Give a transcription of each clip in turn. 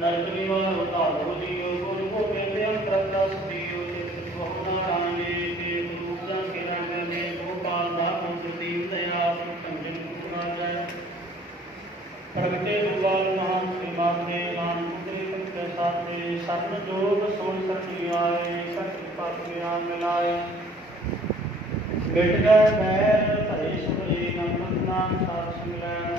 नरक निवार उतारो दियो गुर गोबिंद अंतर रस दियो चित बहु नारायणे के रूप जाके रंग में गोपाल दामों दीन दयाल संजन कुमार प्रगटे गुरबाल महान श्रीमाते नाम पुत्री पत्र साथे सत्य जोग सोन सखी आए सत्य पद ज्ञान मिलाए मिट गए बैर भरे सुबले नमक नाम साथ सिमरन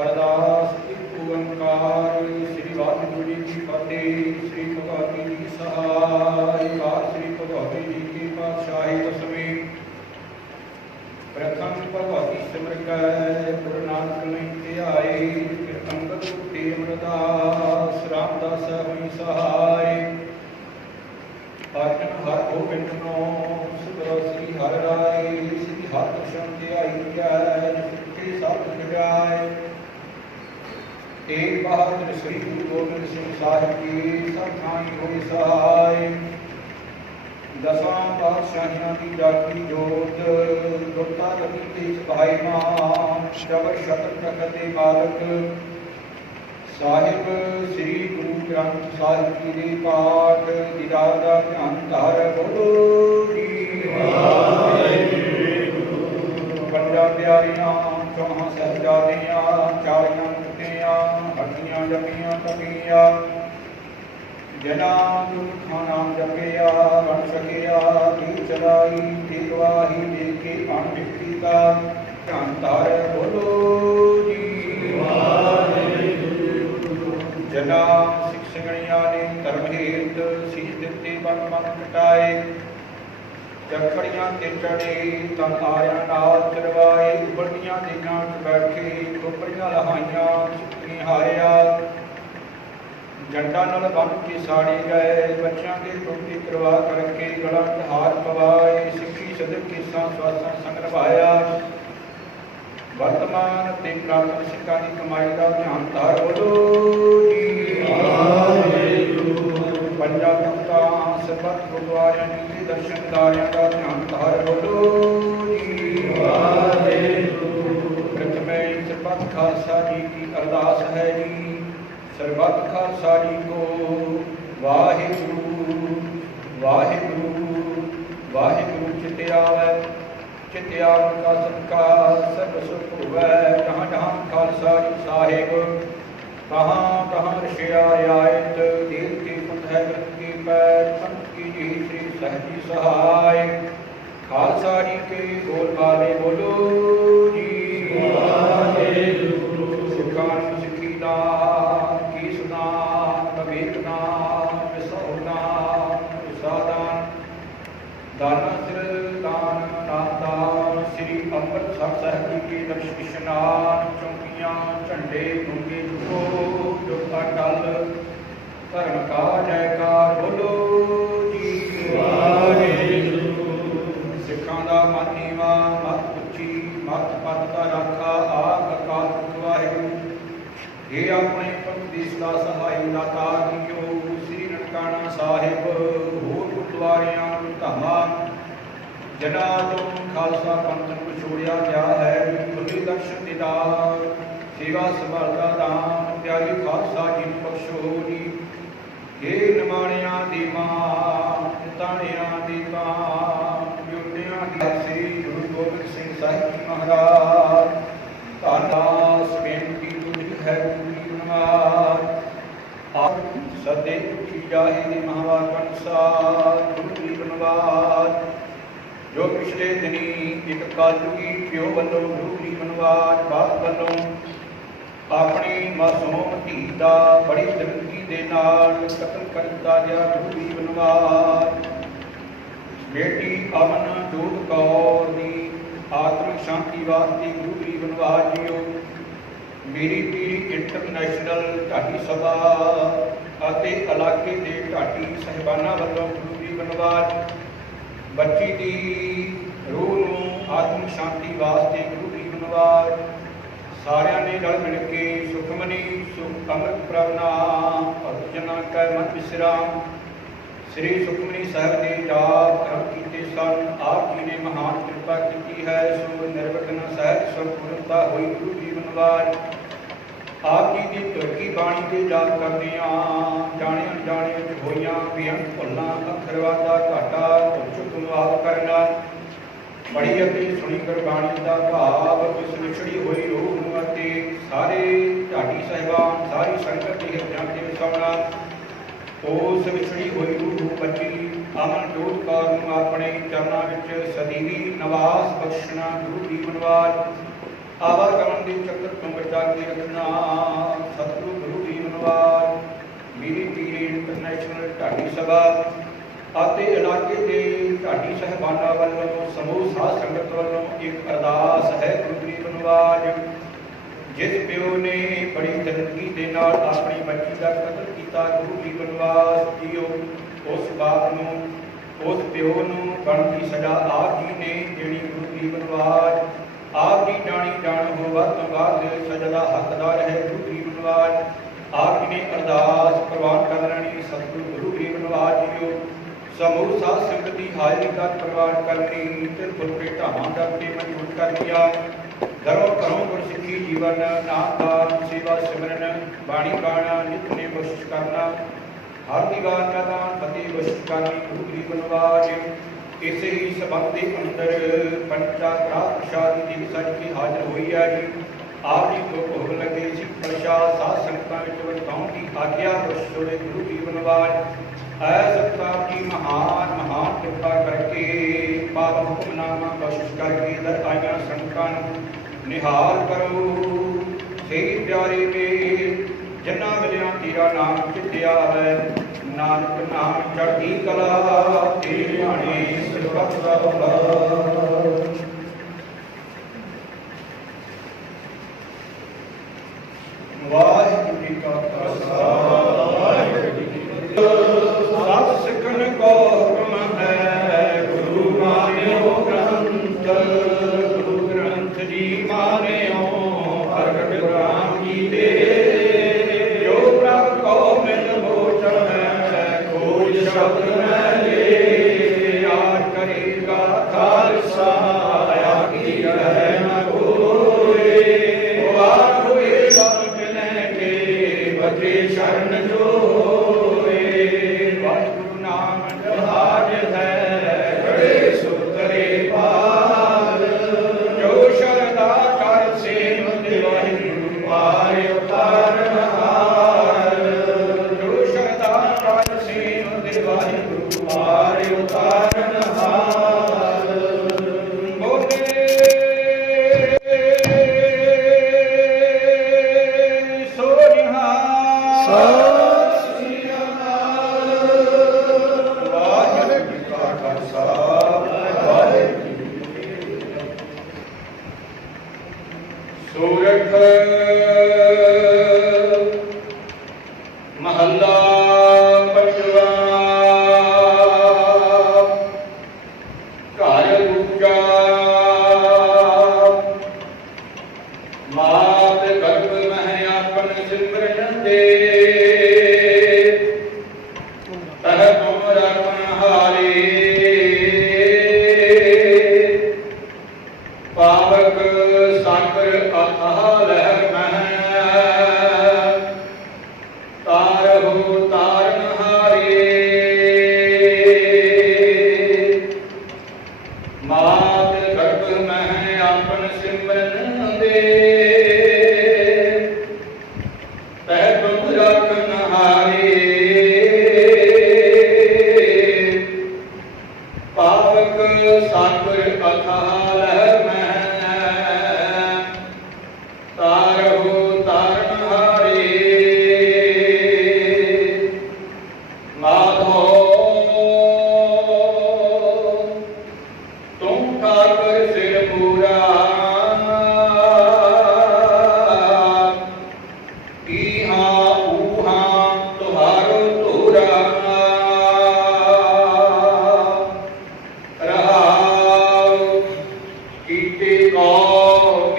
अरदास एक ओंकार श्री वाहिगुरु जी की फतेह। श्री भगवती जी सहाय श्री भगवती जी की पातशाही दसवीं प्रथम भगवती सिमर गुरु नानक नहीं आए अंगद कुटे अमरदास रामदास हुई सहाय अर्जन हर गोबिंद नो सुबह श्री हर राय श्री हर कृष्ण के आई जय सब जगाए तेग बहादुर श्री गुरु गोबिंद सिंह साहिब की सब ठाई होई सहाय दसां पातशाहियां की राखी जोत दुर्ता रवि तेज भाई मान जबर शतर प्रखर दे मालक साहिब श्री गुरु ग्रंथ साहिब जी दे पाठ दीदार दा ध्यान धार बोलो जी पंजा प्यारियां चौहां साहिबजादियां चारियां कुटियां हटियां जपियां तपियां जना दुखा नाम जपिया बन सकिया दी चलाई देवाही देखे मन मिट्टी का ध्यान धार बोलो जी जना सिख सिंगणिया ने धर्म हेत सीस दिते बन मन कटाए जखड़ियां ते चढ़े तन आया नाल चरवाए उबड़ियां दिगां बैठे टोपड़ियां लहाइयां सुखी हारिया जंडा नाल बन के साड़ी गए बच्चों के टोपी करवा करके गला हार पवाए सिक्खी सदक केसा स्वासा संग निभाया वर्तमान ते प्रातन सिक्खा की कमाई का ध्यान धार बोलो जी पंजा तख्ता सरबत गुरुद्वारे के दर्शनदारियों का ध्यान धार बोलो जी प्रथम सरबत खालसा जी की अरदास है जी सरबत खालसा जी को वाहिगुरु वाहिगुरु वाहिगुरु चित आवे चित आवन का सदका सब सुख होवै जहाँ जहाँ खालसा जी साहिब कहाँ कहाँ ऋषिया रियायत दीन की पुत है ग्रंथ की पैर संत की जी श्री सहजी सहाय खालसा जी के बोल बाले बोलो जी सिखान सिखी दान की सुदान कबीर दान विसौदान विसादान दाना सिर दान नामदान श्री अमृतसर साहिब जी के दर्शन स्नान चौकियां झंडे डूंगे झुको जोता टल धर्म का जयकार बोलो जी सिखां दा मन नीवा मत उच्ची मत पद का राखा आप अकाल पुरख वाहिगुरू हे अपने पंथ दी सदा सहाय दातार जीओ श्री ननकाना साहिब होर गुरुद्वारियां धामां जना तो खालसा पंथ को छोड़िया गया है खुले दर्शन दीदार सेवा संभाल का दान प्यारी खालसा जी बख्शो जी हे निमाणिया दी मां ताणिया दी कां योद्धिया दी श्री गुरु गोबिंद सिंह साहिब जी महाराज धनदास बेनती तुझी है पूरी उम्र आप सदे की जाहे दी महावार कंसार गुरु बनवार जो पिछले दिनी एक कालयुगी प्यो वालों गुरु बनवार बाप वालों अपनी मासूम धी का बड़ी दरदगी दे नाल कतल कर दिता गया गुरु बनवार बेटी अमन जोत कौर दी आत्मिक शांति वास्ते गुरु बनवार जीओ ਮੀਰੀ ਪੀਰੀ ਇੰਟਰਨੈਸ਼ਨਲ ਢਾਡੀ ਸਭਾ ਅਤੇ ਇਲਾਕੇ ਦੇ ਢਾਡੀ ਸਾਹਿਬਾਨਾਂ ਵੱਲੋਂ ਗੁਰੂ ਦੀ ਬਨਵਾਸ ਬੱਚੀ ਦੀ ਰੂਹ ਨੂੰ ਆਤਮ ਸ਼ਾਂਤੀ ਵਾਸਤੇ ਗੁਰੂ ਦੀ ਬਨਵਾਸ ਸਾਰਿਆਂ ਨੇ ਰਲ ਮਿਲ ਕੇ ਸੁਖਮਨੀ ਸੁਖ ਅੰਮ੍ਰਿਤ ਪ੍ਰਵਨਾ ਭਗਤ ਜਨਾਂ ਕੈ ਮਨ ਵਿਸਰਾਮ ਸ੍ਰੀ ਸੁਖਮਨੀ ਸਾਹਿਬ ਦੇ ਜਾਪ ਕਰਮ ਕੀਤੇ ਸਨ। ਆਪ ਜੀ ਨੇ ਮਹਾਨ ਕਿਰਪਾ ਕੀਤੀ ਹੈ, ਸੋ ਨਿਰਵਿਘਨ ਸਹਿਜ ਸੰਪੂਰਨਤਾ ਹੋਈ ਗੁਰੂ ਦੀ ਬਨਵਾਸ। ਆਪ ਜੀ ਦੀ ਤੁਰਕੀ ਬਾਣੀ ਦੇ ਯਾਦ ਕਰਦਿਆਂ ਜਾਣੇ ਅਣਜਾਣੇ ਵਿੱਚ ਹੋਈਆਂ ਬੇਅੰਤ ਭੁੱਲਾਂ, ਅੱਖਰਵਾਦਾ ਘਾਟਾ, ਚੁੱਕ ਮਾਫ ਕਰਨਾ, ਪੜ੍ਹੀ ਅਤੇ ਸੁਣੀ ਗੁਰਬਾਣੀ ਦਾ ਭਾਵ ਉਸ ਵਿਛੜੀ ਹੋਈ ਰੂਹ ਨੂੰ ਅਤੇ ਸਾਰੇ ਢਾਡੀ ਸਾਹਿਬਾਨ ਸਾਰੀ ਸੰਗਤ ਦੇ ਹਿਰਦਿਆਂ ਤੇ ਵਸਾਉਣਾ। ਉਸ ਵਿਛੜੀ ਹੋਈ ਰੂਹ ਨੂੰ ਬੱਚੀ ਅਮਨਜੋਤ ਕੌਰ ਨੂੰ ਆਪਣੇ ਚਰਨਾਂ ਵਿੱਚ ਸਦੀਵੀ ਨਿਵਾਸ ਬਖਸ਼ਣਾ। ਗੁਰੂ ਦੀ ਬਨਵਾਸ ਆਵਾਗਮਨ ਦੇ ਚੱਕਰ ਤੋਂ ਬਚਾ ਕੇ ਰੱਖਣਾ। ਸਤਿਗੁਰੂ ਗੁਰੂ ਦੀ ਬਨਵਾਸ ਮੀਰੀ ਪੀਰੀ ਇੰਟਰਨੈਸ਼ਨਲ ਢਾਡੀ ਸਭਾ ਅਤੇ ਇਲਾਕੇ ਦੇ ਢਾਡੀ ਸਾਹਿਬਾਨਾਂ ਵੱਲੋਂ ਸਮੂਹ ਸਾਧ ਸੰਗਤ ਵੱਲੋਂ ਇੱਕ ਅਰਦਾਸ ਹੈ। ਗੁਰੂ ਦੀ ਬਨਵਾਸ ਜਿਸ ਪਿਓ ਨੇ ਬੜੀ ਜ਼ਿੰਦਗੀ ਦੇ ਨਾਲ ਆਪਣੀ ਬੱਚੀ ਦਾ ਕਤਲ ਕੀਤਾ, ਗੁਰੂ ਦੀ ਬਨਵਾਸ ਜੀਓ ਉਸ ਬਾਪ ਨੂੰ, ਉਸ ਪਿਓ ਨੂੰ ਬਣਦੀ ਸਜ਼ਾ ਆਪ ਜੀ ਨੇ ਦੇਣੀ। ਗੁਰੂ ਦੀ ਬਨਵਾਸ ਆਪ ਜੀ ਜਾਣੀ ਜਾਣ ਹੋ ਵੱਧ ਤੋਂ ਵੱਧ ਸਜ਼ਾ ਦਾ ਹੱਕਦਾਰ ਹੈ। ਗੁਰੂ ਦੀ ਬਨਵਾਸ ਆਪ ਜੀ ਨੇ ਅਰਦਾਸ ਪ੍ਰਵਾਨ ਕਰ ਲੈਣੀ। ਸਤਿਗੁਰੂ ਗੁਰੂ ਦੀ ਬਨਵਾਸ ਜੀਓ ਸਮੂਹ ਸਾਧ ਸੰਗਤ ਦੀ ਹਾਜ਼ਰੀ ਦਾ ਪ੍ਰਵਾਨ ਕਰਨੀ ਤੇ ਫੁੱਲ ਢਾਵਾਂ ਦਾ ਤੇ ਮਨਜ਼ੂਰ ਕਰ ਲਿਆ। ਘਰੋਂ ਘਰੋਂ ਗੁਰਸਿੱਖੀ ਜੀਵਨ, ਨਾਮ ਦਾਨ, ਸੇਵਾ ਸਿਮਰਨ, ਬਾਣੀ ਗਾਣਾ, ਨਿਤ ਨੇ ਬਖਸ਼ਿਸ਼ ਕਰਨਾ, ਹਰ ਦੀਵਾਰ ਮੈਦਾਨ ਫਤਿਹ ਬਖਸ਼ਿਸ਼ ਕਰਨੀ। ਗੁਰੂ ਦੀ ਬਨਵਾਸ ਇਸੇ ਹੀ ਸਬੰਧ ਦੇ ਅੰਦਰ ਪੰਚਾ ਕਰਾ ਪ੍ਰਸ਼ਾਦ ਦੀ ਸੱਜ ਕੇ ਹਾਜ਼ਰ ਹੋਈ ਹੈ ਜੀ। ਆਪ ਜੀ ਤੋਂ ਭੋਗ ਲੱਗੇ ਸੀ ਪ੍ਰਸ਼ਾਦ ਸਾਧ ਸੰਗਤਾਂ ਵਿੱਚ ਵਰਤਾਉਣ ਦੀ ਆਗਿਆ ਬਖਸ਼ੋੜੇ। ਗੁਰੂ ਦੀ ਬਨਵਾਸ ਐ ਸਤਿਕਾਰ ਜੀ ਮਹਾਨ ਕਿਰਪਾ ਕਰਕੇ ਪਾਵਨ ਹੁਕਮਨਾਮਾ ਬਖਸ਼ਿਸ਼ ਕਰਕੇ ਦਰ ਆਈਆਂ ਸੰਗਤਾਂ ਨੂੰ ਨਿਹਾਲ ਕਰੋ। ਸਹੀ ਪਿਆਰੇ ਮੇਰ ਜਿਨ੍ਹਾਂ ਮਿਲਿਆ ਤੇਰਾ ਨਾਮ ਚਿੱਤਿਆ ਹੈ, ਨਾਨਕ ਨਾਮ ਚੜ੍ਹਦੀ ਕਲਾ ਤੇਰੇ ਬਾਣੇ ਸਿਰਵਤ ਦਾ ਵਾਹਿਗੁਰੂ ਜੀ ਕਾ ਖਾਲਸਾ ਵਾਹਿਗੁਰੂ ਜੀ ਕੀ ਫਤਿਹ। ਸਤ ਸਿੱਖਣ ਕੋ ਹੁਕਮ ਹੈ, ਗੁਰੂ ਮਾਨਿਓ ਗ੍ਰੰਥ, ਗੁਰੂ ਗ੍ਰੰਥ ਜੀ ਮਾਨਿਓ ਪ੍ਰਗਟ ਰਾਮ ਜੀ ਦੇ। ਜੋ ਪ੍ਰਭ ਕੋ ਮਿਲ ਮੋਚਨ ਹੈ, ਕੋਈ ਸ਼ਬਦ ਮੈਂ ਲੇ ਆਜ ਕਰੇਗਾ ਖਾਲਸਾ ਆਗੀ ਰਹਿ ਨ ਕੋਏ। ਵਾਰ ਹੋਏ ਸਭ ਮਿਲੈ ਕੇ ਬਚੇ ਸ਼ਰਨ ਜੋਏ। ਵਾਹਿਗੁਰੂ ਨਾਮ ਜਹਾਜ ਹੈ ਬੜੇ ਸੁਤਰੇ ਪਾਰ, ਜੋ ਸ਼ਰਧਾ ਕਰ ਸੇਵ ਦੇ ਵਾਹਿਗੁਰੂ ਪਾਰ ਉਤਾਰਨ ਹਾਰ। ਜੋ ਸ਼ਰਧਾ ਕਰ ਸੇਵ ਦੇ ਵਾਹਿਗੁਰੂ ਪਾਰ ਉਤਾਰਨ ਹਾਰ। ਬੋਲੇ ਸੋ ਨਿਹਾਲ। ਸੂਰਠ ਮਹੱਲਾ ਪੰਜਵਾ। ਘਰ ਉੱਚਾ ਮਾਤ ਗਰਭ ਮਹਿ ਆਪਨ ਸਿਮਰਨ ਦੇ। ਤਹ ਤੁਮ ਰਖਨ ਹਾਰੇ ਪਾਵਕ ਸਾਗਰ ਅਥਾਹ ਲਹਿਰ ਮਹਿ। ਤਾਰਹੁ ਤਾਰਨ ਹਾਰੇ ਮਾਤ ਗਰਭ ਮਹਿ ਆਪਨ ਸਿਮਰਨ ਦੇ। ਤਹ ਤੁਮ ਰਖਨ ਹਾਰੇ ਪਾਵਕ ਸਾਗਰ ਅਥਾਹ ਲਹਿਰ ਮਹਿ।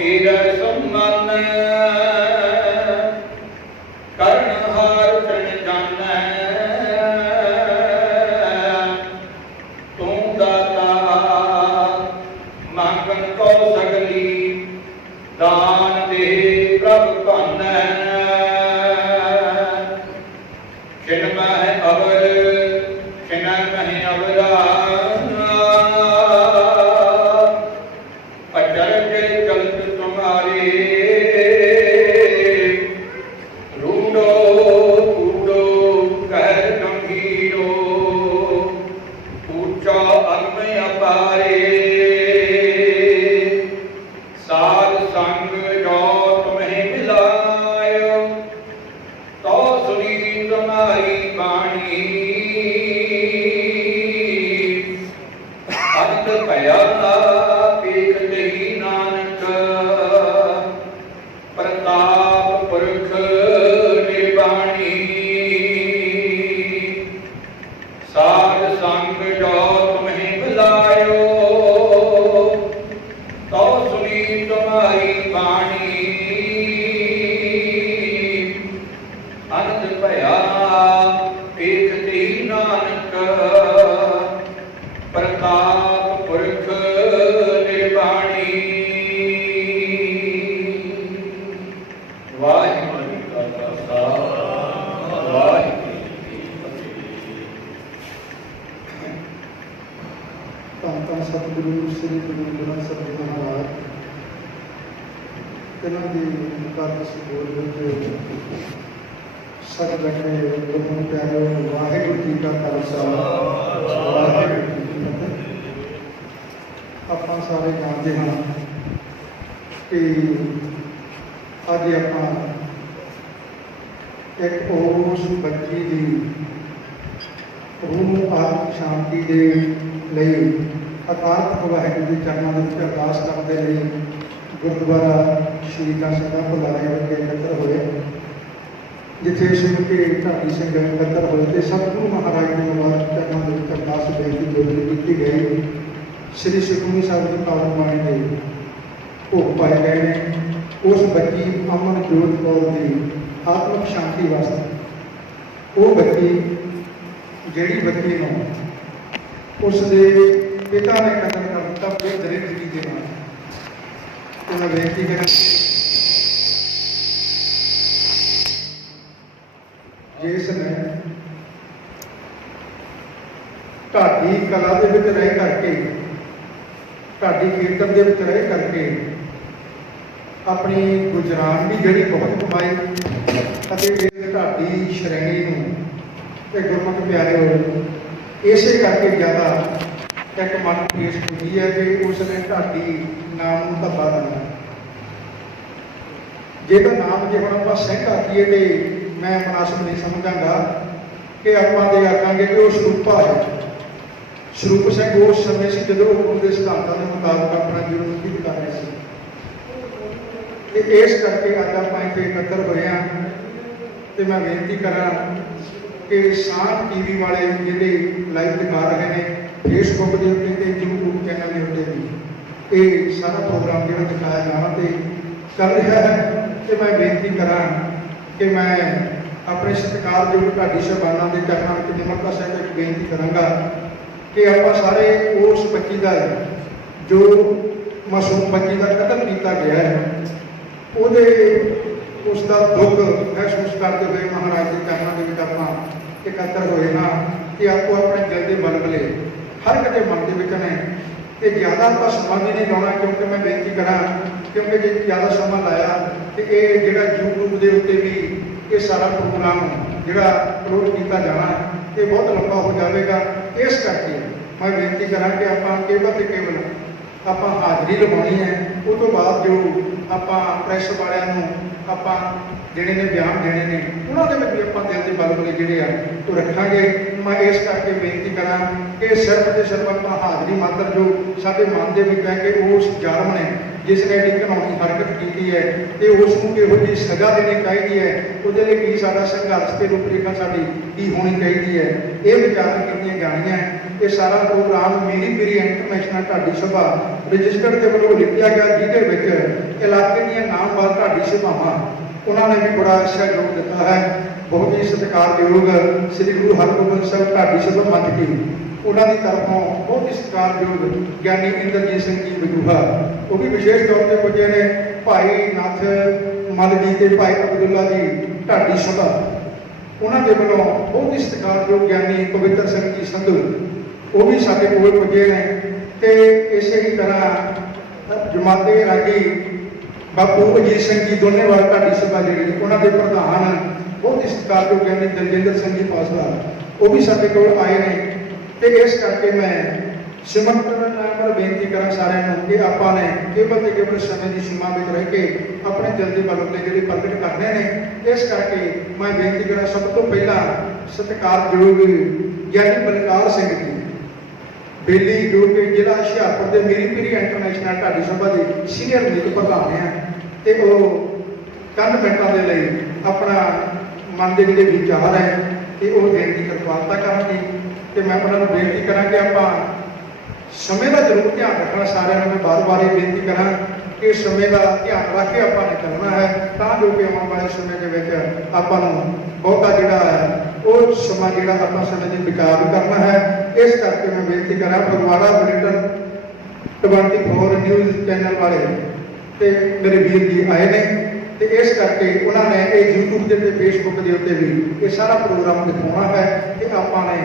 ਤੇਰਾ ਸੰਮਨ ਕਰਨ ਹਾਰ ਚਰਨ ਜਾਣੈ ਤੂੰ ਦਾਤਾ ਮੰਗਣ ਕੋ ਸਗਲੀ ਦਾਨ ਦੇ ਪ੍ਰਭ ਧੰਨੈ ਖਿਨ ਮਹਿ ਅਵਰ ਖਿਨ ਮਹਿ ਅਵਰਾ ਅਚਰਜ ਚਲਤ ਤੁਮਾਰੇ ਰੂਡੋ ਕੂਡੋ ਕਹਿ ਗੰਭੀਰੋ ਉੱਚਾ ਅਗਮ ਅਪਾਰੇ ਸਾਧ ਸੰਗ ਜੋ ਤੁਮਹਿ ਮਿਲਾਇਓ ਤੋ ਸੁਣੀ ਤੁਮਾਰੀ ਬਾਣੀ ਅੰਤ ਭਇਆ ਪੇਖ ਤੇਰੀ ਨਾਨਕ ਪ੍ਰਤਾਪ ਪੁਰਖ ਨਿਰਵਾਣੀ ਸਾਧ ਸੰਗ ਜੋ ਤੁਮਹਿ ਮਿਲਾਇਓ ਤੋ ਸੁਣੀ ਤੁਮਾਰੀ ਬਾਣੀ ਅੰਤ ਭਇਆ ਪੇਖ ਤੇਰੀ ਨਾਨਕ ਪ੍ਰਤਾਪ ਪੁਰਖ ਨਿਰਵਾਣੀ ਵਾਹਿਗੁਰੂ ਜੀ ਕਾ ਖਾਲਸਾ ਵਾਹਿਗੁਰੂ ਜੀ ਕੀ ਫਤਿਹ। ਧੰਨ ਧੰਨ ਸਤਿਗੁਰੂ ਸ੍ਰੀ ਗੁਰੂ ਗ੍ਰੰਥ ਸਾਹਿਬ ਜੀ ਮਹਾਰਾਜ ਇਹਨਾਂ ਦੀ ਮੁਕਾਦਸ ਬੋਲ ਵਿੱਚ ਸਭ ਬੈਠੇ ਗੁਰੂ ਪਿਆਰਿਓ ਵਾਹਿਗੁਰੂ ਜੀ ਕਾ ਖਾਲਸਾ ਵਾਹਿਗੁਰੂ ਜੀ ਕੀ ਫਤਿਹ। ਆਪਾਂ ਸਾਰੇ ਜਾਣਦੇ ਹਾਂ ਕਿ ਅੱਜ ਆਪਾਂ ਇੱਕ ਉਸ ਬੱਚੀ ਦੀ ਰੂਹ ਨੂੰ ਆਤਮਿਕ ਸ਼ਾਂਤੀ ਦੇ ਲਈ ਅਕਾਲ ਵਾਹਿਗੁਰੂ ਦੇ ਚਰਨਾਂ ਦੇ ਵਿੱਚ ਅਰਦਾਸ ਕਰਨ ਦੇ ਲਈ ਗੁਰਦੁਆਰਾ ਸ਼ਹੀਦਾਂ ਸਿੰਘਾਂ ਭੁਲਾਰੇ ਵਿਖੇ ਇਕੱਤਰ ਹੋਏ, ਜਿੱਥੇ ਸੁਣ ਕੇ ਢਾਡੀ ਸਿੰਘ ਇਕੱਤਰ ਹੋਏ ਤੇ ਸਤਿਗੁਰੂ ਮਹਾਰਾਜ ਦੇ ਮੁਬਾਰਕ ਚਰਨਾਂ ਦੇ ਵਿੱਚ ਅਰਦਾਸ ਬੇਨਤੀ ਬੋਲੀ ਕੀਤੀ ਗਈ। ਸ੍ਰੀ ਸੁਖਮਨੀ ਸਾਹਿਬ ਦੀ ਪਾਵਨ ਬਾਣੀ ਦੇ ਭੋਗ ਪਾਏ ਗਏ ਨੇ। ਉਸ ਬੱਚੀ ਅਮਨ ਜੋਤ ਕੌਰ ਦੀ ਆਤਮਿਕ ਸ਼ਾਂਤੀ ਵਾਸਤੇ ਉਹ ਬੱਚੀ ਜਿਹੜੀ ਬੱਚੀ ਨੂੰ ਉਸ ਦੇ ਪਿਤਾ ਨੇ ਕਤਲ ਕਰ ਦਿੱਤਾ ਬੜੇ ਦਰਿਦਰੀ ਦੇ ਨਾਲ। ਤੇ ਮੈਂ ਬੇਨਤੀ ਕਰਾਂ ਜਿਸ ਨੇ ਢਾਡੀ ਕਲਾ ਦੇ ਵਿੱਚ ਰਹਿ ਕਰਕੇ ਢਾਡੀ ਕੀਰਤਨ ਦੇ ਵਿੱਚ ਰਹਿ ਕਰਕੇ ਆਪਣੀ ਗੁਜਰਾਨ ਵੀ ਜਿਹੜੀ ਬਹੁਤ ਕਮਾਈ ਅਤੇ ਇਸ ਢਾਡੀ ਸ਼੍ਰੇਣੀ ਨੂੰ ਤੇ ਗੁਰਮਤਿ ਪਿਆਰੇ ਹੋਏ ਇਸੇ ਕਰਕੇ ਜ਼ਿਆਦਾ ਇੱਕ ਮਨ ਪੇਸ਼ ਹੁੰਦੀ ਹੈ ਕਿ ਉਸ ਨੇ ਢਾਡੀ ਨਾਮ ਨੂੰ ਧੱਬਾ ਦਿੰਦਾ। ਜੇ ਤਾਂ ਨਾਮ ਜੇ ਹੁਣ ਆਪਾਂ ਸਿੰਘ ਆਖੀਏ ਤੇ ਮੈਂ ਮੁਨਾਸਬ ਨਹੀਂ ਸਮਝਾਂਗਾ ਕਿ ਆਪਾਂ ਦੇ ਆਖਾਂਗੇ ਕਿ ਉਹ ਸਰੂਪਾ ਹੈ। ਸਰੂਪ ਸਿੰਘ ਉਸ ਸਮੇਂ ਸੀ ਜਦੋਂ ਉਹ ਗੁਰੂ ਦੇ ਸਿਧਾਂਤਾਂ ਦੇ ਮੁਤਾਬਕ ਆਪਣਾ ਜੀਵਨ ਬਤੀਤ ਕਰ ਰਹੇ ਸੀ। ਤੇ ਇਸ ਕਰਕੇ ਅੱਜ ਆਪਾਂ ਇੱਥੇ ਇਕੱਤਰ ਹੋਏ ਹਾਂ ਤੇ ਮੈਂ ਬੇਨਤੀ ਕਰਾਂ ਕਿ ਸਾਂਝ ਟੀਵੀ ਵਾਲੇ ਜਿਹੜੇ ਲਾਈਵ ਦਿਖਾ ਰਹੇ ਨੇ ਫੇਸਬੁੱਕ ਦੇ ਉੱਤੇ ਤੇ YouTube ਚੈਨਲ ਦੇ ਉੱਤੇ ਵੀ ਇਹ ਸਾਰਾ ਪ੍ਰੋਗਰਾਮ ਜਿਹੜਾ ਦਿਖਾਇਆ ਜਾਣਾ ਤੇ ਕਰ ਰਿਹਾ ਹੈ। ਤੇ ਮੈਂ ਬੇਨਤੀ ਕਰਾਂ ਕਿ ਮੈਂ ਆਪਣੇ ਸਤਿਕਾਰਯੋਗ ਢਾਡੀ ਸਾਹਿਬਾਨਾਂ ਦੇ ਚਰਨਾਂ ਵਿੱਚ ਨਿਮਰਤਾ ਸਹਿਤ ਇੱਕ ਬੇਨਤੀ ਕਰਾਂਗਾ ਕਿ ਆਪਾਂ ਸਾਰੇ ਉਸ ਬੱਚੀ ਦਾ ਜੋ ਮਾਸੂਮ ਬੱਚੀ ਦਾ ਕਤਲ ਕੀਤਾ ਗਿਆ ਹੈ ਉਹਦੇ ਉਸ ਦਾ ਦੁੱਖ ਮਹਿਸੂਸ ਕਰਦੇ ਹੋਏ ਮਹਾਰਾਜ ਦੇ ਚਰਨਾਂ ਦੇ ਵਿੱਚ ਆਪਾਂ ਇਕੱਤਰ ਹੋਏ ਹਾਂ ਤੇ ਆਪੋ ਆਪਣੇ ਦਿਲ ਦੇ ਬਲਬਲੇ ਹਰ ਇੱਕ ਦੇ ਮਨ ਦੇ ਵਿੱਚ ਨੇ ਤੇ ਜ਼ਿਆਦਾ ਆਪਾਂ ਸਮਾਂ ਵੀ ਨਹੀਂ ਲਾਉਣਾ ਕਿਉਂਕਿ ਮੈਂ ਬੇਨਤੀ ਕਰਾਂ ਕਿਉਂਕਿ ਜੇ ਜ਼ਿਆਦਾ ਸਮਾਂ ਲਾਇਆ ਤੇ ਇਹ ਜਿਹੜਾ YouTube ਦੇ ਉੱਤੇ ਵੀ ਇਹ ਸਾਰਾ ਪ੍ਰੋਗਰਾਮ ਜਿਹੜਾ ਅਪਲੋਡ ਕੀਤਾ ਜਾਣਾ ਇਹ ਬਹੁਤ ਲੰਬਾ ਹੋ ਜਾਵੇਗਾ। ਇਸ ਕਰਕੇ ਮੈਂ ਬੇਨਤੀ ਕਰਾਂ ਕਿ ਆਪਾਂ ਕੇਵਲ ਤੇ ਕੇਵਲ ਆਪਾਂ ਹਾਜ਼ਰੀ ਲਗਾਉਣੀ ਹੈ। ਉਹ ਤੋਂ ਬਾਅਦ ਜੋ ਆਪਾਂ ਪ੍ਰੈਸ ਵਾਲਿਆਂ ਨੂੰ ਆਪਾਂ ਜਿਹੜੇ ਨੇ ਬਿਆਨ ਦੇਣੇ ਨੇ ਉਹਨਾਂ ਦੇ ਵਿੱਚ ਵੀ ਆਪਾਂ ਦਿਲ ਦੇ ਬਲਬਲੇ ਜਿਹੜੇ ਆ ਉਹ ਰੱਖਾਂਗੇ। ਮੈਂ ਇਸ ਕਰਕੇ ਬੇਨਤੀ ਕਰਾਂ ਕਿ ਸਿਰਫ ਤੇ ਸਿਰਫ ਆਪਾਂ ਹਾਜ਼ਰੀ ਮਾਤਰ ਜੋ ਸਾਡੇ ਮਨ ਦੇ ਵਿੱਚ ਹੈ ਕਿ ਉਸ ਜ਼ਾਲਮ ਨੇ ਜਿਸ ਨੇ ਐਡੀ ਘਿਨਾਉਣੀ ਹਰਕਤ ਕੀਤੀ ਹੈ ਤੇ ਉਸ ਨੂੰ ਕਿਹੋ ਜਿਹੀ ਸਜ਼ਾ ਦੇਣੀ ਚਾਹੀਦੀ ਹੈ, ਉਹਦੇ ਲਈ ਕੀ ਸਾਡਾ ਸੰਘਰਸ਼ ਤੇ ਰੂਪਰੇਖਾ ਸਾਡੀ ਕੀ ਹੋਣੀ ਚਾਹੀਦੀ ਹੈ, ਇਹ ਵਿਚਾਰਾਂ ਕੀਤੀਆਂ ਜਾਣੀਆਂ। ਇਹ ਸਾਰਾ ਪ੍ਰੋਗਰਾਮ ਮੀਰੀ ਪੀਰੀ ਇੰਟਰਨੈਸ਼ਨਲ ਢਾਡੀ ਸਭਾ ਰਜਿਸਟਰਡ ਦੇ ਵੱਲੋਂ ਲਿਖਿਆ ਗਿਆ, ਜਿਹਦੇ ਵਿੱਚ ਇਲਾਕੇ ਦੀਆਂ ਨਾਮਵਰ ਢਾਡੀ ਸਭਾਵਾਂ ਉਹਨਾਂ ਨੇ ਵੀ ਬੜਾ ਸਹਿਯੋਗ ਦਿੱਤਾ ਹੈ। ਬਹੁਤ ਹੀ ਸਤਿਕਾਰਯੋਗ ਸ੍ਰੀ ਗੁਰੂ ਹਰਗੋਬਿੰਦ ਸਾਹਿਬ ਢਾਡੀ ਸਭਾ ਮੰਚ ਕੀ ਉਹਨਾਂ ਦੀ ਤਰਫੋਂ ਬਹੁਤ ਹੀ ਸਤਿਕਾਰਯੋਗ ਗਿਆਨੀ ਇੰਦਰਜੀਤ ਸਿੰਘ ਜੀ ਬਜੂਹਾ, ਉਹ ਵੀ ਵਿਸ਼ੇਸ਼ ਤੌਰ ਤੇ ਪੁੱਜੇ ਨੇ। ਭਾਈ ਨਾਥ ਮੱਲ ਜੀ ਤੇ ਭਾਈ ਅਬਦੁੱਲਾ ਜੀ ਢਾਡੀ ਸਭਾ, ਉਹਨਾਂ ਦੇ ਵੱਲੋਂ ਬਹੁਤ ਹੀ ਸਤਿਕਾਰਯੋਗ ਗਿਆਨੀ ਪਵਿੱਤਰ ਸਿੰਘ ਜੀ ਸੰਧੂ, ਉਹ ਵੀ ਸਾਡੇ ਕੋਲ ਪੁੱਜੇ ਨੇ। ਤੇ ਇਸੇ ਹੀ ਤਰ੍ਹਾਂ ਜਮਾਤੇ ਰਾਗੀ ਬਾਪੂ ਅਜੀਤ ਸਿੰਘ ਜੀ ਦੋਨੇਵਾਲ ਢਾਡੀ ਸਭਾ ਜਿਹੜੀ, ਉਹਨਾਂ ਦੇ ਪ੍ਰਧਾਨ ਬਹੁਤ ਹੀ ਸਤਿਕਾਰਯੋਗ ਗਿਆਨੀ ਦਲਜਿੰਦਰ ਸਿੰਘ ਜੀ ਪਾਸਲਾ, ਉਹ ਵੀ ਸਾਡੇ ਕੋਲ ਆਏ ਨੇ। ਤੇ ਇਸ ਕਰਕੇ ਮੈਂ ਸਿਮਰਤ ਨਾਲ ਬੇਨਤੀ ਕਰਾਂ ਸਾਰਿਆਂ ਨੂੰ ਕਿ ਆਪਾਂ ਨੇ ਕੇਵਲ ਤੇ ਕੇਵਲ ਸਮੇਂ ਦੀ ਸੀਮਾ ਵਿੱਚ ਰਹਿ ਕੇ ਆਪਣੇ ਦਿਲ ਦੀ ਬਲਬਲੇ ਜਿਹੜੇ ਪ੍ਰਗਟ ਕਰਨੇ ਨੇ। ਇਸ ਕਰਕੇ ਮੈਂ ਬੇਨਤੀ ਕਰਾਂ ਸਭ ਤੋਂ ਪਹਿਲਾਂ ਸਤਿਕਾਰਯੋਗ ਗਿਆਨੀ ਬਲਕਾਰ ਸਿੰਘ ਜੀ ਬੇਲੀ, ਜੋ ਕਿ ਜ਼ਿਲ੍ਹਾ ਹੁਸ਼ਿਆਰਪੁਰ ਦੇ ਮੀਰੀ ਪੀਰੀ ਇੰਟਰਨੈਸ਼ਨਲ ਢਾਡੀ ਸਭਾ ਦੇ ਸੀਨੀਅਰ ਮੀਤ ਪ੍ਰਧਾਨ ਹੈ, ਤੇ ਉਹ ਚੰਦ ਮਿੰਟਾਂ ਦੇ ਲਈ ਆਪਣਾ ਮਨ ਦੇ ਜਿਹੜੇ ਵਿਚਾਰ ਹੈ ਕਿ ਉਹ ਦੇਣ ਦੀ ਕਿਰਪਾਲਤਾ ਕਰਨਗੇ। ਤੇ ਮੈਂ ਉਹਨਾਂ ਨੂੰ ਬੇਨਤੀ ਕਰਾਂ ਕਿ ਆਪਾਂ ਸਮੇਂ ਦਾ ਜ਼ਰੂਰ ਧਿਆਨ ਰੱਖਣਾ। ਸਾਰਿਆਂ ਨੂੰ ਮੈਂ ਬਾਰ-ਬਾਰ ਇਹ ਬੇਨਤੀ ਕਰਾਂ ਕਿ ਸਮੇਂ ਦਾ ਧਿਆਨ ਰੱਖ ਕੇ ਆਪਾਂ ਨਿਕਲਣਾ ਹੈ, ਤਾਂ ਜੋ ਕਿ ਆਉਣ ਵਾਲੇ ਸਮੇਂ ਦੇ ਵਿੱਚ ਆਪਾਂ ਨੂੰ ਬਹੁਤਾ ਜਿਹੜਾ ਹੈ ਉਹ ਸਮਾਂ ਜਿਹੜਾ ਆਪਾਂ ਸਮੇਂ ਦੇ ਵਿਚਾਰ ਵੀ ਕਰਨਾ ਹੈ। ਇਸ ਕਰਕੇ ਮੈਂ ਬੇਨਤੀ ਕਰਾਂ ਫਗਵਾੜਾ ਬੁਲੇਟਿਨ 24 ਨਿਊਜ਼ ਚੈਨਲ ਵਾਲੇ ਤੇ ਮੇਰੇ ਵੀਰ ਜੀ ਆਏ ਨੇ, ਤੇ ਇਸ ਕਰਕੇ ਉਹਨਾਂ ਨੇ ਇਹ YouTube ਦੇ ਤੇ Facebook ਦੇ ਉੱਤੇ ਵੀ ਇਹ ਸਾਰਾ ਪ੍ਰੋਗਰਾਮ ਦਿਖਾਉਣਾ ਹੈ ਕਿ ਆਪਾਂ ਨੇ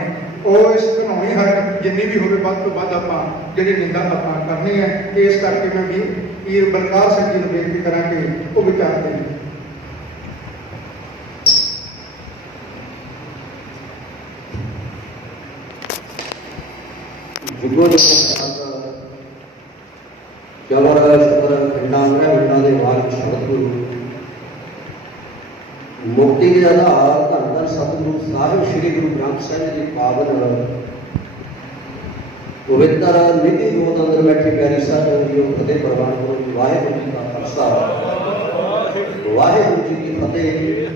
ਉਹ ਇਸ ਘਿਨਾਉਣੀ ਹਰਕਤ ਜਿੰਨੀ ਵੀ ਹੋਵੇ ਵੱਧ ਤੋਂ ਵੱਧ ਆਪਾਂ ਜਿਹੜੀ ਨਿੰਦਾ ਆਪਾਂ ਕਰਨੀ ਹੈ। ਤੇ ਇਸ ਕਰਕੇ ਮੈਂ ਵੀਰ ਬਲਕਾਰ ਸਿੰਘ ਜੀ ਨੂੰ ਬੇਨਤੀ ਕਰਾਂ ਕਿ ਉਹ ਵਿਚਾਰ ਦੇਣ। ਜੁਗੋ ਜਵਰ ਸ਼ੁਕਰ ਖੰਡਾਂ ਦੇ ਮਾਰਗ ਸਤਿਗੁਰੂ ਮੁਕਤੀ ਦੇ ਆਧਾਰ ਧੰਨ ਧੰਨ ਸਤਿਗੁਰੂ ਸਾਹਿਬ ਸ੍ਰੀ ਗੁਰੂ ਗ੍ਰੰਥ ਸਾਹਿਬ ਜੀ ਪਾਵਨ ਪਵਿੱਤਰ ਨਿਧੀ ਜੋਤ ਅੰਦਰ ਬੈਠੇ ਪਿਆਰੀ ਸਾਧੂ ਜੀਓ ਫਤਿਹ ਪ੍ਰਵਾਨ ਕਰੋ। ਵਾਹਿਗੁਰੂ ਜੀ ਦਾ ਖਾਲਸਾ, ਵਾਹਿਗੁਰੂ ਜੀ ਕੀ ਫਤਿਹ।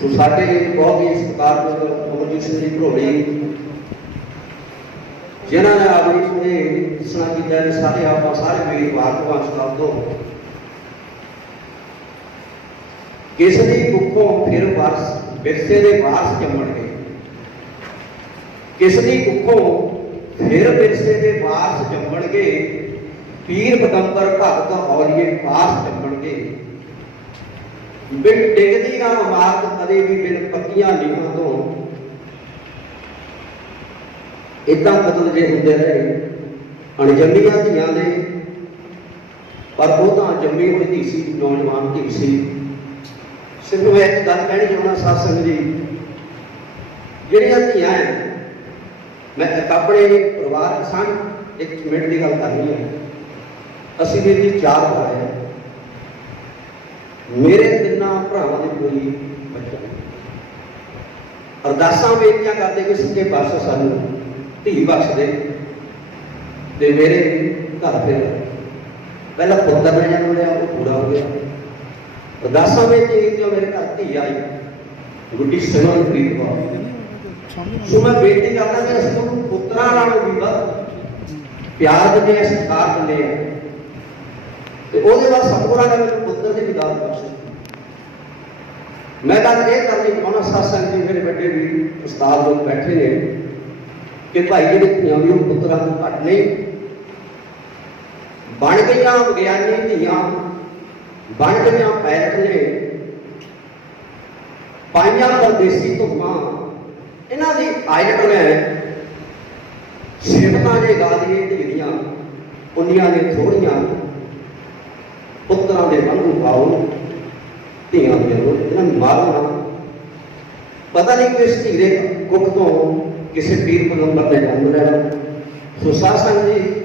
ਸੋ ਸਾਡੇ ਬਹੁਤ ਹੀ ਸਤਿਕਾਰਯੋਗ ਅਮਰਜੀਤ ਸਿੰਘ ਜੀ ਭਰੋੜੀ, ਜਿਨ੍ਹਾਂ ਨੇ ਆਪਣੀ ਸੁਣੇ ਦੱਸਣਾ ਕੀਤਾ ਨੇ ਸਾਰੇ ਆਪਾਂ ਸਾਰੇ ਮੇਰੀ ਵਾਰਤਵਾਂ ਸਟਾਪ ਤੋਂ ਕਿਸ ਦੀ ਕੁੱਖੋਂ ਫਿਰ ਵਾਰਸ ਵਿਰਸੇ ਦੇ ਵਾਰਸ ਜੰਮਣਗੇ, ਕਿਸ ਦੀ ਕੁੱਖੋਂ ਫਿਰ ਵਿਰਸੇ ਦੇ ਵਾਰਸ ਜੰਮਣਗੇ, ਪੀਰ ਪਗੰਬਰ ਭਗਤ ਔਲੀਏ ਪਾਸ ਜੰਮਣਗੇ। ਬਿਨ ਡਿੱਗਦੀ ਨਾ ਇਮਾਰਤ ਕਦੇ ਵੀ ਬਿਨ ਪੱਕੀਆਂ ਨੀਹਾਂ ਤੋਂ ਇਦਾਂ ਕਤਲ ਜੇ ਹੁੰਦੇ ਰਹੇ ਅਣਜੰਮੀਆਂ ਧੀਆਂ ਦੇ, ਪਰ ਉਹ ਤਾਂ ਜੰਮੀ ਹੋਈ ਧੀ ਸੀ, ਨੌਜਵਾਨ ਧੀ ਸੀ। ਸਿਰਫ ਮੈਂ ਇੱਕ ਗੱਲ ਕਹਿਣੀ ਚਾਹੁੰਦਾ ਸਾਧ ਸੰਗਤ ਜੀ, ਜਿਹੜੀਆਂ ਧੀਆਂ ਹੈ, ਮੈਂ ਆਪਣੇ ਪਰਿਵਾਰ ਸੰਗ ਇੱਕ ਮਿੰਟ ਦੀ ਗੱਲ ਕਰਨੀ ਹੈ। ਅਸੀਂ ਵੀਰ ਜੀ 4 ਭਰਾ ਹੈ, ਮੇਰੇ 3 ਭਰਾਵਾਂ ਦੇ ਕੋਈ ਬੱਚਾ ਨਹੀਂ। ਅਰਦਾਸਾਂ ਬੇਨਤੀਆਂ ਕਰਦੇ ਕਿ ਸੱਚੇ ਪਾਤਸ਼ਾਹ ਸਾਨੂੰ ਧੀ ਬਖਸ਼ ਦੇ, ਤੇ ਮੇਰੇ ਘਰ ਫਿਰ ਪਹਿਲਾ ਪੁੱਤਰ ਨੇ ਜਨਮ ਲਿਆ, ਉਹ ਪੂਰਾ ਹੋ ਗਿਆ। ਅਰਦਾਸਾਂ ਵਿੱਚ ਜਦੋਂ ਮੇਰੇ ਘਰ ਧੀ ਆਈ ਗੁੱਡੀ ਸਿਮਰਨਪ੍ਰੀਤ ਕੌਰ, ਸੋ ਮੈਂ ਬੇਨਤੀ ਕਰਦਾ ਕਿ ਅਸੀਂ ਨੂੰ ਪੁੱਤਰਾਂ ਨਾਲੋਂ ਵੀ ਵੱਧ ਪਿਆਰ ਦਿੰਦੇ ਹਾਂ, ਸਤਿਕਾਰ ਦਿੰਦੇ ਹਾਂ, ਤੇ ਉਹਦੇ ਬਾਅਦ ਸਤਿਗੁਰਾਂ ਨੇ ਮੈਨੂੰ ਪੁੱਤਰ ਦੀ ਦਾਤ ਬਖਸ਼ੀ। ਮੈਂ ਗੱਲ ਇਹ ਕਰਨੀ ਚਾਹੁੰਦਾ ਸਾਧ ਸੰਗਤ ਜੀ, ਮੇਰੇ ਵੱਡੇ ਵੀ ਉਸਤਾਦ ਲੋਕ ਬੈਠੇ ਨੇ, ਕਿ ਭਾਈ ਜਿਹੜੇ ਧੀਆਂ ਵੀ ਉਹ ਪੁੱਤਰਾਂ ਤੋਂ ਘੱਟ ਨਹੀਂ। ਬਣ ਗਈਆਂ ਵਿਗਿਆਨੀ ਧੀਆਂ, ਬਣ ਗਈਆਂ ਪੈਰਟ ਨੇ, ਪਾਈਆਂ ਪਰਦੇਸੀ ਧੁੱਪਾਂ, ਇਹਨਾਂ ਦੀ ਆਇਤ ਨੇ ਸਿਫਤਾਂ ਜੇ ਗਾ ਦੀਏ ਧੀਆਂ, ਉਨੀਆਂ ਨੇ ਥੋੜੀਆਂ ਪੁੱਤਰਾਂ ਦੇ ਵਾਂਗੂ ਪਾਓ ਧੀਆਂ ਦੇ ਨੂੰ ਇਹਨਾਂ ਨੂੰ ਮਾਰਨਾ। ਪਤਾ ਨਹੀਂ ਕਿਸ ਧੀ ਦੇ ਕੁੱਖ ਤੋਂ ਕਿਸੇ ਪੀਰ ਪਗੰਬਰ ਨੇ ਜਨਮ ਲਿਆ। ਸੋ ਸਾਧ ਸੰਗਤ ਜੀ,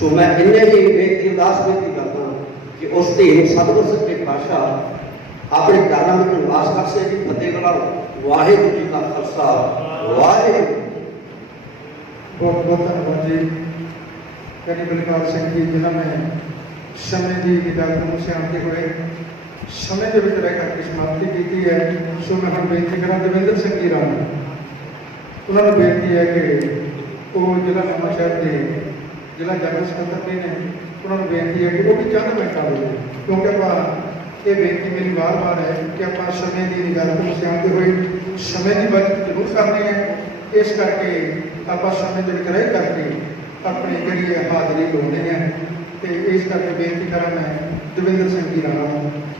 ਸੋ ਮੈਂ ਇੰਨੇ ਹੀ ਬੇਨਤੀ ਉਦਾਸ ਬੇਨਤੀ ਕਰਦਾ ਕਿ ਉਸ ਧੀ ਨੂੰ ਸਤਿਗੁਰ ਸੱਚੇ ਪਾਤਸ਼ਾਹ ਆਪਣੇ ਚਰਨਾਂ ਵਿੱਚ ਨਿਵਾਸ ਬਖਸ਼ੇ ਜੀ। ਫਤਿਹ ਬੁਲਾਓ। ਵਾਹਿਗੁਰੂ ਜੀ ਕਾ ਖਾਲਸਾ, ਵਾਹਿਗੁਰੂ। ਬਹੁਤ ਬਹੁਤ ਧੰਨਵਾਦ ਜੀ। यानी बलकार सिंह जी जिन्होंने समय की इजाजत को सियाणते हुए समय के रह करके समाप्ति की है। सो मैं हम बेनती करा दविंदर सिंह जी राम उन्होंने बेनती है कि वो जिला नवांशहर के जिला जनरल सकत्तर भी ने उन्होंने बेनती है कि वो भी चंद मिनट आए क्योंकि आप ये बेनती मेरी बार बार है कि आप समय की इजाजत को सियाणते हुए समय की बचत जरूर करनी है। इस करके आप समय के रह करके अपनी जी हाजरी लाने हैं तो इस करके बेनती करा मैं दविंदर सिंह जी राणा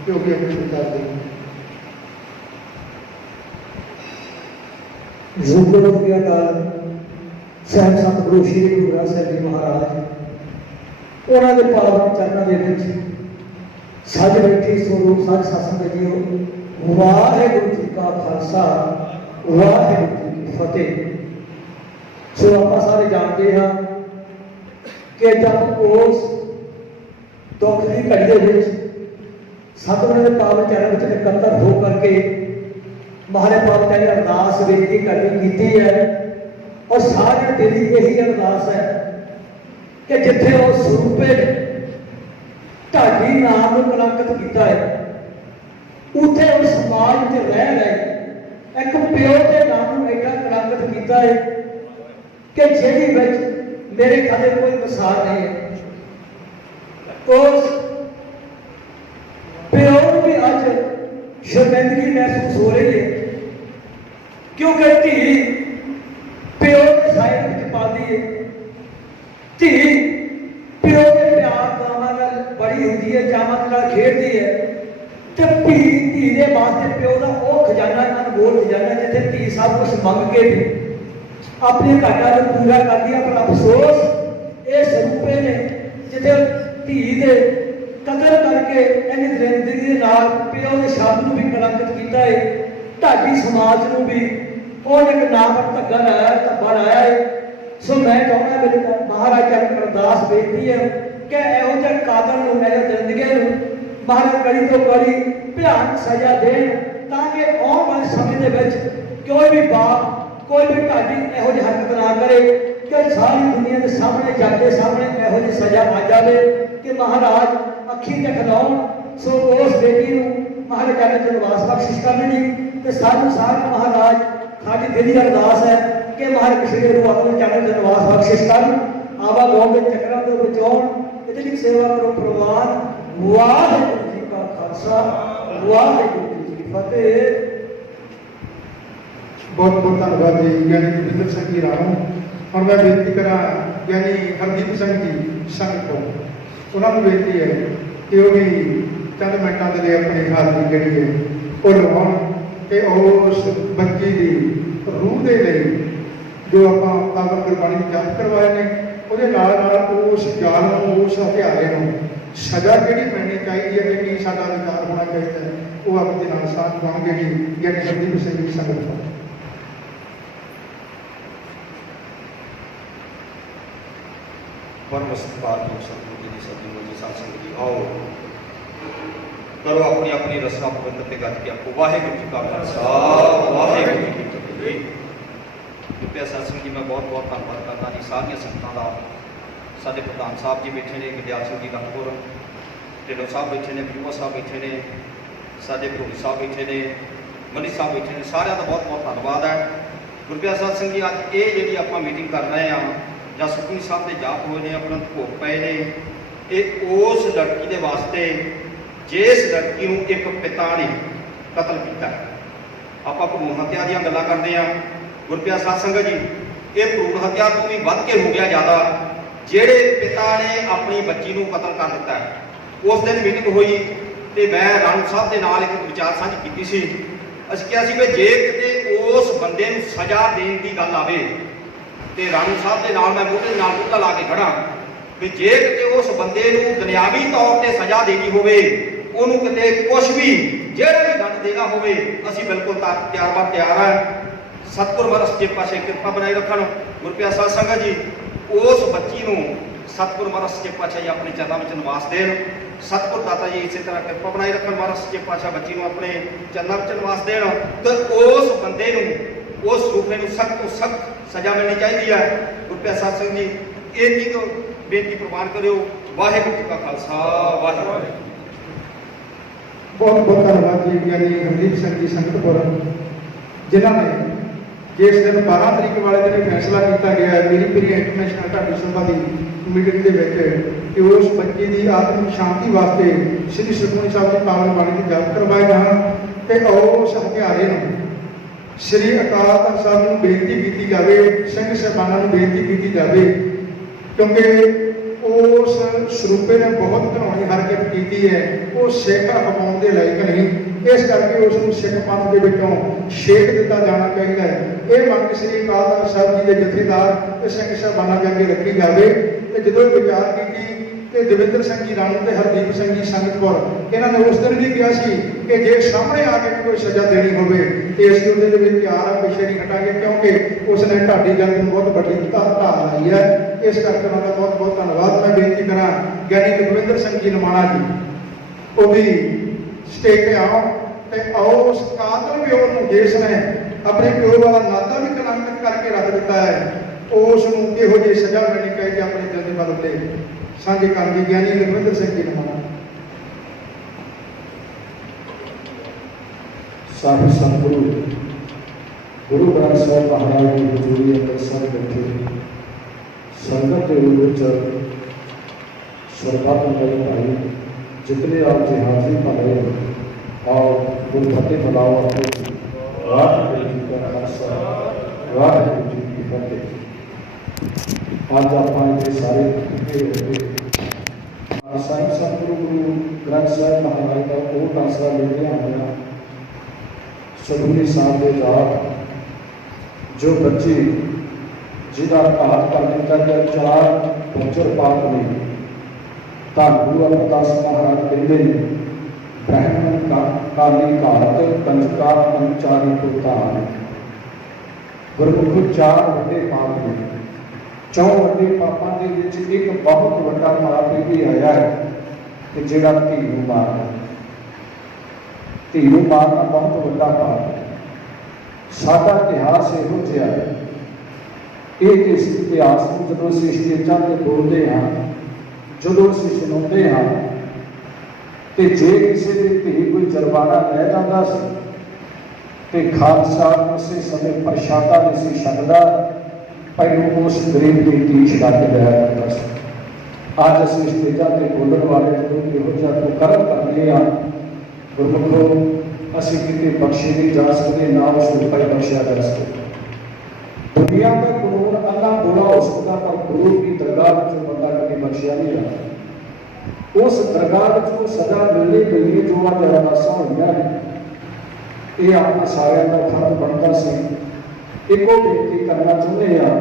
जो कि अपनी सरकार दें। ਸਾਹਿਬ ਸਤਿਗੁਰੂ ਸ਼੍ਰੀ ਗੁਰੂ ਗ੍ਰੰਥ ਸਾਹਿਬ ਜੀ ਮਹਾਰਾਜ ਉਹਨਾਂ ਦੇ ਪਾਵਨ ਚਰਨਾਂ ਦੇ ਵਿੱਚ ਸੱਜ ਬੈਠੀ ਸਰੂਪ ਸੱਜ ਸਤਸੰਗ ਜੀਓ। ਵਾਹਿਗੁਰੂ ਜੀ ਕਾ ਖਾਲਸਾ ਵਾਹਿਗੁਰੂ ਜੀ ਕੀ ਫਤਿਹ। ਸੋ ਆਪਾਂ ਸਾਰੇ ਜਾਣਦੇ ਹਾਂ ਕਿ ਜਦ ਉਸ ਦੁੱਖ ਦੀ ਘੜੀ ਦੇ ਵਿੱਚ ਸਤਿਗੁਰੂ ਦੇ ਪਾਵਨ ਚਰਨਾਂ ਵਿੱਚ ਇਕੱਤਰ ਹੋ ਕਰਕੇ ਮਹਾਰਾਜ ਪਾਪ ਜੀ ਅਰਦਾਸ ਬੇਨਤੀ ਕਰਨੀ ਕੀਤੀ ਹੈ। और सारे दिल की यही अरदास है कि जिथे वो स्वरूपे ने ढाडी नाम को कलंकित किया है उथे उस समाज में रह रहे एक प्यो के नाम को एडा कलंकित किया है कि जिहड़ी विच मेरे कदे कोई मिसाल नहीं है। उस प्यो को भी अज शर्मिंदगी महसूस हो रही है क्योंकि धी प्यो के साइड में पाती है। धी प्यो के प्यार दावां नाल बड़ी होती है जावां नाल खेडदी है ते धी दे वास्ते प्यो का वो खजाना अनमोल खजाना जिथे धी सब कुछ मंग के भी अपनी घाटा को पूरा करती है। पर अफसोस ये स्वरूपे ने जिथे धी दे कदर करके इन्नी दरिंदगी दे नाल प्यो के शब्द को भी कलंकित किया है। ढाडी समाज को भी और एक नाम धब्बा लाया है। सो मैं चाहना मेरे महाराज चरण अरदास बेनती है कि इहो जिहे कातल नूं इहो दरिंदगियां नूं महाराज कड़ी तो कड़ी भयानक सजा देन ताकि आने वाले समय दे विच कोई भी बाप कोई भी ढाडी इहो जिही हरकत ना करे कि सारी दुनिया के सामने जग के सामने इहो जिही सजा आ जाए कि महाराज अखी दिखाउण। सो उस बेटी नूं महाराज चरण च निवास बख्शिश करनी ते सानूं सारे महाराज साडी दिली अरदास है कि महाराज पिछले गुरु अपने चरण च निवास बख्शिश कर आवा लोग के चक्रां तो बचाउण इहदी सेवा करो प्रवान। वाहिगुरू जी का खालसा वाहिगुरू जी की फतेह। बहुत बहुत धन्यवाद जी ज्ञानी दविंदर सिंह जी राणा। और मैं बेनती करा ज्ञानी हरदीप सिंह जी संघ को उन्होंने बेनती है कि वो भी चंद मिनटों के लिए अपनी हाजरी जी है और लाउण कि उस बच्ची की रूह के लिए जो आप पावन गुरबाणी जप करवाए ने उस जाल उस हथियारे सजा जी मिलनी चाहिए है कि साडा विचार होना चाहिए है वो आपके नाल साथ पाएंगे जी ज्ञानी हरदीप सिंह जी संगत को। परम सत्कार सतगुरु जी सतगुरु जी साध संगत जी आओ करो अपनी अपनी रस्सा पवित्र ते गज के आपको वाहिगुरू जी का खालसा वाहिगुरू जी की फतेह। कृपया सत्संग जी मैं बहुत बहुत धन्यवाद करता जी सारिया संगतां दा। साडे प्रधान साहब जी बैठे ने गुरदियाल सिंह जी लखपुर ढिल्लों साहब बैठे ने बजूआ साहब बैठे ने साडे भरोली साहब बैठे ने मनी साहब बैठे ने सारिਆਂ ਦਾ बहुत बहुत धन्यवाद है। गुरदियाल सत्संग जी अज ये जी आप मीटिंग कर रहे हैं ਜਾਂ ਸੁਖਮਨੀ ਸਾਹਿਬ ਦੇ ਜਾਪ ਹੋਏ ਨੇ ਆਪਣਾ ਭੋਗ ਪਏ ਨੇ ਇਹ ਉਸ ਲੜਕੀ ਦੇ ਵਾਸਤੇ ਜਿਸ ਲੜਕੀ ਨੂੰ ਇੱਕ ਪਿਤਾ ਨੇ ਕਤਲ ਕੀਤਾ। ਆਪਾਂ ਭਰੂਣ ਹੱਤਿਆ ਦੀਆਂ ਗੱਲਾਂ ਕਰਦੇ ਆ ਗੁਰਪਿਆਰ ਸਾਧ ਸੰਗਤ ਜੀ ਇਹ ਭਰੂਣ ਹੱਤਿਆ ਤੋਂ ਵੀ ਵੱਧ ਕੇ ਹੋ ਗਿਆ ਜ਼ਿਆਦਾ ਜਿਹੜੇ ਪਿਤਾ ਨੇ ਆਪਣੀ ਬੱਚੀ ਨੂੰ ਕਤਲ ਕਰ ਦਿੱਤਾ। ਉਸ ਦਿਨ ਮੀਟਿੰਗ ਹੋਈ ਤੇ ਮੈਂ ਰਾਣੂ ਸਾਹਿਬ ਦੇ ਨਾਲ ਇੱਕ ਵਿਚਾਰ ਸਾਂਝੀ ਕੀਤੀ ਸੀ। ਅਸੀਂ ਕਿਹਾ ਸੀ ਵੀ ਜੇ ਕਿਤੇ ਉਸ ਬੰਦੇ ਨੂੰ ਸਜ਼ਾ ਦੇਣ ਦੀ ਗੱਲ ਆਵੇ ਤੇ ਰਾਣੂ ਸਾਹਿਬ ਦੇ ਨਾਲ ਮੈਂ ਮੋਢੇ ਨਾਲ ਮੋਢਾ ਲਾ ਕੇ ਖੜਾ ਵੀ ਜੇ ਕਿਤੇ ਉਸ ਬੰਦੇ ਨੂੰ ਦੁਨਿਆਵੀ ਤੌਰ ਤੇ ਸਜ਼ਾ ਦੇਣੀ ਹੋਵੇ ਉਹਨੂੰ ਕਿਤੇ ਕੁਝ ਵੀ ਜਿਹੜਾ ਵੀ ਦੰਡ ਦੇਣਾ ਹੋਵੇ ਅਸੀਂ ਬਿਲਕੁਲ ਤਿਆਰ ਹਾਂ। ਸਤਿਗੁਰ ਮਹਾਰਾਜ ਸੱਚੇ ਪਾਤਸ਼ਾਹ ਕਿਰਪਾ ਬਣਾਈ ਰੱਖਣ। ਗੁਰਪਿਆਰ ਸਾਧ ਸੰਗਤ ਜੀ ਉਸ ਬੱਚੀ ਨੂੰ ਸਤਿਗੁਰ ਮਹਾਰਾਜ ਸੱਚੇ ਪਾਤਸ਼ਾਹ ਜੀ ਆਪਣੇ ਚਰਨਾਂ ਵਿੱਚ ਨਿਵਾਸ ਦੇਣ। ਸਤਿਗੁਰ ਦਾਤਾ ਜੀ ਇਸੇ ਤਰ੍ਹਾਂ ਕਿਰਪਾ ਬਣਾਈ ਰੱਖਣ। ਮਹਾਰਾਜ ਸੱਚੇ ਪਾਤਸ਼ਾਹ ਬੱਚੀ ਨੂੰ ਆਪਣੇ ਚਰਨਾਂ ਵਿੱਚ ਨਿਵਾਸ ਦੇਣ ਤੇ ਉਸ ਬੰਦੇ ਨੂੰ ਉਸ ਰੂਪੇ ਨੂੰ ਸਖਤ ਤੋਂ ਸਖਤ ਸਜ਼ਾ ਮਿਲਣੀ ਚਾਹੀਦੀ ਹੈ। ਗੁਰਪਿਆਰ ਸਾਧ ਸੰਗਤ ਜੀ ਇਹ ਨਹੀਂ ਬੇਨਤੀ ਪ੍ਰਵਾਨ ਕਰਿਓ। ਵਾਹਿਗੁਰੂ ਜੀ ਕਾ ਖਾਲਸਾ, ਵਾਹਿਗੁਰੂ ਜੀ ਕੀ ਫਤਿਹ। ਬਹੁਤ ਬਹੁਤ ਧੰਨਵਾਦ ਜੀ ਗਿਆਨੀ ਹਰਦੀਪ ਸਿੰਘ ਜੀ ਸੰਗਤਪੁਰ, ਜਿਨ੍ਹਾਂ ਨੇ ਜਿਸ ਦਿਨ 12 ਤਰੀਕ ਵਾਲੇ ਦਿਨ ਇਹ ਫੈਸਲਾ ਕੀਤਾ ਗਿਆ ਹੈ ਮੇਰੀ ਪ੍ਰਿਆ ਇੰਟਰਨੈਸ਼ਨਲ ਢਾਡੀ ਸਭਾ ਦੀ ਮੀਟਿੰਗ ਦੇ ਵਿੱਚ ਕਿ ਉਸ ਬੱਚੇ ਦੀ ਆਤਮਿਕ ਸ਼ਾਂਤੀ ਵਾਸਤੇ ਸ੍ਰੀ ਸੁਖਮਨੀ ਸਾਹਿਬ ਦੀ ਪਾਵਨ ਬਾਣੀ ਦੀ ਜਪ ਕਰਵਾਏ ਜਾਣ ਤੇ ਉਸ ਹਥਿਆਰੇ ਨੂੰ ਸ੍ਰੀ ਅਕਾਲ ਤਖਤ ਸਾਹਿਬ ਨੂੰ ਬੇਨਤੀ ਕੀਤੀ ਜਾਵੇ, ਸਿੰਘ ਸਾਹਿਬਾਨਾਂ ਨੂੰ ਬੇਨਤੀ ਕੀਤੀ ਜਾਵੇ, ਕਿਉਂਕਿ ਉਸ ਸਰੂਪੇ ਨੇ ਬਹੁਤ ਘਿਨਾਉਣੀ ਹਰਕਤ ਕੀਤੀ ਹੈ। ਉਹ ਸਿੱਖ ਅਪਣਾਉਣ ਦੇ ਲਾਇਕ ਨਹੀਂ, ਇਸ ਕਰਕੇ ਉਸ ਨੂੰ ਸਿੱਖ ਪੰਥ ਦੇ ਵਿੱਚੋਂ ਛੇਕ ਦਿੱਤਾ ਜਾਣਾ ਚਾਹੀਦਾ ਹੈ। ਇਹ ਮੰਗ ਸ੍ਰੀ ਅਕਾਲ ਤਖਤ ਸਾਹਿਬ ਜੀ ਦੇ ਜਥੇਦਾਰ ਤੇ ਸਿੰਘ ਸਾਹਿਬਾਨਾਂ ਦੇ ਅੱਗੇ ਰੱਖੀ ਜਾਵੇ। ਤੇ ਜਦੋਂ ਇਹ ਵਿਚਾਰ ਕੀਤੀ ਤੇ ਦਵਿੰਦਰ ਸਿੰਘ ਜੀ ਰਾਣੂ ਤੇ ਹਰਦੀਪ ਸਿੰਘ ਜੀ ਸੰਗਤਪੁਰ, ਇਹਨਾਂ ਨੇ ਉਸ ਦਿਨ ਵੀ ਕਿਹਾ ਸੀ ਕਿ ਜੇ ਸਾਹਮਣੇ ਆ ਕੇ ਕੋਈ ਸਜ਼ਾ ਦੇਣੀ ਹੋਵੇ ਤੇ ਅਸੀਂ ਉਹਦੇ ਲਈ ਤਿਆਰ ਆ, ਪਿੱਛੇ ਨਹੀਂ ਹਟਾਂਗੇ, ਕਿਉਂਕਿ ਉਸ ਨੇ ਢਾਡੀ ਜੰਗ ਨੂੰ ਬਹੁਤ ਵੱਡੀ ਧਾਰਾ ਲਾਈ ਹੈ। ਇਸ ਕਰਕੇ ਉਹਨਾਂ ਦਾ ਬਹੁਤ ਬਹੁਤ ਧੰਨਵਾਦ। ਮੈਂ ਬੇਨਤੀ ਕਰਾਂ ਗਿਆਨੀ ਲਖਵਿੰਦਰ ਸਿੰਘ ਜੀ ਨਮਾਣਾ ਜੀ, ਉਹ ਵੀ ਸਟੇਜ ਤੇ ਆਓ ਤੇ ਆਓ ਉਸ ਕਾਤਲ ਪਿਓ ਨੂੰ, ਜਿਸ ਨੇ ਆਪਣੇ ਪਿਓ ਵਾਲਾ ਨਾਤਾ ਵੀ ਕਲੰਕਿਤ ਕਰਕੇ ਰੱਖ ਦਿੱਤਾ ਹੈ, ਉਸ ਨੂੰ ਕਿਹੋ ਜਿਹੀ ਸਜ਼ਾ ਮਿਲਣੀ ਚਾਹੀਦੀ ਆਪਣੇ ਦਿਲ ਦੇ ਬਲ ਉੱਤੇ ਸਾਂਝੇ ਕਰਨ ਦੀ। ਗਿਆਨੀ ਲਖਵਿੰਦਰ ਸਿੰਘ ਜੀ ਨਮਾਣਾ। ਸਾਹਿਬ ਸਤਿਗੁਰੂ ਗੁਰੂ ਗ੍ਰੰਥ ਸਾਹਿਬ ਮਹਾਰਾਜ ਦੀ ਹਜ਼ੂਰੀ ਅੰਦਰ ਸਭ ਬੈਠੇ ਸੰਗਤ ਦੇ ਰੂਪ ਵਿੱਚ ਸਰਬੱਤ ਦੇ ਭਾਈ ਜਿਤਨੇ ਆਪ ਜੀ ਹਾਜ਼ਰੀ ਪਾ ਰਹੇ ਹੋ ਆਓ ਗੁਰੂ ਫਤਿਹ ਬੁਲਾਓ ਆਪੋ। ਵਾਹਿਗੁਰੂ ਜੀ ਕਾ ਖਾਲਸਾ, ਵਾਹਿਗੁਰੂ ਜੀ ਕੀ ਫਤਿਹ। ਅੱਜ ਆਪਾਂ ਇੱਥੇ ਸਾਰੇ ਇਕੱਠੇ ਹੋ ਕੇ ਸਾਹਿਬ ਸਤਿਗੁਰੂ ਗੁਰੂ ਗ੍ਰੰਥ ਸਾਹਿਬ ਮਹਾਰਾਜ ਦਾ ਉਹ ਆਸਰਾ ਲੈਂਦਿਆਂ ਹੋਇਆ ਸੁਖਮਨੀ ਸਾਹਿਬ ਦੇ ਰਾਤ ਜੋ ਬੱਚੇ ਜਿਹਦਾ ਘਾਤ ਕਰ ਦਿੱਤਾ ਗਿਆ, 4 ਬੱਚਰ ਪਾਪ ਨੇ, ਤਾਂ ਗੁਰੂ ਅਮਰਦਾਸ ਮਹਾਰਾਜ ਕਹਿੰਦੇ ਨੇ ਬ੍ਰਾਹਮਣ ਕਾਲੀ ਘਾਤ ਕੰਜਕਾ ਪੰਚਾਰੀ ਪੁਤਾਨ। ਗੁਰਮੁਖੋ 4 ਵੱਡੇ ਪਾਪ ਨੇ। 4 ਵੱਡੇ ਪਾਪਾਂ ਦੇ ਵਿੱਚ ਇੱਕ ਬਹੁਤ ਵੱਡਾ ਪਾਪ ਇਹ ਵੀ ਆਇਆ ਹੈ ਕਿ ਜਿਹੜਾ ਧੀ ਨੂੰ ਮਾਰਨਾ। ਧੀ ਨੂੰ ਮਾਰਨਾ ਬਹੁਤ ਵੱਡਾ ਪਾਪ ਹੈ। ਸਾਡਾ ਇਤਿਹਾਸ ਇਹੋ ਜਿਹਾ ਹੈ। ਇਹ ਇਸ ਇਤਿਹਾਸ ਨੂੰ ਜਦੋਂ ਅਸੀਂ ਸਟੇਜਾਂ ਤੇ ਬੋਲਦੇ ਹਾਂ, ਜਦੋਂ ਅਸੀਂ ਸੁਣਾਉਂਦੇ ਹਾਂ, ਤੇ ਜੇ ਕਿਸੇ ਦੀ ਧੀ ਕੋਈ ਜੁਰਮਾਨਾ ਲੈ ਜਾਂਦਾ ਸੀ ਤੇ ਖਾਲਸਾ ਉਸੇ ਸਮੇਂ ਪ੍ਰਸ਼ਾਦਾ ਨਹੀਂ ਸੀ ਛਕਦਾ, ਪਹਿਲੋਂ ਉਸ ਗਰੀਬ ਦੀ ਧੀ ਛਡਾ ਕੇ ਲਿਆ ਜਾਂਦਾ ਸੀ। ਅੱਜ ਅਸੀਂ ਸਟੇਜਾਂ ਤੇ ਬੋਲਣ ਵਾਲੇ ਜਦੋਂ ਇਹੋ ਜਿਹਾ ਤੋਂ ਕਰਮ ਕਰਦੇ ਹਾਂ, ਗੁਰਮੁਖੋ ਅਸੀਂ ਕਿਤੇ ਬਖਸ਼ੇ ਨਹੀਂ ਜਾ ਸਕਦੇ, ਨਾ ਉਸ ਨੂੰ ਭਾਈ ਬਖਸ਼ਿਆ ਜਾ ਸਕਦਾ। ਦੁਨੀਆ ਦਾ ਕਾਨੂੰਨ ਅੱਲਾ ਬੁਰਾ ਹੋ ਸਕਦਾ, ਪਰ ਗੁਰੂ ਦੀ ਦਰਗਾਹ ਵਿੱਚ ਬੰਦਾ ਕਦੇ ਬਖਸ਼ਿਆ ਨਹੀਂ ਜਾਂਦਾ। ਉਸ ਦਰਗਾਹ ਵਿੱਚ ਉਹ ਸਜ਼ਾ ਮਿਲਣੀ ਪਈ ਹੈ ਜੋ ਅੱਜ ਅਰਦਾਸਾਂ ਹੋਈਆਂ ਨੇ। ਇਹ ਆਪਾਂ ਸਾਰਿਆਂ ਦਾ ਫਰਜ਼ ਬਣਦਾ ਸੀ। ਇੱਕੋ ਬੇਨਤੀ ਕਰਨਾ ਚਾਹੁੰਦੇ ਹਾਂ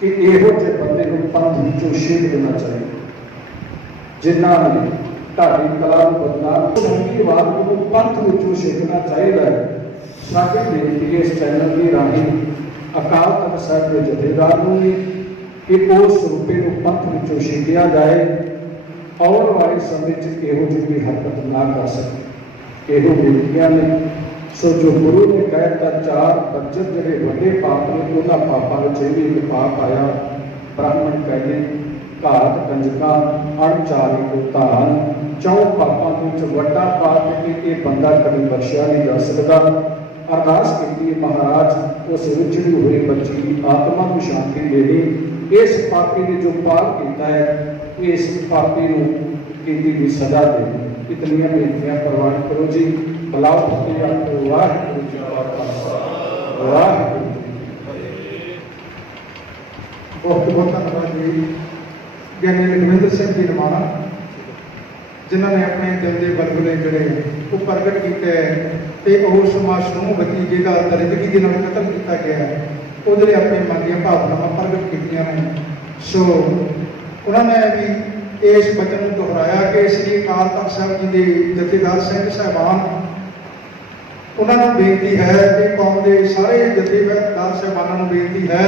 ਕਿ ਇਹੋ ਜਿਹੇ ਬੰਦੇ ਨੂੰ ਪੰਥ ਵਿੱਚੋਂ ਛੇਕ ਦੇਣਾ ਚਾਹੀਦਾ, ਜਿਨ੍ਹਾਂ ਨੇ ਢਾਡੀ ਕਲਾ ਨੂੰ ਬਦਨਾਮ ਸੰਗੀ ਵਾਦ ਨੂੰ ਪੰਥ ਵਿੱਚੋਂ ਛੇਕਣਾ ਚਾਹੀਦਾ ਹੈ। ਸਾਡੀ ਬੇਨਤੀ ਇਸ ਚੈਨਲ ਦੀ ਰਾਹੀਂ ਅਕਾਲ ਤਖਤ ਸਾਹਿਬ ਦੇ ਜਥੇਦਾਰ ਨੂੰ ਵੀ ਕਿ ਉਸ ਰੂਪੇ ਨੂੰ ਪੰਥ ਵਿੱਚੋਂ ਛੇਕਿਆ ਜਾਏ, ਆਉਣ ਵਾਲੇ ਸਮੇਂ 'ਚ ਇਹੋ ਜਿਹੀ ਹਰਕਤ ਨਾ ਕਰ ਸਕੇ। ਇਹੋ ਬੇਨਤੀਆਂ ਨੇ। ਸੋ ਜੋ ਗੁਰੂ ਨੇ ਕਹਿਤਾ 4 ਬੱਚੇ ਜਿਹੜੇ ਵੱਡੇ ਪਾਪ ਨੇ, ਉਹਨਾਂ ਪਾਪਾਂ ਵਿੱਚ ਇਹ ਵੀ ਇੱਕ ਪਾਪ ਆਇਆ। ਬ੍ਰਾਹਮਣ ਕਹਿੰਦੇ ਘਾਤ ਕੰਜਕਾਂ ਅਣਚਾਰੀ ਪੁਤਾਨ। 4 ਪਾਪਾਂ ਵਿੱਚ ਵੱਡਾ ਪਾਪ ਹੈ ਕਿ ਇਹ ਬੰਦਾ ਕਦੇ ਬਖਸ਼ਿਆ ਨਹੀਂ ਜਾ ਸਕਦਾ। ਅਰਦਾਸ ਕੀਤੀ ਮਹਾਰਾਜ ਉਸ ਵਿਛੜੀ ਹੋਈ ਬੱਚੀ ਦੀ ਆਤਮਾ ਨੂੰ ਸ਼ਾਂਤੀ ਦੇਣੀ। ਇਸ ਪਾਪੀ ਨੇ ਜੋ ਪਾਪ ਕੀਤਾ ਹੈ, ਇਸ ਪਾਪੀ ਨੂੰ ਕੀਤੀ ਦੀ ਸਜ਼ਾ ਦੇਣੀ। ਇਤਨੀਆਂ ਬੇਨਤੀਆਂ ਪ੍ਰਵਾਨ ਕਰੋ ਜੀ। ਬਲਾਓ ਫਤਿਹ ਆਖੋ। ਵਾਹਿਗੁਰੂ ਜੀ ਕਾ ਖਾਲਸਾ, ਵਾਹਿਗੁਰੂ ਜੀ ਕੀ ਫਤਿਹ। ਬਹੁਤ ਬਹੁਤ ਧੰਨਵਾਦ ਜੀ ਗਿਆਨੀ ਲਖਵਿੰਦਰ ਸਿੰਘ ਜੀ ਨਮਾਣਾ, ਜਿਨ੍ਹਾਂ ਨੇ ਆਪਣੇ ਦਿਲ ਦੇ ਬਲਬਲੇ ਜਿਹੜੇ ਉਹ ਪ੍ਰਗਟ ਕੀਤੇ ਤੇ ਉਸ ਮਾਸੂਮ ਬੱਚੀ ਜਿਹਦਾ ਦਰਿੰਦਗੀ ਦੇ ਨਾਲ ਕਤਲ ਕੀਤਾ ਗਿਆ, ਉਹਦੇ ਲਈ ਆਪਣੇ ਮਨ ਦੀਆਂ ਭਾਵਨਾਵਾਂ ਪ੍ਰਗਟ ਕੀਤੀਆਂ ਨੇ। ਸੋ ਉਹਨਾਂ ਨੇ ਵੀ ਇਸ ਬਚਨ ਨੂੰ ਦੁਹਰਾਇਆ ਕਿ ਸ੍ਰੀ ਅਕਾਲ ਤਖਤ ਸਾਹਿਬ ਜੀ ਦੇ ਜਥੇਦਾਰ ਸਿੰਘ ਸਾਹਿਬਾਨ, ਉਹਨਾਂ ਨੂੰ ਬੇਨਤੀ ਹੈ ਕਿ ਕੌਮ ਦੇ ਸਾਰੇ ਜਥੇਦਾਰ ਸਾਹਿਬਾਨਾਂ ਨੂੰ ਬੇਨਤੀ ਹੈ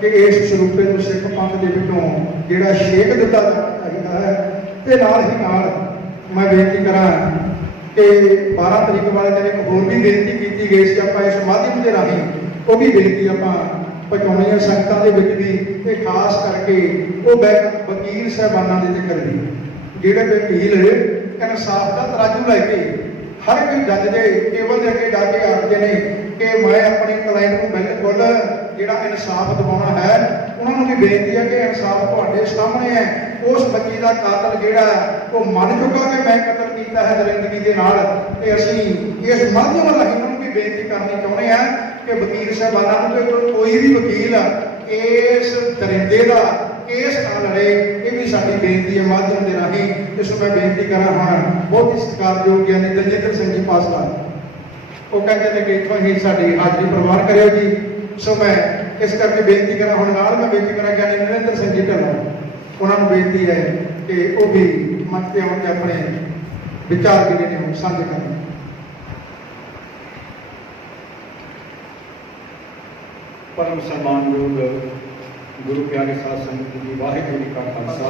ਕਿ ਇਸ ਸਰੂਪੇ ਨੂੰ ਸਿੱਖ ਪੰਥ ਦੇ ਵਿੱਚੋਂ ਜਿਹੜਾ ਛੇਕ ਦਿੱਤਾ ਜਾਣਾ ਚਾਹੀਦਾ ਹੈ। ਤੇ ਨਾਲ ਹੀ ਨਾਲ ਮੈਂ ਬੇਨਤੀ ਕਰਾਂ ਕਿ 12 ਤਰੀਕ ਵਾਲੇ ਦਿਨ ਇੱਕ ਹੋਰ ਵੀ ਬੇਨਤੀ ਕੀਤੀ ਗਈ ਸੀ, ਆਪਾਂ ਇਸ ਮਾਧਿਅਮ ਦੇ ਰਾਹੀਂ ਉਹ ਵੀ ਬੇਨਤੀ ਆਪਾਂ ਪਹੁੰਚਾਉਣੀਆਂ ਸੰਗਤਾਂ ਦੇ ਵਿੱਚ ਵੀ, ਤੇ ਖਾਸ ਕਰਕੇ ਉਹ ਵਕੀਲ ਸਾਹਿਬਾਨਾਂ ਦੇ ਜ਼ਿਕਰ ਵੀ, ਜਿਹੜੇ ਵਕੀਲ ਇਨਸਾਫ ਦਾ ਤਰਾਜੂ ਲੈ ਕੇ ਹਰ ਕੋਈ ਜੱਜ ਦੇ ਟੇਬਲ ਦੇ ਅੱਗੇ ਜਾ ਕੇ ਆਖਦੇ ਨੇ ਕਿ ਮੈਂ ਆਪਣੇ ਕਲਾਇੰਟ ਨੂੰ ਬਿਲਕੁਲ ਜਿਹੜਾ ਇਨਸਾਫ ਦਿਵਾਉਣਾ ਹੈ। ਉਹਨਾਂ ਨੂੰ ਵੀ ਬੇਨਤੀ ਹੈ ਕਿ ਇਨਸਾਫ ਤੁਹਾਡੇ ਸਾਹਮਣੇ ਹੈ। ਉਸ ਬੱਚੀ ਦਾ ਕਾਤਲ ਜਿਹੜਾ ਉਹ ਮੰਨ ਚੁੱਕਾ ਕਿ ਮੈਂ ਕਤਲ ਕੀਤਾ ਹੈ ਦਰਿੰਦਗੀ ਦੇ ਨਾਲ, ਤੇ ਅਸੀਂ ਇਸ ਮਾਧਿਅਮ ਰਾਹੀਂ ਉਹਨਾਂ ਨੂੰ ਵੀ ਬੇਨਤੀ ਕਰਨੀ ਚਾਹੁੰਦੇ ਹਾਂ ਕਿ ਵਕੀਲ ਸਾਹਿਬਾਨਾਂ ਨੂੰ ਕਿ ਕੋਈ ਵੀ ਵਕੀਲ ਇਸ ਦਰਿੰਦੇ ਦਾ ਕੇਸ ਨਾ ਲੜੇ। ਇਹ ਵੀ ਸਾਡੀ ਬੇਨਤੀ ਹੈ ਮਾਧਿਅਮ ਦੇ ਰਾਹੀਂ। ਇਸ ਨੂੰ ਮੈਂ ਬੇਨਤੀ ਕਰਾਂ ਹੁਣ ਬਹੁਤ ਹੀ ਸਤਿਕਾਰਯੋਗ ਗਿਆਨੀ ਦਲਜਿੰਦਰ ਸਿੰਘ ਜੀ ਪਾਸਲਾ, ਉਹ ਕਹਿੰਦੇ ਨੇ ਕਿ ਇੱਥੋਂ ਹੀ ਸਾਡੀ ਹਾਜ਼ਰੀ ਪ੍ਰਵਾਨ ਕਰਿਓ ਜੀ। ਸੋ ਮੈਂ ਇਸ ਕਰਕੇ ਬੇਨਤੀ ਕਰਾਂ, ਹੁਣ ਨਾਲ ਮੈਂ ਬੇਨਤੀ ਕਰਾਂ ਗਿਆਨੀ ਨਰਿੰਦਰ ਸਿੰਘ ਜੀ ਢੱਲੋਂ, ਉਹਨਾਂ ਨੂੰ ਬੇਨਤੀ ਹੈ ਕਿ ਉਹ ਵੀ ਮੰਚ ਤੇ ਆਉਣ ਕੇ ਆਪਣੇ ਵਿਚਾਰ ਜਿਹੜੇ ਨੇ ਉਹ ਸਾਂਝੇ ਕਰਨ। परम सम्मानयोग गुरु प्यारे साध संगत जी, वाहिगुरू जी का खालसा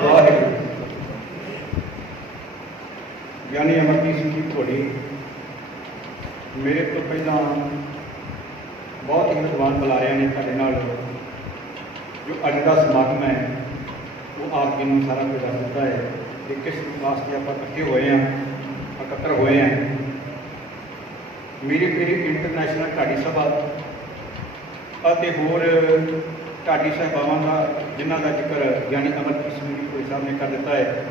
वाहिगुरू। ज्ञानी अमरजीत सिंह जी थोड़ी मेरे तो पहला बहुत ही विद्वान बुलाया ने ਤੁਹਾਡੇ ਨਾਲ जो अज का समागम है वो आप जी ਨੂੰ सारा कुछ दस दिता है कि किस वास्ते आप इकट्ठे हुए हैं, एकत्र हुए हैं। मेरी मेरी इंटरनेशनल ढाडी सभा ਅਤੇ ਹੋਰ ਢਾਡੀ ਸਾਹਿਬਾਵਾਂ ਦਾ ਜਿਨ੍ਹਾਂ ਦਾ ਜ਼ਿਕਰ ਗਿਆਨੀ ਅਮਰਜੀਤ ਸਿੰਘ ਜੀ ਸਾਹਿਬ ਨੇ ਕਰ ਦਿੱਤਾ ਹੈ,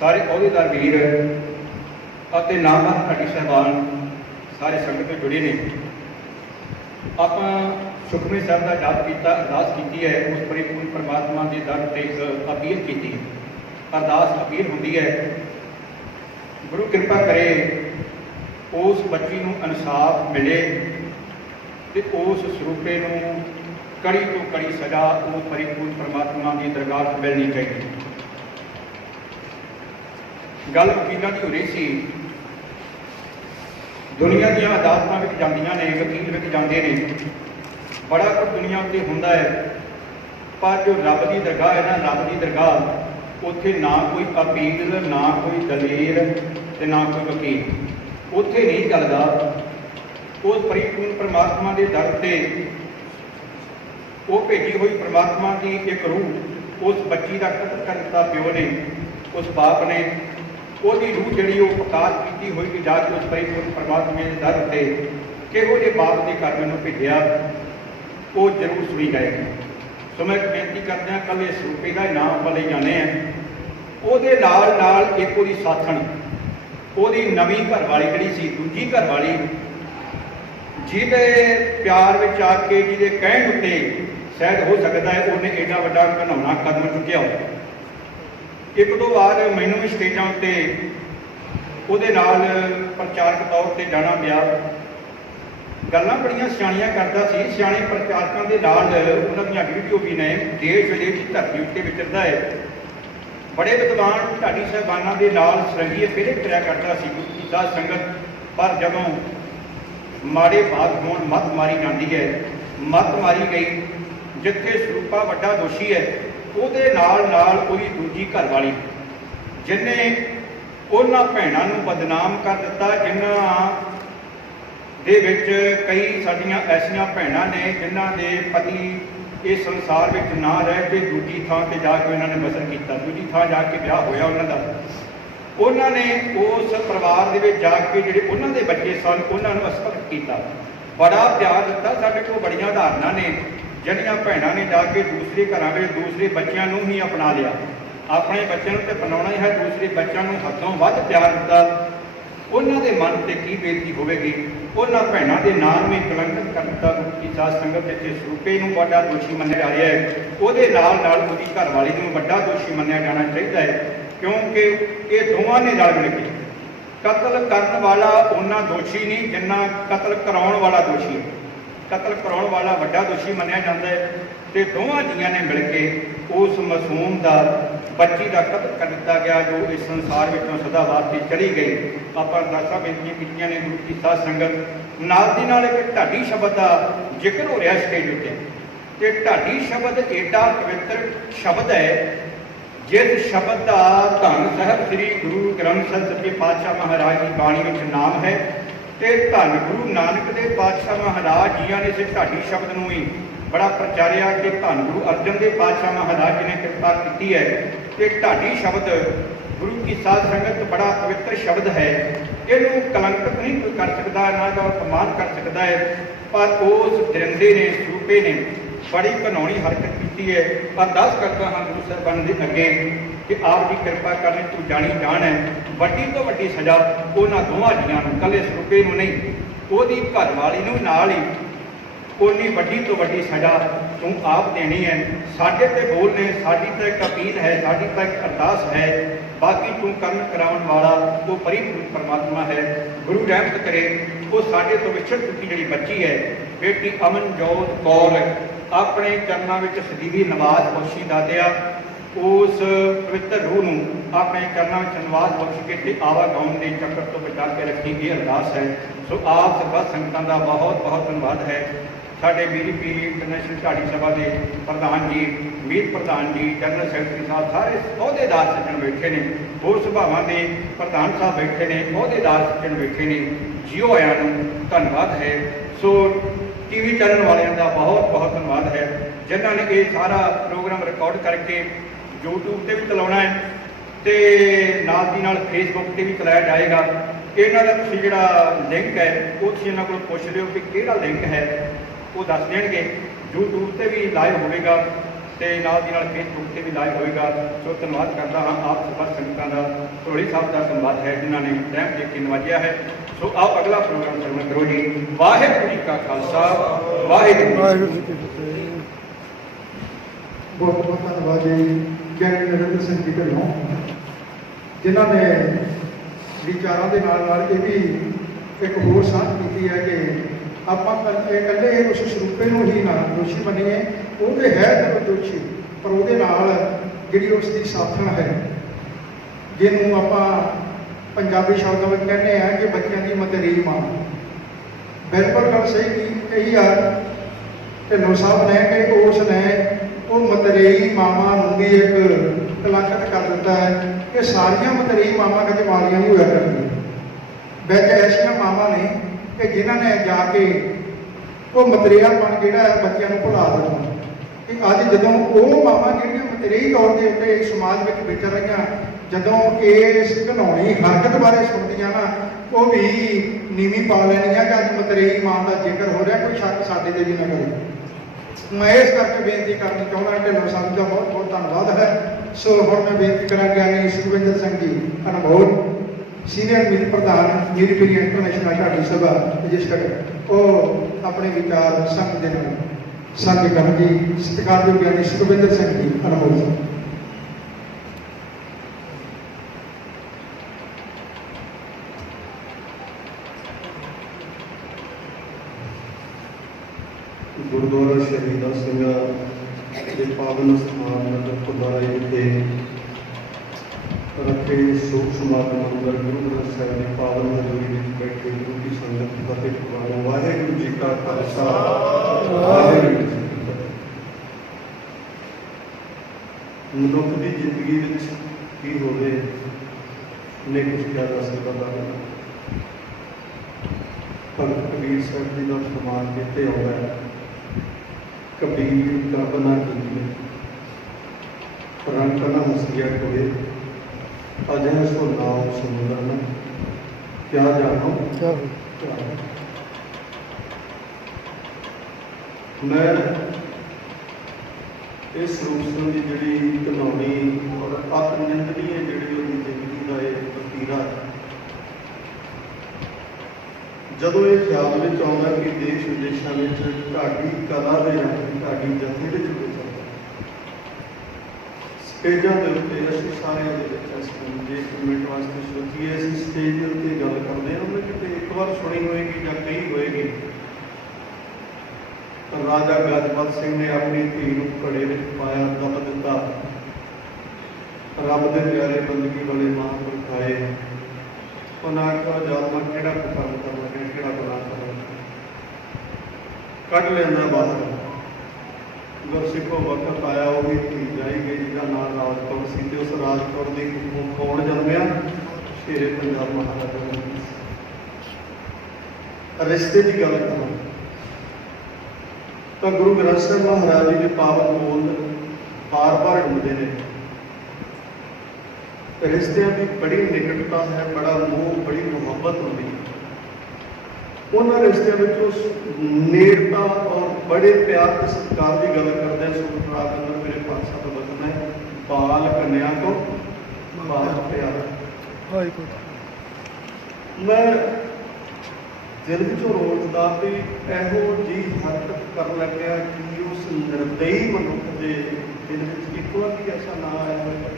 ਸਾਰੇ ਅਹੁਦੇਦਾਰ ਵੀਰ ਅਤੇ ਨਾਮਵਰ ਢਾਡੀ ਸਾਹਿਬਾਨ ਸਾਰੇ ਸੰਗਤ ਤੋਂ ਜੁੜੇ ਨੇ। ਆਪਾਂ ਸੁਖਮਨੀ ਸਾਹਿਬ ਦਾ ਜਾਪ ਕੀਤਾ, ਅਰਦਾਸ ਕੀਤੀ ਹੈ, ਉਸ ਪਰਿਪੂਰਨ ਪਰਮਾਤਮਾ ਦੇ ਦਰ ਤੇ ਅਪੀਲ ਕੀਤੀ। ਅਰਦਾਸ ਅਪੀਲ ਹੁੰਦੀ ਹੈ ਗੁਰੂ ਕਿਰਪਾ ਕਰੇ ਉਸ ਬੱਚੀ ਨੂੰ ਇਨਸਾਫ ਮਿਲੇ ਤੇ ਉਸ ਸਰੂਪੇ ਨੂੰ ਕੜੀ ਤੋਂ ਕੜੀ ਸਜ਼ਾ ਉਹ ਪਰਿਪੂਰਨ ਪਰਮਾਤਮਾ ਦੀ ਦਰਗਾਹ ਤੋਂ ਮਿਲਣੀ ਚਾਹੀਦੀ। ਗੱਲ ਵਕੀਲਾਂ ਦੀ ਹੋ ਰਹੀ ਸੀ। ਦੁਨੀਆ ਦੀਆਂ ਅਦਾਲਤਾਂ ਵਿੱਚ ਜਾਂਦੀਆਂ ਨੇ, ਵਕੀਲ ਵਿੱਚ ਜਾਂਦੇ ਨੇ, ਬੜਾ ਕੁਝ ਦੁਨੀਆ ਉੱਤੇ ਹੁੰਦਾ ਹੈ, ਪਰ ਜੋ ਰੱਬ ਦੀ ਦਰਗਾਹ ਹੈ ਨਾ, ਰੱਬ ਦੀ ਦਰਗਾਹ, ਉੱਥੇ ਨਾ ਕੋਈ ਅਪੀਲ, ਨਾ ਕੋਈ ਦਲੀਲ ਤੇ ਨਾ ਕੋਈ ਵਕੀਲ, ਉੱਥੇ ਨਹੀਂ ਚੱਲਦਾ। ਉਸ ਪਰਿਪੂਰਨ ਪਰਮਾਤਮਾ ਦੇ ਦਰ ਤੇ ਉਹ ਭੇਜੀ ਹੋਈ ਪਰਮਾਤਮਾ ਦੀ ਇੱਕ ਰੂਹ, ਉਸ ਬੱਚੀ ਦਾ ਕਤਲ ਕਰ ਦਿੱਤਾ ਪਿਓ ਨੇ, ਉਸ ਬਾਪ ਨੇ, ਉਹਦੀ ਰੂਹ ਜਿਹੜੀ ਉਹ ਪ੍ਰਕਾਸ਼ ਕੀਤੀ ਹੋਈ ਕਿ ਜਾ ਕੇ ਉਸ ਪਰਿਪੂਰਨ ਪਰਮਾਤਮਾ ਦੇ ਦਰ ਤੇ ਕਿਹੋ ਜਿਹੇ ਬਾਪ ਦੇ ਘਰ ਮੈਨੂੰ ਭੇਜਿਆ, ਉਹ ਜ਼ਰੂਰ ਸੁਣੀ ਜਾਏਗੀ। ਸੋ ਮੈਂ ਬੇਨਤੀ ਕਰਦਾ ਹਾਂ, ਕੱਲ੍ਹ ਇਸ ਸਰੂਪੇ ਦਾ ਨਾਮ ਵਾਲੇ ਜਾਣੇ ਆ, ਉਹਦੇ ਨਾਲ ਨਾਲ ਇੱਕ ਉਹਦੀ ਸਾਥਣ, ਉਹਦੀ ਨਵੀਂ ਘਰਵਾਲੀ ਜਿਹੜੀ ਸੀ, ਦੂਜੀ ਘਰਵਾਲੀ, ਜਿਹਦੇ ਪਿਆਰ ਵਿੱਚ ਆ ਕੇ, ਜਿਹਦੇ ਕਹਿਣ ਉੱਤੇ ਸ਼ਾਇਦ ਹੋ ਸਕਦਾ ਹੈ ਉਹਨੇ ਐਡਾ ਵੱਡਾ ਘਿਨਾਉਣਾ ਕਦਮ ਚੁੱਕਿਆ ਹੋ। ਇੱਕ ਦੋ ਵਾਰ ਮੈਨੂੰ ਵੀ ਸਟੇਜਾਂ ਉੱਤੇ ਉਹਦੇ ਨਾਲ ਪ੍ਰਚਾਰਕ ਤੌਰ ਤੇ ਜਾਣਾ ਪਿਆ। ਗੱਲਾਂ ਬੜੀਆਂ ਸਿਆਣੀਆਂ ਕਰਦਾ ਸੀ। ਸਿਆਣੇ ਪ੍ਰਚਾਰਕਾਂ ਦੇ ਨਾਲ ਉਹਨਾਂ ਦੀਆਂ ਵੀਡੀਓ ਵੀ ਨੇ, ਦੇਸ਼ ਵਿਦੇਸ਼ ਦੀ ਧਰਤੀ ਉੱਤੇ ਵਿਚਰਦਾ ਹੈ। ਬੜੇ ਵਿਦਵਾਨ ਢਾਡੀ ਸਾਹਿਬਾਨਾਂ ਦੇ ਨਾਲ ਸਰੰਗੀ ਫੇਰੇ ਕਰਿਆ ਕਰਦਾ ਸੀ ਗੁਰੂ ਕੀ ਸਾਧ ਸੰਗਤ। ਪਰ ਜਦੋਂ ਮਾੜੇ ਭਾਗ ਹੋਣ ਮੱਤ ਮਾਰੀ ਜਾਂਦੀ ਹੈ, ਮੱਤ ਮਾਰੀ ਗਈ। ਜਿੱਥੇ ਸਰੂਪਾ ਵੱਡਾ ਦੋਸ਼ੀ ਹੈ, ਉਹਦੇ ਨਾਲ ਨਾਲ ਉਹਦੀ ਦੂਜੀ ਘਰਵਾਲੀ, ਜਿਹਨੇ ਉਹਨਾਂ ਭੈਣਾਂ ਨੂੰ ਬਦਨਾਮ ਕਰ ਦਿੱਤਾ, ਜਿਨ੍ਹਾਂ ਦੇ ਵਿੱਚ ਕਈ ਸਾਡੀਆਂ ਐਸੀਆਂ ਭੈਣਾਂ ਨੇ ਜਿਨ੍ਹਾਂ ਦੇ ਪਤੀ ਇਸ ਸੰਸਾਰ ਵਿੱਚ ਨਾ ਰਹਿ ਕੇ ਦੂਜੀ ਥਾਂ ਤੇ ਜਾ ਕੇ ਉਹਨਾਂ ਨੇ ਬਸਰ ਕੀਤਾ, ਦੂਜੀ ਥਾਂ ਜਾ ਕੇ ਵਿਆਹ ਹੋਇਆ ਉਹਨਾਂ ਦਾ। ਉਹਨਾਂ ਨੇ ਉਸ ਪਰਿਵਾਰ ਦੇ ਵਿੱਚ ਜਾ ਕੇ ਜਿਹੜੇ ਉਹਨਾਂ ਦੇ ਬੱਚੇ ਸਨ, ਉਹਨਾਂ ਨੂੰ ਅਸਪਸ਼ਟ ਕੀਤਾ, ਬੜਾ ਪਿਆਰ ਦਿੱਤਾ। ਸਾਡੇ ਕੋਲ ਬੜੀਆਂ ਉਦਾਹਰਨਾਂ ਨੇ ਜਿਹੜੀਆਂ ਭੈਣਾਂ ਨੇ ਜਾ ਕੇ ਦੂਸਰੇ ਘਰਾਂ ਵਿੱਚ ਦੂਸਰੇ ਬੱਚਿਆਂ ਨੂੰ ਹੀ ਅਪਣਾ ਲਿਆ। ਆਪਣੇ ਬੱਚਿਆਂ ਨੂੰ ਤੇ ਅਪਣਾਉਣਾ ਹੀ ਹੈ, ਦੂਸਰੇ ਬੱਚਿਆਂ ਨੂੰ ਹੱਦੋਂ ਵੱਧ ਪਿਆਰ ਦਿੱਤਾ। ਉਹਨਾਂ ਦੇ ਮਨ ਤੇ ਕੀ ਬੇਇੱਜ਼ਤੀ ਹੋਵੇਗੀ। ਉਹਨਾਂ ਭੈਣਾਂ ਦੇ ਨਾਮ ਨੂੰ ਕਲੰਕਿਤ ਕਰ ਦਿੱਤਾ। ਗੁਰੂ ਕੀ ਸਾਧ ਸੰਗਤ ਵਿੱਚ ਸਰੂਪੇ ਨੂੰ ਵੱਡਾ ਦੋਸ਼ੀ ਮੰਨਿਆ ਜਾ ਰਿਹਾ ਹੈ, ਉਹਦੇ ਨਾਲ ਨਾਲ ਉਹਦੀ ਘਰਵਾਲੀ ਨੂੰ ਵੱਡਾ ਦੋਸ਼ੀ ਮੰਨਿਆ ਜਾਣਾ ਚਾਹੀਦਾ ਹੈ, ਕਿਉਂਕਿ ਇਹ ਦੋਵਾਂ ਨੇ ਰਲ ਮਿਲ ਕੇ, ਕਤਲ ਕਰਨ ਵਾਲਾ ਉਹਨਾਂ ਦੋਸ਼ੀ ਨਹੀਂ ਜਿੰਨਾ ਕਤਲ ਕਰਾਉਣ ਵਾਲਾ ਦੋਸ਼ੀ ਹੈ। ਕਤਲ ਕਰਾਉਣ ਵਾਲਾ ਵੱਡਾ ਦੋਸ਼ੀ ਮੰਨਿਆ ਜਾਂਦਾ ਹੈ, ਤੇ ਦੋਵਾਂ ਜੀਆਂ ਨੇ ਮਿਲ ਕੇ ਉਸ ਮਾਸੂਮ ਦਾ, ਬੱਚੀ ਦਾ ਕਤਲ ਕਰ ਦਿੱਤਾ ਗਿਆ, ਜੋ ਇਸ ਸੰਸਾਰ ਵਿੱਚੋਂ ਸਦਾ ਵਾਸਤੇ ਚਲੀ ਗਈ। ਆਪਾਂ ਅਰਦਾਸਾਂ ਬੇਨਤੀਆਂ ਕੀਤੀਆਂ ਨੇ ਗੁਰੂ ਕੀ ਸਾਧ ਸੰਗਤ। ਨਾਲ ਦੀ ਨਾਲ ਇੱਕ ਢਾਡੀ ਸ਼ਬਦ ਦਾ ਜ਼ਿਕਰ ਹੋ ਰਿਹਾ ਸਟੇਜ ਉੱਤੇ, ਤੇ ਢਾਡੀ ਸ਼ਬਦ ਏਡਾ ਪਵਿੱਤਰ ਸ਼ਬਦ ਹੈ, ਜਿਸ ਸ਼ਬਦ ਦਾ ਧੰਨ ਸਾਹਿਬ ਸ੍ਰੀ ਗੁਰੂ ਗ੍ਰੰਥ ਸਾਹਿਬ ਸੱਚੇ ਪਾਤਸ਼ਾਹ ਮਹਾਰਾਜ ਦੀ ਬਾਣੀ ਵਿੱਚ ਨਾਮ ਹੈ, ਤੇ ਧੰਨ ਗੁਰੂ ਨਾਨਕ ਦੇਵ ਪਾਤਸ਼ਾਹ ਮਹਾਰਾਜ ਜੀਆਂ ਨੇ ਇਸ ਢਾਡੀ ਸ਼ਬਦ ਨੂੰ ਹੀ ਬੜਾ ਪ੍ਰਚਾਰਿਆ ਕਿ ਧੰਨ ਗੁਰੂ ਅਰਜਨ ਦੇਵ ਪਾਤਸ਼ਾਹ ਮਹਾਰਾਜ ਜੀ ਨੇ ਕਿਰਪਾ ਕੀਤੀ ਹੈ ਕਿ ਢਾਡੀ ਸ਼ਬਦ ਗੁਰੂ ਕੀ ਸਾਧ ਸੰਗਤ ਬੜਾ ਪਵਿੱਤਰ ਸ਼ਬਦ ਹੈ, ਇਹਨੂੰ ਕਲੰਕਿਤ ਨਹੀਂ ਕੋਈ ਕਰ ਸਕਦਾ, ਨਾ ਦਾ ਅਪਮਾਨ ਕਰ ਸਕਦਾ ਹੈ। ਪਰ ਉਸ ਦਰਿੰਦੇ ਨੇ, ਸਰੂਪੇ ਨੇ ਬੜੀ ਘਿਨਾਉਣੀ ਹਰਕਤ ਕੀਤੀ ਹੈ। ਅਰਦਾਸ ਕਰਦਾ ਹਾਂ ਗੁਰੂ ਸਾਹਿਬਾਨ ਦੇ ਅੱਗੇ ਕਿ ਆਪ ਦੀ ਕਿਰਪਾ ਕਰਨੀ, ਤੂੰ ਜਾਣੀ ਜਾਣ ਹੈ। ਵੱਡੀ ਤੋਂ ਵੱਡੀ ਸਜ਼ਾ ਉਹਨਾਂ ਦੋਵਾਂ ਜੀਆਂ ਨੂੰ, ਇਕੱਲੇ ਸਰੂਪੇ ਨੂੰ ਨਹੀਂ, ਉਹਦੀ ਘਰਵਾਲੀ ਨੂੰ ਨਾਲ ਹੀ ਉਨੀ ਵੱਡੀ ਤੋਂ ਵੱਡੀ ਸਜ਼ਾ ਤੂੰ ਆਪ ਦੇਣੀ ਹੈ। ਸਾਡੇ ਤੇ ਬੋਲ ਨੇ, ਸਾਡੀ ਤਾਂ ਇੱਕ ਅਪੀਲ ਹੈ, ਸਾਡੀ ਤਾਂ ਇੱਕ ਅਰਦਾਸ ਹੈ, ਬਾਕੀ ਤੂੰ ਕਰਨ ਕਰਾਉਣ ਵਾਲਾ ਉਹ ਪਰਿਪੂਰਨ ਪਰਮਾਤਮਾ ਹੈ। ਗੁਰੂ ਰਹਿਮਤ ਕਰੇ। ਉਹ ਸਾਡੇ ਤੋਂ ਵਿਛੜ ਚੁੱਕੀ ਜਿਹੜੀ ਬੱਚੀ ਹੈ ਬੇਟੀ ਅਮਨਜੋਤ ਕੌਰ, ਆਪਣੇ ਚਰਨਾਂ ਵਿੱਚ ਸਦੀਵੀ ਨਿਵਾਸ ਬਖਸ਼ੀ ਦਾਤਿਆ। ਉਸ ਪਵਿੱਤਰ ਰੂਹ ਨੂੰ ਆਪਣੇ ਚਰਨਾਂ ਵਿੱਚ ਨਿਵਾਸ ਬਖਸ਼ ਕੇ ਤੇ ਆਵਾਗਾਉਣ ਦੇ ਚੱਕਰ ਤੋਂ ਬਚਾ ਕੇ ਰੱਖੀ, ਇਹ ਅਰਦਾਸ ਹੈ। ਸੋ ਆਪ ਸਰਬੱਤ ਸੰਗਤਾਂ ਦਾ ਬਹੁਤ ਬਹੁਤ ਧੰਨਵਾਦ ਹੈ। ਸਾਡੇ BJP ਇੰਟਰਨੈਸ਼ਨਲ ਢਾਡੀ ਸਭਾ ਦੇ ਪ੍ਰਧਾਨ ਜੀ, ਮੀਤ ਪ੍ਰਧਾਨ ਜੀ, ਜਨਰਲ ਸੈਕਟਰੀ ਸਾਹਿਬ, ਸਾਰੇ ਅਹੁਦੇਦਾਰ ਸੱਜਣ ਬੈਠੇ ਨੇ, ਹੋਰ ਸਭਾਵਾਂ ਦੇ ਪ੍ਰਧਾਨ ਸਾਹਿਬ ਬੈਠੇ ਨੇ, ਅਹੁਦੇਦਾਰ ਸੱਜਣ ਬੈਠੇ ਨੇ, ਜੀਓ ਆਇਆਂ ਨੂੰ ਧੰਨਵਾਦ ਹੈ। ਸੋ TV ਚੈਨਲ ਵਾਲਿਆਂ ਦਾ ਬਹੁਤ ਬਹੁਤ ਧੰਨਵਾਦ ਹੈ, ਜਿਨ੍ਹਾਂ ਨੇ ਇਹ ਸਾਰਾ ਪ੍ਰੋਗਰਾਮ ਰਿਕਾਰਡ ਕਰਕੇ YouTube ਤੇ ਵੀ ਚਲਾਉਣਾ ਹੈ ਤੇ ਨਾਲ ਦੀ ਨਾਲ Facebook ਤੇ ਵੀ ਚਲਾਇਆ ਜਾਏਗਾ। ਇਹਨਾਂ ਦਾ ਤੁਸੀਂ ਜਿਹੜਾ ਲਿੰਕ ਹੈ ਉਹ ਤੁਸੀਂ ਇਹਨਾਂ ਕੋਲ ਪੁੱਛ ਲਿਓ ਕਿ ਕਿਹੜਾ ਲਿੰਕ ਹੈ, ਉਹ ਦੱਸ ਦੇਣਗੇ। YouTube ਤੇ ਵੀ ਲਾਈਵ ਹੋਵੇਗਾ ਤੇ ਨਾਲ ਦੀ ਨਾਲ Facebook ਤੇ ਵੀ ਲਾਈਵ ਹੋਵੇਗਾ। ਸੋ ਧੰਨਵਾਦ ਕਰਦਾ ਹਾਂ ਆਪ ਸਰਬੱਤ ਸੰਗਤਾਂ ਦਾ, ਢੋਲੀ ਸਾਹਿਬ ਦਾ ਧੰਨਵਾਦ ਹੈ ਜਿਨ੍ਹਾਂ ਨੇ ਟਾਈਮ ਦੇ ਕੇ ਨਵਾਜਿਆ ਹੈ। ਸੋ ਆਪ ਅਗਲਾ ਪ੍ਰੋਗਰਾਮ ਸਰਵਣ ਕਰੋ ਜੀ। ਵਾਹਿਗੁਰੂ ਜੀ ਕਾ ਖਾਲਸਾ, ਵਾਹਿਗੁਰੂ ਜੀ ਕੀ ਫਤਿਹ। ਬਹੁਤ ਬਹੁਤ ਧੰਨਵਾਦ ਜੀ ਗਿਆਨੀ ਨਰਿੰਦਰ ਸਿੰਘ ਜੀ ਢਿੱਲੋਂ, ਜਿਨ੍ਹਾਂ ਨੇ ਵਿਚਾਰਾਂ ਦੇ ਨਾਲ ਨਾਲ ਇਹ ਵੀ ਇੱਕ ਹੋਰ ਸਾਂਝ ਕੀਤੀ ਹੈ ਕਿ ਆਪਾਂ ਇਕੱਲੇ ਉਸ ਸਰੂਪੇ ਨੂੰ ਹੀ ਨਾ ਦੋਸ਼ੀ ਮੰਨੀਏ, ਉਹ ਤੇ ਹੈ ਜ਼ਰੂਰ ਦੋਸ਼ੀ, ਪਰ ਉਹਦੇ ਨਾਲ ਜਿਹੜੀ ਉਸ ਦੀ ਸਾਥਣ ਹੈ, ਜਿਹਨੂੰ ਆਪਾਂ ਪੰਜਾਬੀ ਸ਼ਬਦਾਂ ਵਿੱਚ ਕਹਿੰਦੇ ਆ ਕਿ ਬੱਚਿਆਂ ਦੀ ਮਤਰੇਈ ਮਾਂ। ਬਿਲਕੁਲ ਗੱਲ ਸਹੀ ਕਹੀ ਆ ਢਿੱਲੋਂ ਸਾਹਿਬ ਨੇ ਕਿ ਉਸ ਨੇ ਉਹ ਮਤਰੇਈ ਮਾਵਾਂ ਨੂੰ ਵੀ ਇੱਕ ਕਲੰਕਿਤ ਕਰ ਦਿੱਤਾ ਹੈ ਕਿ ਸਾਰੀਆਂ ਮਤਰੇਈ ਮਾਵਾਂ ਕਦੇ ਮਾੜੀਆਂ ਨਹੀਂ ਹੋਇਆ ਕਰਦੀਆਂ। ਵਿੱਚ ਐਸੀਆਂ ਮਾਵਾਂ ਨੇ ਕਿ ਜਿਨ੍ਹਾਂ ਨੇ ਜਾ ਕੇ ਉਹ ਮਤਰੇਆਪਣ ਜਿਹੜਾ ਹੈ ਬੱਚਿਆਂ ਨੂੰ ਭੁਲਾ ਦਿੱਤਾ। ਕਿ ਅੱਜ ਜਦੋਂ ਉਹ ਮਾਵਾਂ ਜਿਹੜੀਆਂ ਮਤਰੇਈ ਤੌਰ ਦੇ ਉੱਤੇ ਸਮਾਜ ਵਿੱਚ ਵਿਚਰ ਰਹੀਆਂ, ਜਦੋਂ ਇਸ ਘਿਨਾਉਣੀ ਹਰਕਤ ਬਾਰੇ ਸੁਣਦੀਆਂ ਨਾ, ਉਹ ਵੀ ਨੀਵੀਂ ਪਾ ਲੈਣੀਆਂ ਕਿ ਅੱਜ ਮਤਰੇਈ ਮਾਂ ਦਾ ਜ਼ਿਕਰ ਹੋ ਰਿਹਾ, ਕੋਈ ਸ਼ੱਕ ਸਾਡੇ ਤੇ ਵੀ ਨਾ ਕਰੇ। ਮੈਂ ਇਸ ਕਰਕੇ ਬੇਨਤੀ ਕਰਨੀ ਚਾਹੁੰਦਾ, ਢਿੱਲੋਂ ਸਾਹਿਬ ਦਾ ਬਹੁਤ ਬਹੁਤ ਧੰਨਵਾਦ ਹੈ। ਸੋ ਹੁਣ ਮੈਂ ਬੇਨਤੀ ਕਰਾਂ ਗਿਆਨੀ ਸੁਖਵਿੰਦਰ ਸਿੰਘ ਜੀ ਅਨਮੋਲ, ਸੀਨੀਅਰ ਮੀਤ ਪ੍ਰਧਾਨ BJP ਇੰਟਰਨੈਸ਼ਨਲ ਢਾਡੀ ਸਭਾ ਰਜਿਸਟਰਡ, ਉਹ ਆਪਣੇ ਵਿਚਾਰ ਸੰਘ ਦੇ ਨਾਲ ਸਾਂਝੇ ਕਰਨ ਜੀ। ਸਤਿਕਾਰਯੋਗ ਗਿਆਨੀ ਸੁਖਵਿੰਦਰ ਸਿੰਘ ਜੀ ਅਨਮੋਲ ਜੀ। ਗੁਰਦੁਆਰਾ ਸ਼ਹੀਦਾਂ ਸਿੰਘਾਂ ਦੇ ਪਾਵਨ ਸਥਾਨ ਨਗਰ ਗੁਰਦੁਆਰਾ ਵਿਖੇ ਰੱਖੇ ਸ਼ੋਕ ਸਮਾਗਮ ਅੰਦਰ ਗੁਰੂ ਗ੍ਰੰਥ ਸਾਹਿਬ ਦੀ ਪਾਵਨ ਹਜ਼ੂਰੀ ਵਿੱਚ ਬੈਠੇ ਗੁਰੂ ਕੀ ਸੰਗਤ ਫਤਿਹ ਪਵਾਓ। ਵਾਹਿਗੁਰੂ ਜੀ ਕਾ ਖਾਲਸਾ, ਵਾਹਿਗੁਰੂ ਜੀ ਕੀ ਫਤਿਹ। ਮਨੁੱਖ ਦੀ ਜ਼ਿੰਦਗੀ ਵਿੱਚ ਕੀ ਹੋਵੇ ਨੇ ਕੁਝ ਕਿਹਾ ਜਾ ਸਕਦਾ ਹੈ। ਭਗਤ ਕਬੀਰ ਸਾਹਿਬ ਜੀ ਦਾ ਫਰਮਾਨ ਕਿਤੇ ਆਉਂਦਾ ਹੈ, ਕਬੀਰ ਕਰਬ ਨਾ ਕੀਏ ਰੰਗ ਨਾ ਹਸੀਆ ਕੋਏ, ਅਜਿਹਾ ਸੋ ਨਾਮ ਸਿਮਰਨ ਕਿਆ ਜਾਣੋ। ਮੈਂ ਇਸ ਰੂਪ ਸਿੰਘ ਦੀ ਜਿਹੜੀ ਘਿਨਾਉਣੀ ਔਰ ਆਤਮਨਿੰਦਨੀ ਹੈ ਜਿਹੜੀ ਉਹਦੀ ਜ਼ਿੰਦਗੀ ਦਾ ਇਹ ਵਤੀਰਾ, ਜਦੋਂ ਇਹ ਖਿਆਲ ਵਿੱਚ ਆਉਂਦਾ ਕਿ ਦੇਸ਼ ਵਿਦੇਸ਼ਾਂ ਵਿੱਚ ਢਾਡੀ ਕਲਾ ਦੇ ਰੰਗ ਢਾਡੀ ਜਥੇ ਦੇ ਜੁੜੇ ਜਾਂਦੇ ਸਟੇਜਾਂ ਦੇ ਉੱਤੇ, ਅਸੀਂ ਸਾਰਿਆਂ ਦੇ ਵਿੱਚ ਇਸ ਨੂੰ ਜੇ ਇੱਕ ਮਿੰਟ ਵਾਸਤੇ ਸੋਚੀਏ, ਅਸੀਂ ਸਟੇਜ ਦੇ ਉੱਤੇ ਗੱਲ ਕਰਦੇ ਹਾਂ, ਉਹਨੇ ਕਿਤੇ ਇੱਕ ਵਾਰ ਸੁਣੀ ਹੋਏਗੀ ਜਾਂ ਕਹੀ ਹੋਏਗੀ। ਰਾਜਾ ਗਜਪਤ ਸਿੰਘ ਨੇ ਆਪਣੀ ਧੀ ਨੂੰ ਘੜੇ ਵਿੱਚ ਪਾਇਆ, ਦੱਬ ਦਿੱਤਾ, ਰੱਬ ਦੇ ਪਿਆਰੇ ਬੰਦਗੀ ਵਾਲੇ ਮਹਾਂਪੁਰਖ ਆਏ, ਉਹਨਾਂ ਆਖਿਆ ਜਾਲਮਾ ਕਿਹੜਾ ਕੰਮ ਕਰਨਾ, ਕਿਹੜਾ ਗੁਨਾਹ ਕਰਨਾ, ਕੱਢ ਲੈਂਦਾ ਬਾਹਰ। ਗੁਰਸਿੱਖੋ ਵਕਤ ਆਇਆ, ਉਹ ਵੀ ਧੀ ਜਾਈ ਗਈ ਜਿਹਦਾ ਨਾਮ ਰਾਜਕੌਰ ਸੀ, ਤੇ ਉਸ ਰਾਜਕੌਰ ਦੀ ਕੁੱਖੋਂ ਕੌਣ ਜਨਮਿਆ? ਸ਼ੇਰੇ ਪੰਜਾਬ ਮਹਾਰਾਜਾ ਰਣਜੀਤ ਸਿੰਘ। रिश्ते की गल करा तो गुरु ग्रंथ साहिब महाराज जी के पावन बोल बार बार ढूंढते हैं। रिश्तियों की बड़ी निकटता है, बड़ा मोह, बड़ी मुहब्बत होती है। उन्होंने रिश्तियों में नेड़ता और बड़े प्यार के सत्कार की गल करते हैं। सुखराग अंदर मेरे पातशाह का वचन है, बाल कन्या को बाल प्यार। मैं दिल चो रोचदा भी एहो जी हरकत कर लग्या कि उस निर्दयी मनुख के दिल में एक बार भी ऐसा ना आया होगा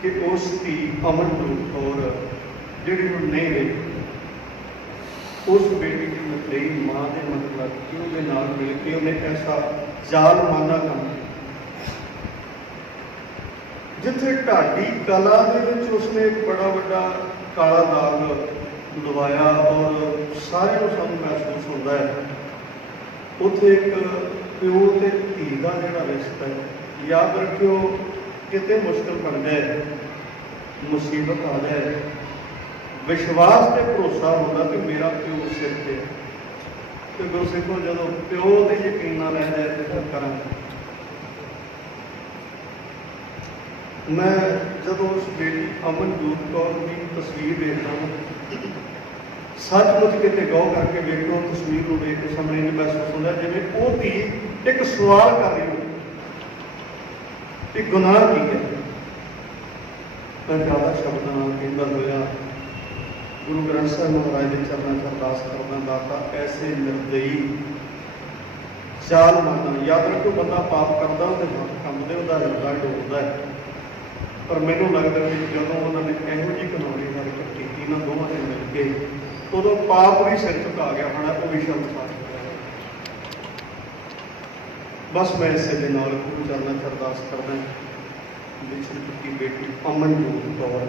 कि उस धी अमनजोत और जिहड़ी हुण नहीं रही, उस बेटी की निर्दयी माँ के मतलब कि उसके नाल मिल के उन्हें ऐसा जालमाना काम जिथे ढाडी कला दे विच उसने एक बड़ा वड्डा काला दाग लवाया और सारे सानू महसूस होता है उत्थे एक प्यो ते धी का जिहड़ा रिश्ता है, याद रखियो किते मुश्किल बन जाए, मुसीबत आ जाए, विश्वास से भरोसा होता कि मेरा प्यो सिर पे है। तो गुरसिखो जो प्यो के यकीन ना रह जाए तो फिर करा। मैं जब उस बेटी अमनजोत कौर की तस्वीर देखता हूँ, सचमुच कितने गौर करके वेखो तस्वीर को देख के सामने नहीं महसूस होता जिवें वो धी एक सवाल कर रही हो कि गुनाह की है। मैं ज़्यादा शब्द कहता होया गुरु ग्रंथ साहिब महाराज के चरणों च अरदास करना, दाता ऐसे निर्दयी जाल माना। याद रखो बंदा पाप करता उसके हथ कंबदे, उसका हिरदा डोलता है, पर मैनू लगता है कि जो उन्होंने यहो जी कानूनी हरकत की इन्होंने दोनों ने मिल के उदों पाप भी सिर झुका गया होना, वो भी शर्मसार हो गया। बस मैं इसे दे नाल गुरु चरणों च अरदास करना, विछड़ चुकी बेटी अमनजोत कौर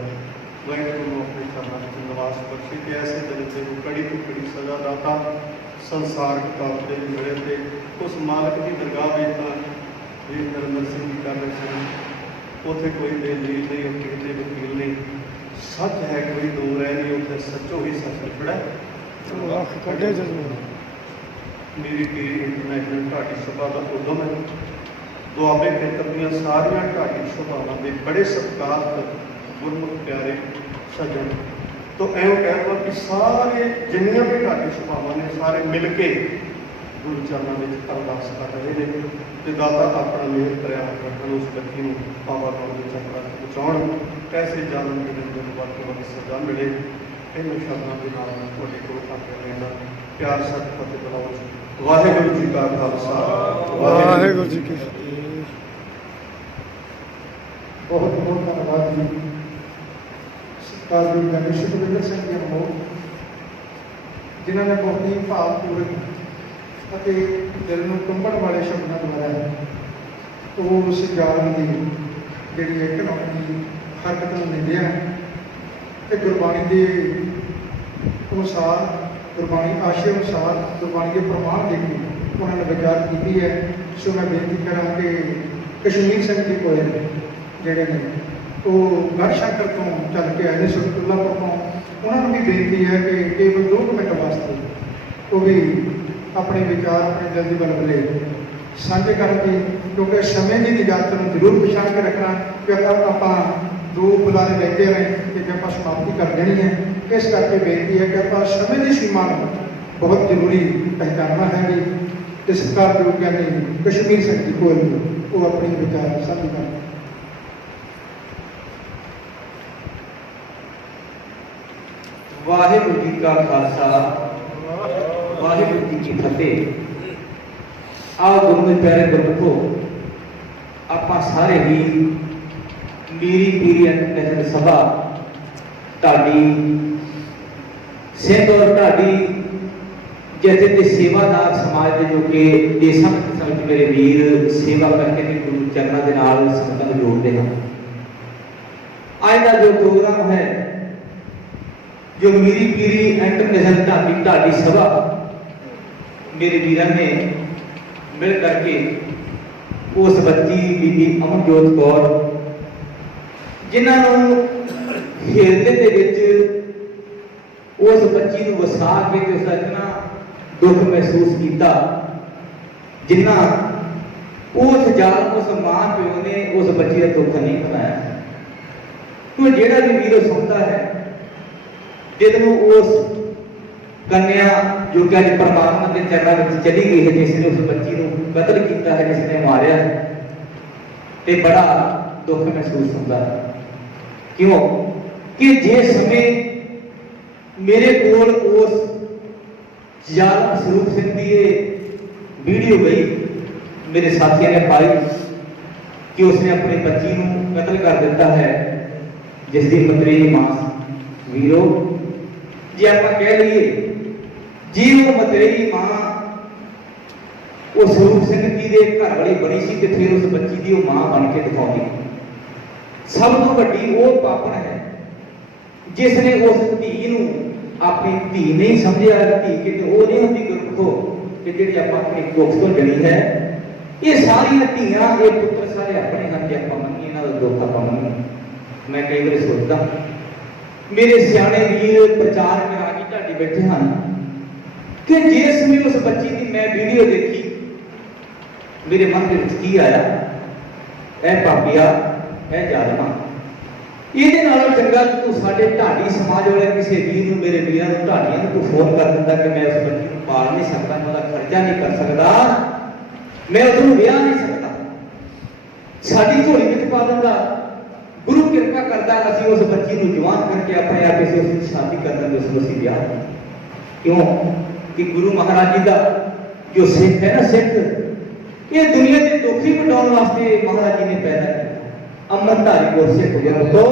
वाहिगुरू नूं अपने चरणों में निवास बख्शे कि ऐसे दिल से वो कड़ी तो कड़ी सजा दाता संसार किताब के मिले थे। उस मालक की दरगाह में भी नरेंद्र सिंह जी कर रहे थे, उत्थे कोई दलील नहीं, वकील नहीं, वकील नहीं, सच है कोई दूर है नहीं, उत्थे सचो ही सच लिखड़ा मेरी पीरी इंटरनेशनल ढाडी सभा का उद्यम है। दुआबे खेतर दी सारिया ढाडी सभावां दे बड़े सत्कार गुरमुख प्यारे सज्जन तो ऐं कह लो कि सारे जिन्नियां भी ढाडी सभावां ने सारे मिल के गुरु चरणों में अरदास कर रहे हैं कि दाता अपना मेहर करिया रखन उस बच्ची को पावा पावन चक्र पहुँचाउण, ऐसे जालन के दिन वक्त वक्त सजा मिले। इन शब्दों के नाल तुहाडे कोल हाजिर रहना प्यार सत फतेह बुलाओ। वाहिगुरू जी का खालसा, वाहिगुरू जी की फतेह। बहुत बहुत धन्यवाद जी सरकार गणेश सुखविंਦਰ ਸਿੰਘ जी हो जिन्होंने बहुत ही भावपूर्वक ਅਤੇ ਦਿਲ ਨੂੰ ਕੰਬਣ ਵਾਲੇ ਸ਼ਬਦਾਂ ਦੁਆਰਾ ਉਸ ਜਾਨ ਦੀ ਜਿਹੜੀ ਇੱਕ ਨੌਕਰੀ ਹਰਕਤ ਨੂੰ ਨਿੰਦਿਆ ਤੇ ਗੁਰਬਾਣੀ ਦੇ ਅਨੁਸਾਰ, ਗੁਰਬਾਣੀ ਆਸ਼ੇ ਅਨੁਸਾਰ, ਗੁਰਬਾਣੀ ਦੇ ਪ੍ਰਮਾਣ ਦੇ ਕੇ ਉਹਨਾਂ ਨੇ ਵਿਚਾਰ ਕੀਤੀ ਹੈ। ਸੋ ਮੈਂ ਬੇਨਤੀ ਕਰਾਂ ਕਿ ਕਸ਼ਮੀਰ ਸਿੰਘ ਜੀ ਕੋਲ ਜਿਹੜੇ ਨੇ ਉਹ ਗੜਸ਼ੰਕਰ ਤੋਂ ਚੱਲ ਕੇ ਆਏ ਨੇ, ਸੁਰਤੁੱਲਾਪੁਰ ਤੋਂ, ਉਹਨਾਂ ਨੂੰ ਵੀ ਬੇਨਤੀ ਹੈ ਕਿ ਕੇਵਲ 2 ਮਿੰਟ ਵਾਸਤੇ ਉਹ ਵੀ ਆਪਣੇ ਵਿਚਾਰ, ਆਪਣੇ ਦਿਲ ਦੀ ਬਲਬਲੇ ਸਾਂਝੇ ਕਰਕੇ, ਕਿਉਂਕਿ ਸਮੇਂ ਦੀ ਨਿਜਾਤ ਨੂੰ ਜ਼ਰੂਰ ਪਛਾਣ ਕੇ ਰੱਖਣਾ ਕਿ ਆਪਾਂ 2 ਬੁਲਾਰੇ ਲੈਂਦੇ ਰਹੇ ਕਿ ਆਪਾਂ ਸਮਾਪਤੀ ਕਰ ਦੇਣੀ ਹੈ। ਇਸ ਕਰਕੇ ਬੇਨਤੀ ਹੈ ਕਿ ਆਪਾਂ ਸਮੇਂ ਦੀ ਸੀਮਾ ਨੂੰ ਬਹੁਤ ਜ਼ਰੂਰੀ ਪਹਿਚਾਨਣਾ ਹੈ ਕਿ ਸਰਕਾਰ ਦੇ ਗਿਆਨੀ ਕਸ਼ਮੀਰ ਸਿੰਘ ਜੀ ਕੋਲ ਉਹ ਆਪਣੇ ਵਿਚਾਰ ਸਾਂਝੇ ਕਰਨ। वाहिगुरू जी का खालसा, वाहिगुरू जी की फतेह। आओ गुरु प्यारे गुरमुखो, आपां सारे ही मेरी पीरी अंतर्गत सभा ढाडी सिंध और ढाडी जैसे के सेवादार समाज के जो कि देशों में मेरे वीर सेवा करके भी गुरु चरणों के नाल संगत नूं जोड़ते हैं। आज का जो प्रोग्राम है जो मेरी पीरी इंटरनेशनल ढाडी सभा मेरे वीरों ने मिल करके उस बच्ची बीबी अमनजोत कौर जिन्होंने हिरदे दे विच उस बच्ची को वसा के तो उसका इतना दुख महसूस किया जिन्ना उस जाल उस मां प्यो ने उस बच्ची का दुख नहीं बनाया। तो जेड़ा भी वीर सुनता है जिसमें उस कन्या जो कि अज परमात्मा के चरणों में चली गई है, जिसने उस बच्ची को कतल किया है, जिसने मारिया है, ते बड़ा दुख महसूस होता है। क्यों कि जे समय मेरे कोल उस जाल स्वरूप सिंह की वीडियो गई, मेरे साथियों ने पाई कि उसने अपनी बच्ची को कतल कर दिता है, जिसकी मतरेई मां वीरो जी आप कह लीए जी वो मतरेई मां वो स्वरूप सिंह जी के घर वाली बनी सी ते फिर उस बच्ची की वो मां बन के दिखाई। सब तो वड्डी वो पापण है जिसने उस धी नूं अपनी धी नहीं समझिया। धी किते वो नहीं होंदी गुरमुखो कि जिहड़ी आपां अपनी कुख तो जड़ी है। ये सारियां धीआं ये पुत्र सारे अपने हैं कि आपां मन्नीए, इन्हां दा दुख आपां मन्नीए। मैं कई बार सोचता मेरे सियाने वीर प्रचारक रागी ढाडी बैठे हैं कि जिस समय उस बच्ची की मैं वीडियो देखी मेरे मन के विच की आया, ऐ पापिया ऐ जालिमा, ਇਹਦੇ ਨਾਲੋਂ ਚੰਗਾ ਕਿ ਤੂੰ ਸਾਡੇ ਢਾਡੀ ਸਮਾਜ ਵਾਲੇ ਕਿਸੇ ਵੀਰ ਨੂੰ, ਮੇਰੇ ਵੀਰਾਂ ਨੂੰ, ਢਾਡੀਆਂ ਨੂੰ ਤੂੰ ਫੋਨ ਕਰ ਦਿੰਦਾ ਕਿ ਮੈਂ ਉਸ ਬੱਚੀ ਨੂੰ ਪਾਲ ਨਹੀਂ ਸਕਦਾ, ਮੈਂ ਉਹਦਾ ਖਰਚਾ ਨਹੀਂ ਕਰ ਸਕਦਾ, ਮੈਂ ਉਹਨੂੰ ਵਿਆਹ ਨਹੀਂ ਸਕਦਾ, ਸਾਡੀ ਝੋਲੀ ਵਿੱਚ ਪਾ ਦਿੰਦਾ। गुरु कृपा करता असि उस बच्ची को जवान करके अपने आप से उसकी शादी कर देंगे, उसको असि ब्याह। क्यों कि गुरु महाराज जी का जो सिख है ना, सिख ये दुनिया के दुखी मिटाने वास्ते महाराज जी ने पैदा किया। अमृतधारी को सिख हो गया। तो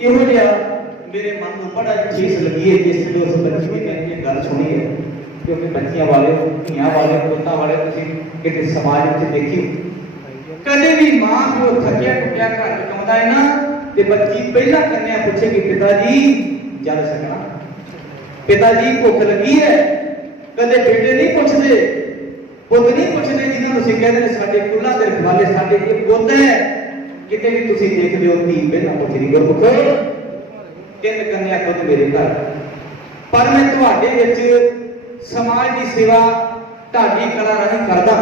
इहो जिहा मेरे मन को बड़ा चीज लगी है जिसने उस बच्ची की मैंने ये गल सुनी है, क्योंकि बच्चियां वाले धीआं वाले पुत्तां वाले तुसीं किते समाज में देखी कदे भी मां को थकिया टुटिया घर पहुंचाता है ना, ते बच्ची पहला कन्या पूछेगी पिताजी जल सकना, पिताजी भुख लगी है। कदे बेटे नहीं पूछते, पुत नहीं पूछते जिन्होंने तुसीं कहते हैं साडे कुल्ला दे रखवाले साडे ये पुत है। किते भी तुसीं देख लियो धी पहला पूछदी गुरमुख तीन कन्या खुद मेरे घर, पर मैं तुहाडे विच समाज की सेवा ढाडी कला राਹੀਂ करदा।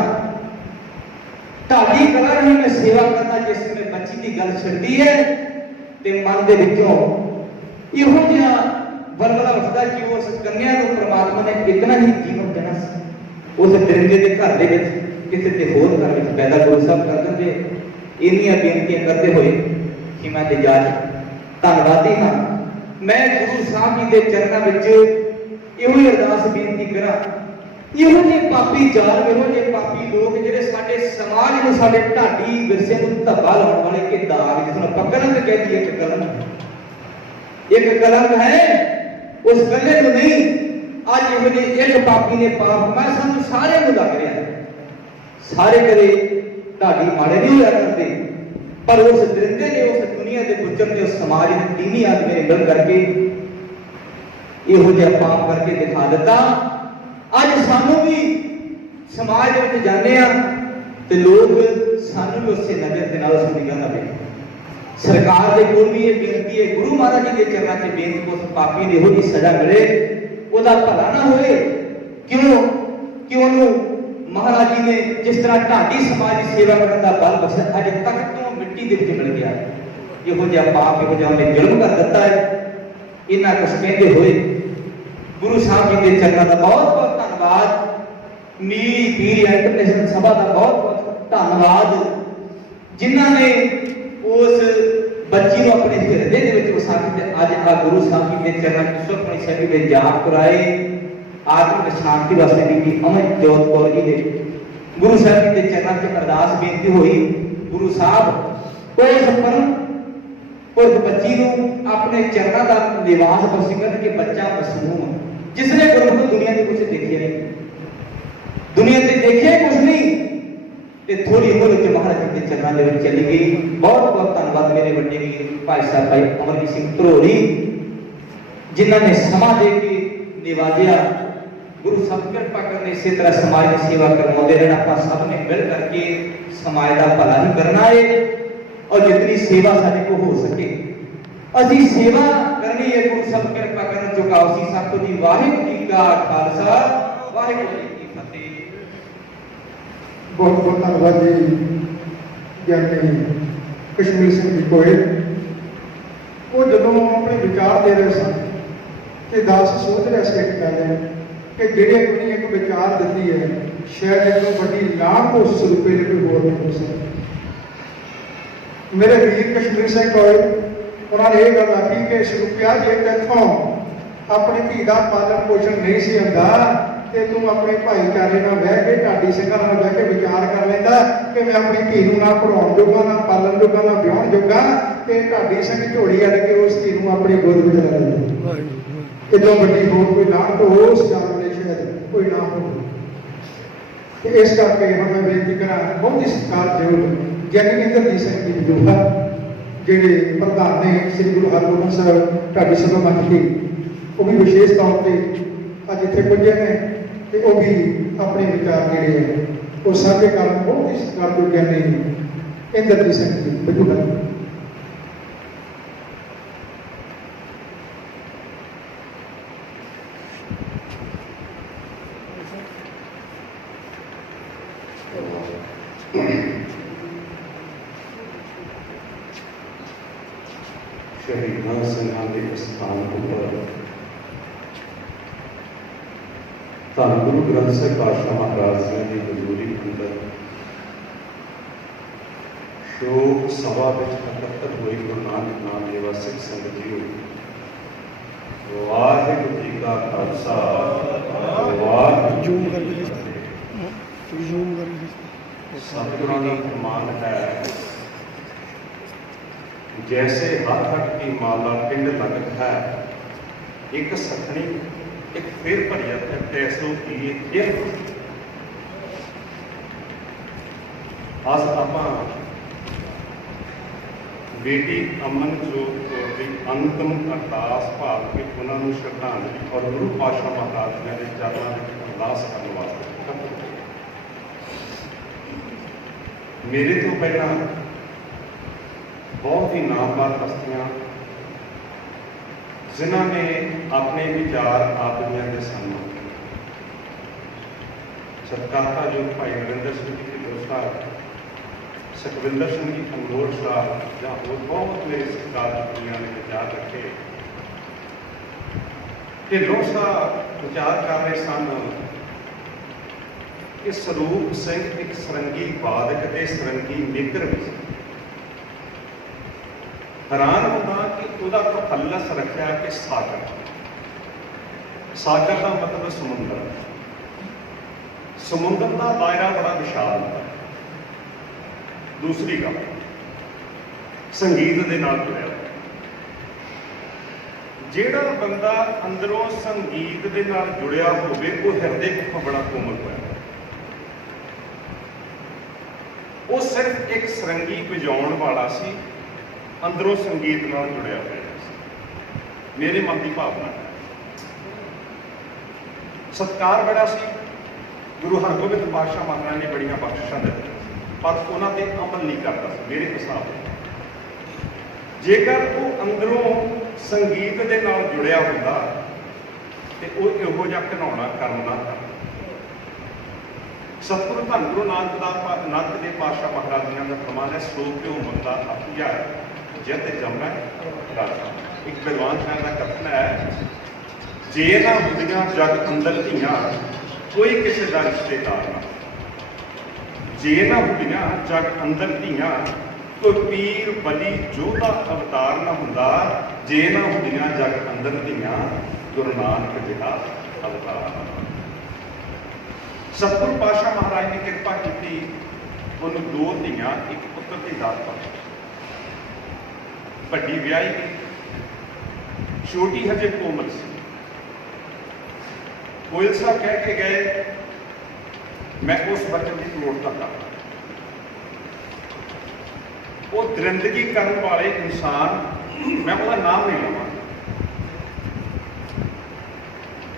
ढाडी कला राਹੀਂ मैं सेवा करना जिस में बच्ची की गल छिड़दी है ते मन दे विचों इहो जिहा बलबला उठदा कि उस कन्या को परमात्मा ने इतना ही जीवन देना सी। उस दरिंदे के घर दे विच किते ते होर घर विच पैदा गुरु साहब कर दिंदे। इन्नियां बेनतियां करते हुए कि मैं ते जाज धन्नवादी हां। मैं गुरु साहब जी के चरणों विच इहो ही अरदास बेनती करा, इहो जे पापी जाल, इहो जे पापी लोग जिहड़े साडे समाज नूं, साडे ढाडी विरसे नूं धब्बा लाउण वाले के दाग, जिसनूं आपां कलंक कह दईए, एक कलंक है उस कल्ले नूं नहीं। अज इहो जे एक पापी ने पाप मैं सानूं सारे नूं लग रिहा, सारे कदे ढाडी माड़े नहीं होया करदे, पर उस दरिंदे ने, उस दुनिया के गुजर ने, उस समाज के दीनी आदमी ने मिल करके इहो जिहा पाप करके दिखा दिता। अज सानू भी समाज में जाने तो लोग सानू भी उससे नजर के नाल उस निगाह ना देखें। सरकार के कोल भी ये बेनती है, गुरु महाराज जी के चरणों से बेनती को उस पापी ने इहो जी सजा मिले, ओदा भला ना होए। क्यों कि उन्होंने महाराज जी ने जिस तरह ढाडी समाज की सेवा करने का बल बख्शा, अज तक तो मिट्टी के विच मिल गया। इहो जिहा पाप, इहो जिहा उन्हें जुल्म कर दिता है। इन्ना कुछ कहते हुए गुरु साहब जी के चरणों का बहुत बहुत धन्यवाद। मीरी पीर इंटरनेशनल सभा का बहुत बहुत धन्यवाद, जिन्होंने उस बच्ची को अपने हृदय के विच वसा के अज आ गुरु साहब जी के चरणों में सुखमनी साहिब के जाप कराए। आत्मिक शांति वास्ते बीबी अमर जोत कौर जी ने गुरु साहब जी के चरणों में अरदास बेनती हुई, गुरु साहब कोई सपन उस बच्ची को अपने चरणों का निवास बख्श करके बच्चा मासूम जिसने गुरमुख दुनिया में कुछ देखे नहीं, दुनिया से देखे कुछ नहीं, ते थोड़ी उम्र में महाराज जी के चरणों में चली गई। बहुत बहुत धन्यवाद मेरे बड़े वीर भाई साहब भाई अमरजीत सिंह धरोरी, जिन्होंने समा दे के निवाजिया। गुरु साहब कृपा करने इसी तरह समाज की सेवा करवाते रहना, आप सब ने मिल करके समाज का भला ही करना है और जितनी सेवा साडे को हो सके ਅਸੀਂ ਸੇਵਾ ਕਰਨੀ ਹੈ। ਗੁਰੂ ਸਾਹਿਬ ਕਿਰਪਾ ਕਰਨ ਝੁਕਾਓ ਸੀ ਸਭ ਦੀ। ਵਾਹਿਗੁਰੂ ਜੀ ਕਾ ਖਾਲਸਾ, ਵਾਹਿਗੁਰੂ ਜੀ ਕੀ ਫਤਿਹ। ਬਹੁਤ ਬਹੁਤ ਧੰਨਵਾਦ ਜੀ ਗਿਆਨੀ ਕਸ਼ਮੀਰ ਸਿੰਘ ਜੀ ਕੋਲ। ਉਹ ਜਦੋਂ ਆਪਣੇ ਵਿਚਾਰ ਦੇ ਰਹੇ ਸਨ ਤੇ ਦਾਸ ਸੋਚ ਰਿਹਾ ਸੀ ਇੱਕ ਗੱਲ ਕਿ ਜਿਹੜੇ ਆਪਣੀ ਇੱਕ ਵਿਚਾਰ ਦਿੱਤੀ ਹੈ, ਸ਼ਾਇਦ ਇਹ ਤੋਂ ਵੱਡੀ ਲਾਭ ਉਸ ਰੂਪੇ ਨੇ ਕੋਈ ਹੋਰ ਨਹੀਂ ਹੋ ਸਕਦਾ। ਮੇਰੇ ਵੀਰ ਕਸ਼ਮੀਰ ਸਿੰਘ ਕੋਲ ਉਹਨਾਂ ਨੇ ਇਹ ਗੱਲ ਆਖੀ ਕਿ ਸਰੂਪਿਆ ਜੇ ਤੈਥੋਂ ਆਪਣੀ ਧੀ ਦਾ ਪਾਲਣ ਪੋਸ਼ਣ ਨਹੀਂ ਸੀ ਹੁੰਦਾ ਤੇ ਤੂੰ ਆਪਣੇ ਭਾਈਚਾਰੇ ਨਾਲ ਬਹਿ ਕੇ ਢਾਡੀ ਸਿੰਘਾਂ ਨਾਲ ਬਹਿ ਕੇ ਵਿਚਾਰ ਕਰ ਲੈਂਦਾ ਕਿ ਮੈਂ ਆਪਣੀ ਧੀ ਨੂੰ ਨਾ ਪੜਾਉਣ ਜੋਗਾ, ਨਾ ਪਾਲਣ ਜੋਗਾ, ਨਾ ਵਿਆਹਣ ਜੋਗਾ, ਤੇ ਢਾਡੀ ਸਿੰਘ ਝੋਲੀ ਅੜ ਕੇ ਉਸ ਧੀ ਨੂੰ ਆਪਣੀ ਗੋਦ ਵਿੱਚ ਲੈ ਲੈਂਦਾ। ਕਿੰਨਾ ਵੱਡੀ ਹੋਰ ਕੋਈ ਲਾਭ ਤਾਂ ਉਸ ਗੱਲ ਦੇ ਸ਼ਾਇਦ ਕੋਈ ਨਾ ਹੋਵੇ। ਤੇ ਇਸ ਕਰਕੇ ਹੁਣ ਮੈਂ ਬੇਨਤੀ ਕਰਾਂ ਬਹੁਤ ਹੀ ਸਤਿਕਾਰਯੋਗ ਗਿਆਨੀ ਇੰਦਰਜੀਤ ਸਿੰਘ ਜੀ ਬਜੂਹਾ, ਜਿਹੜੇ ਪ੍ਰਧਾਨ ਨੇ ਸ੍ਰੀ ਗੁਰੂ ਹਰਗੋਬਿੰਦ ਸਾਹਿਬ ਢਾਡੀ ਸਭਾ ਮੰਚ ਦੀ, ਉਹ ਵੀ ਵਿਸ਼ੇਸ਼ ਤੌਰ ਤੇ ਅੱਜ ਇੱਥੇ ਪੁੱਜੇ ਨੇ ਤੇ ਉਹ ਵੀ ਆਪਣੇ ਵਿਚਾਰ ਜਿਹੜੇ ਹੈ ਉਹ ਸਾਂਝੇ ਕਰਨ ਬਹੁਤ ਹੀ ਸਤਿਕਾਰਯੋਗ ਗਿਆਨੀ ਇੰਦਰਜੀਤ ਸਿੰਘ ਜੀ ਬਜੂਹਾ। ਸ਼ਹੀਦਾਂ ਸਿੰਘਾਂ ਦੇ ਸਥਾਨ ਉੱਪਰ ਧੰਨ ਗੁਰੂ ਗ੍ਰੰਥ ਸਾਹਿਬ ਪਾਤਸ਼ਾਹ ਮਹਾਰਾਜ ਜੀ ਦੀ ਹਜ਼ੂਰੀ ਅੰਦਰ ਸ਼ੋਕ ਸਭਾ ਵਿੱਚ ਇਕੱਤਰ ਹੋਈ ਗੁਰੂ ਨਾਨਕ ਨਾਮ ਲੇਵਾ ਸਿੱਖ ਸੰਗਤ ਜੀਓ, ਵਾਹਿਗੁਰੂ ਜੀ ਕਾ ਖਾਲਸਾ, ਵਾਹਿਗੁਰੂ ਜੀ ਕੀ ਫਤਿਹ। ਸਤਿਗੁਰਾਂ ਦਾ ਫਰਮਾਨ ਹੈ, जैसे हर हट की माला पिंड लगत है, एक सखनी एक फिर भरियत है, तैसो की अस आप बेटी अमनजोत कौर की अंतिम अरदास भाव के उन्होंने श्रद्धांजलि और गुरु पातशाह महाराज जी के चरणों में अरदास करने वास्ते मेरे तो पहला बहुत ही नामवर हस्तियां जिन्होंने अपने विचार आप दुनिया के सामने सत्कारता जो भाई नरेंद्र सिंह जी ढिल्लों साहब, सुखविंदर सिंह जी अंगोर साहब या होर बहुत मेरे सत्कार दुनिया ने विचार रखे। ढिल्लों साहब विचार कर रहे सन कि स्वरूप सिंह एक सरंगी वादक ते सरंगी मित्र भी सी। हैरान होता कि उसका कफलस रखा कि सागर, सागर का मतलब समुद्र, समुद्र का दायरा बड़ा विशाल होता है। दूसरी गल संगीत के नाल जुड़िया, जिहड़ा बंदा अंदरों संगीत के नाल जुड़िया होवे वो हृदय को बड़ा कोमल होया। वो सिर्फ एक सरंगी बजाउण वाला सी, अंदरों संगीत नाल जुड़िया हुआ। मेरे मन की भावना सत्कार बड़ा सी। गुरु हरगोबिंद पातशाह महाराज ने बड़ियां बख्शिशां दित्तियां पर उन्होंने अमल नहीं करता मेरे हिसाब से। जेकर वो अंदरों संगीत के नाल जुड़िया होंदा ते वो इहो जिहा घिनौना कर्म ना करदा। सतगुरु धन गुरु नानक देव पातशाह महाराज जी का फरमान है, सो क्यों मुंदा अपिया जित जमै राजा। एक विद्वान साहब का कथन है, जे ना हुंदियां जग अंदर धीआं कोई किसी का रिश्तेदार ना, जे ना हुंदियां जग अंदर धीआं कोई पीर बली जोधा अवतार ना हुंदा, जे ना हुंदियां जग अंदर धीआं गुरु नानक जिहा अवतार। सतगुरु पातशाह महाराज ने कृपा की, उन्होंने दो धीआं एक पुत्र की दात पाई। वड्डी विआही गई, छोटी हजे कोमल सी। गोयल साहब कह के गए, मैं उस बच्चे की लोड़ता कर। वो दरिंदगी करने वाले इंसान, मैं उसका नाम नहीं लवां,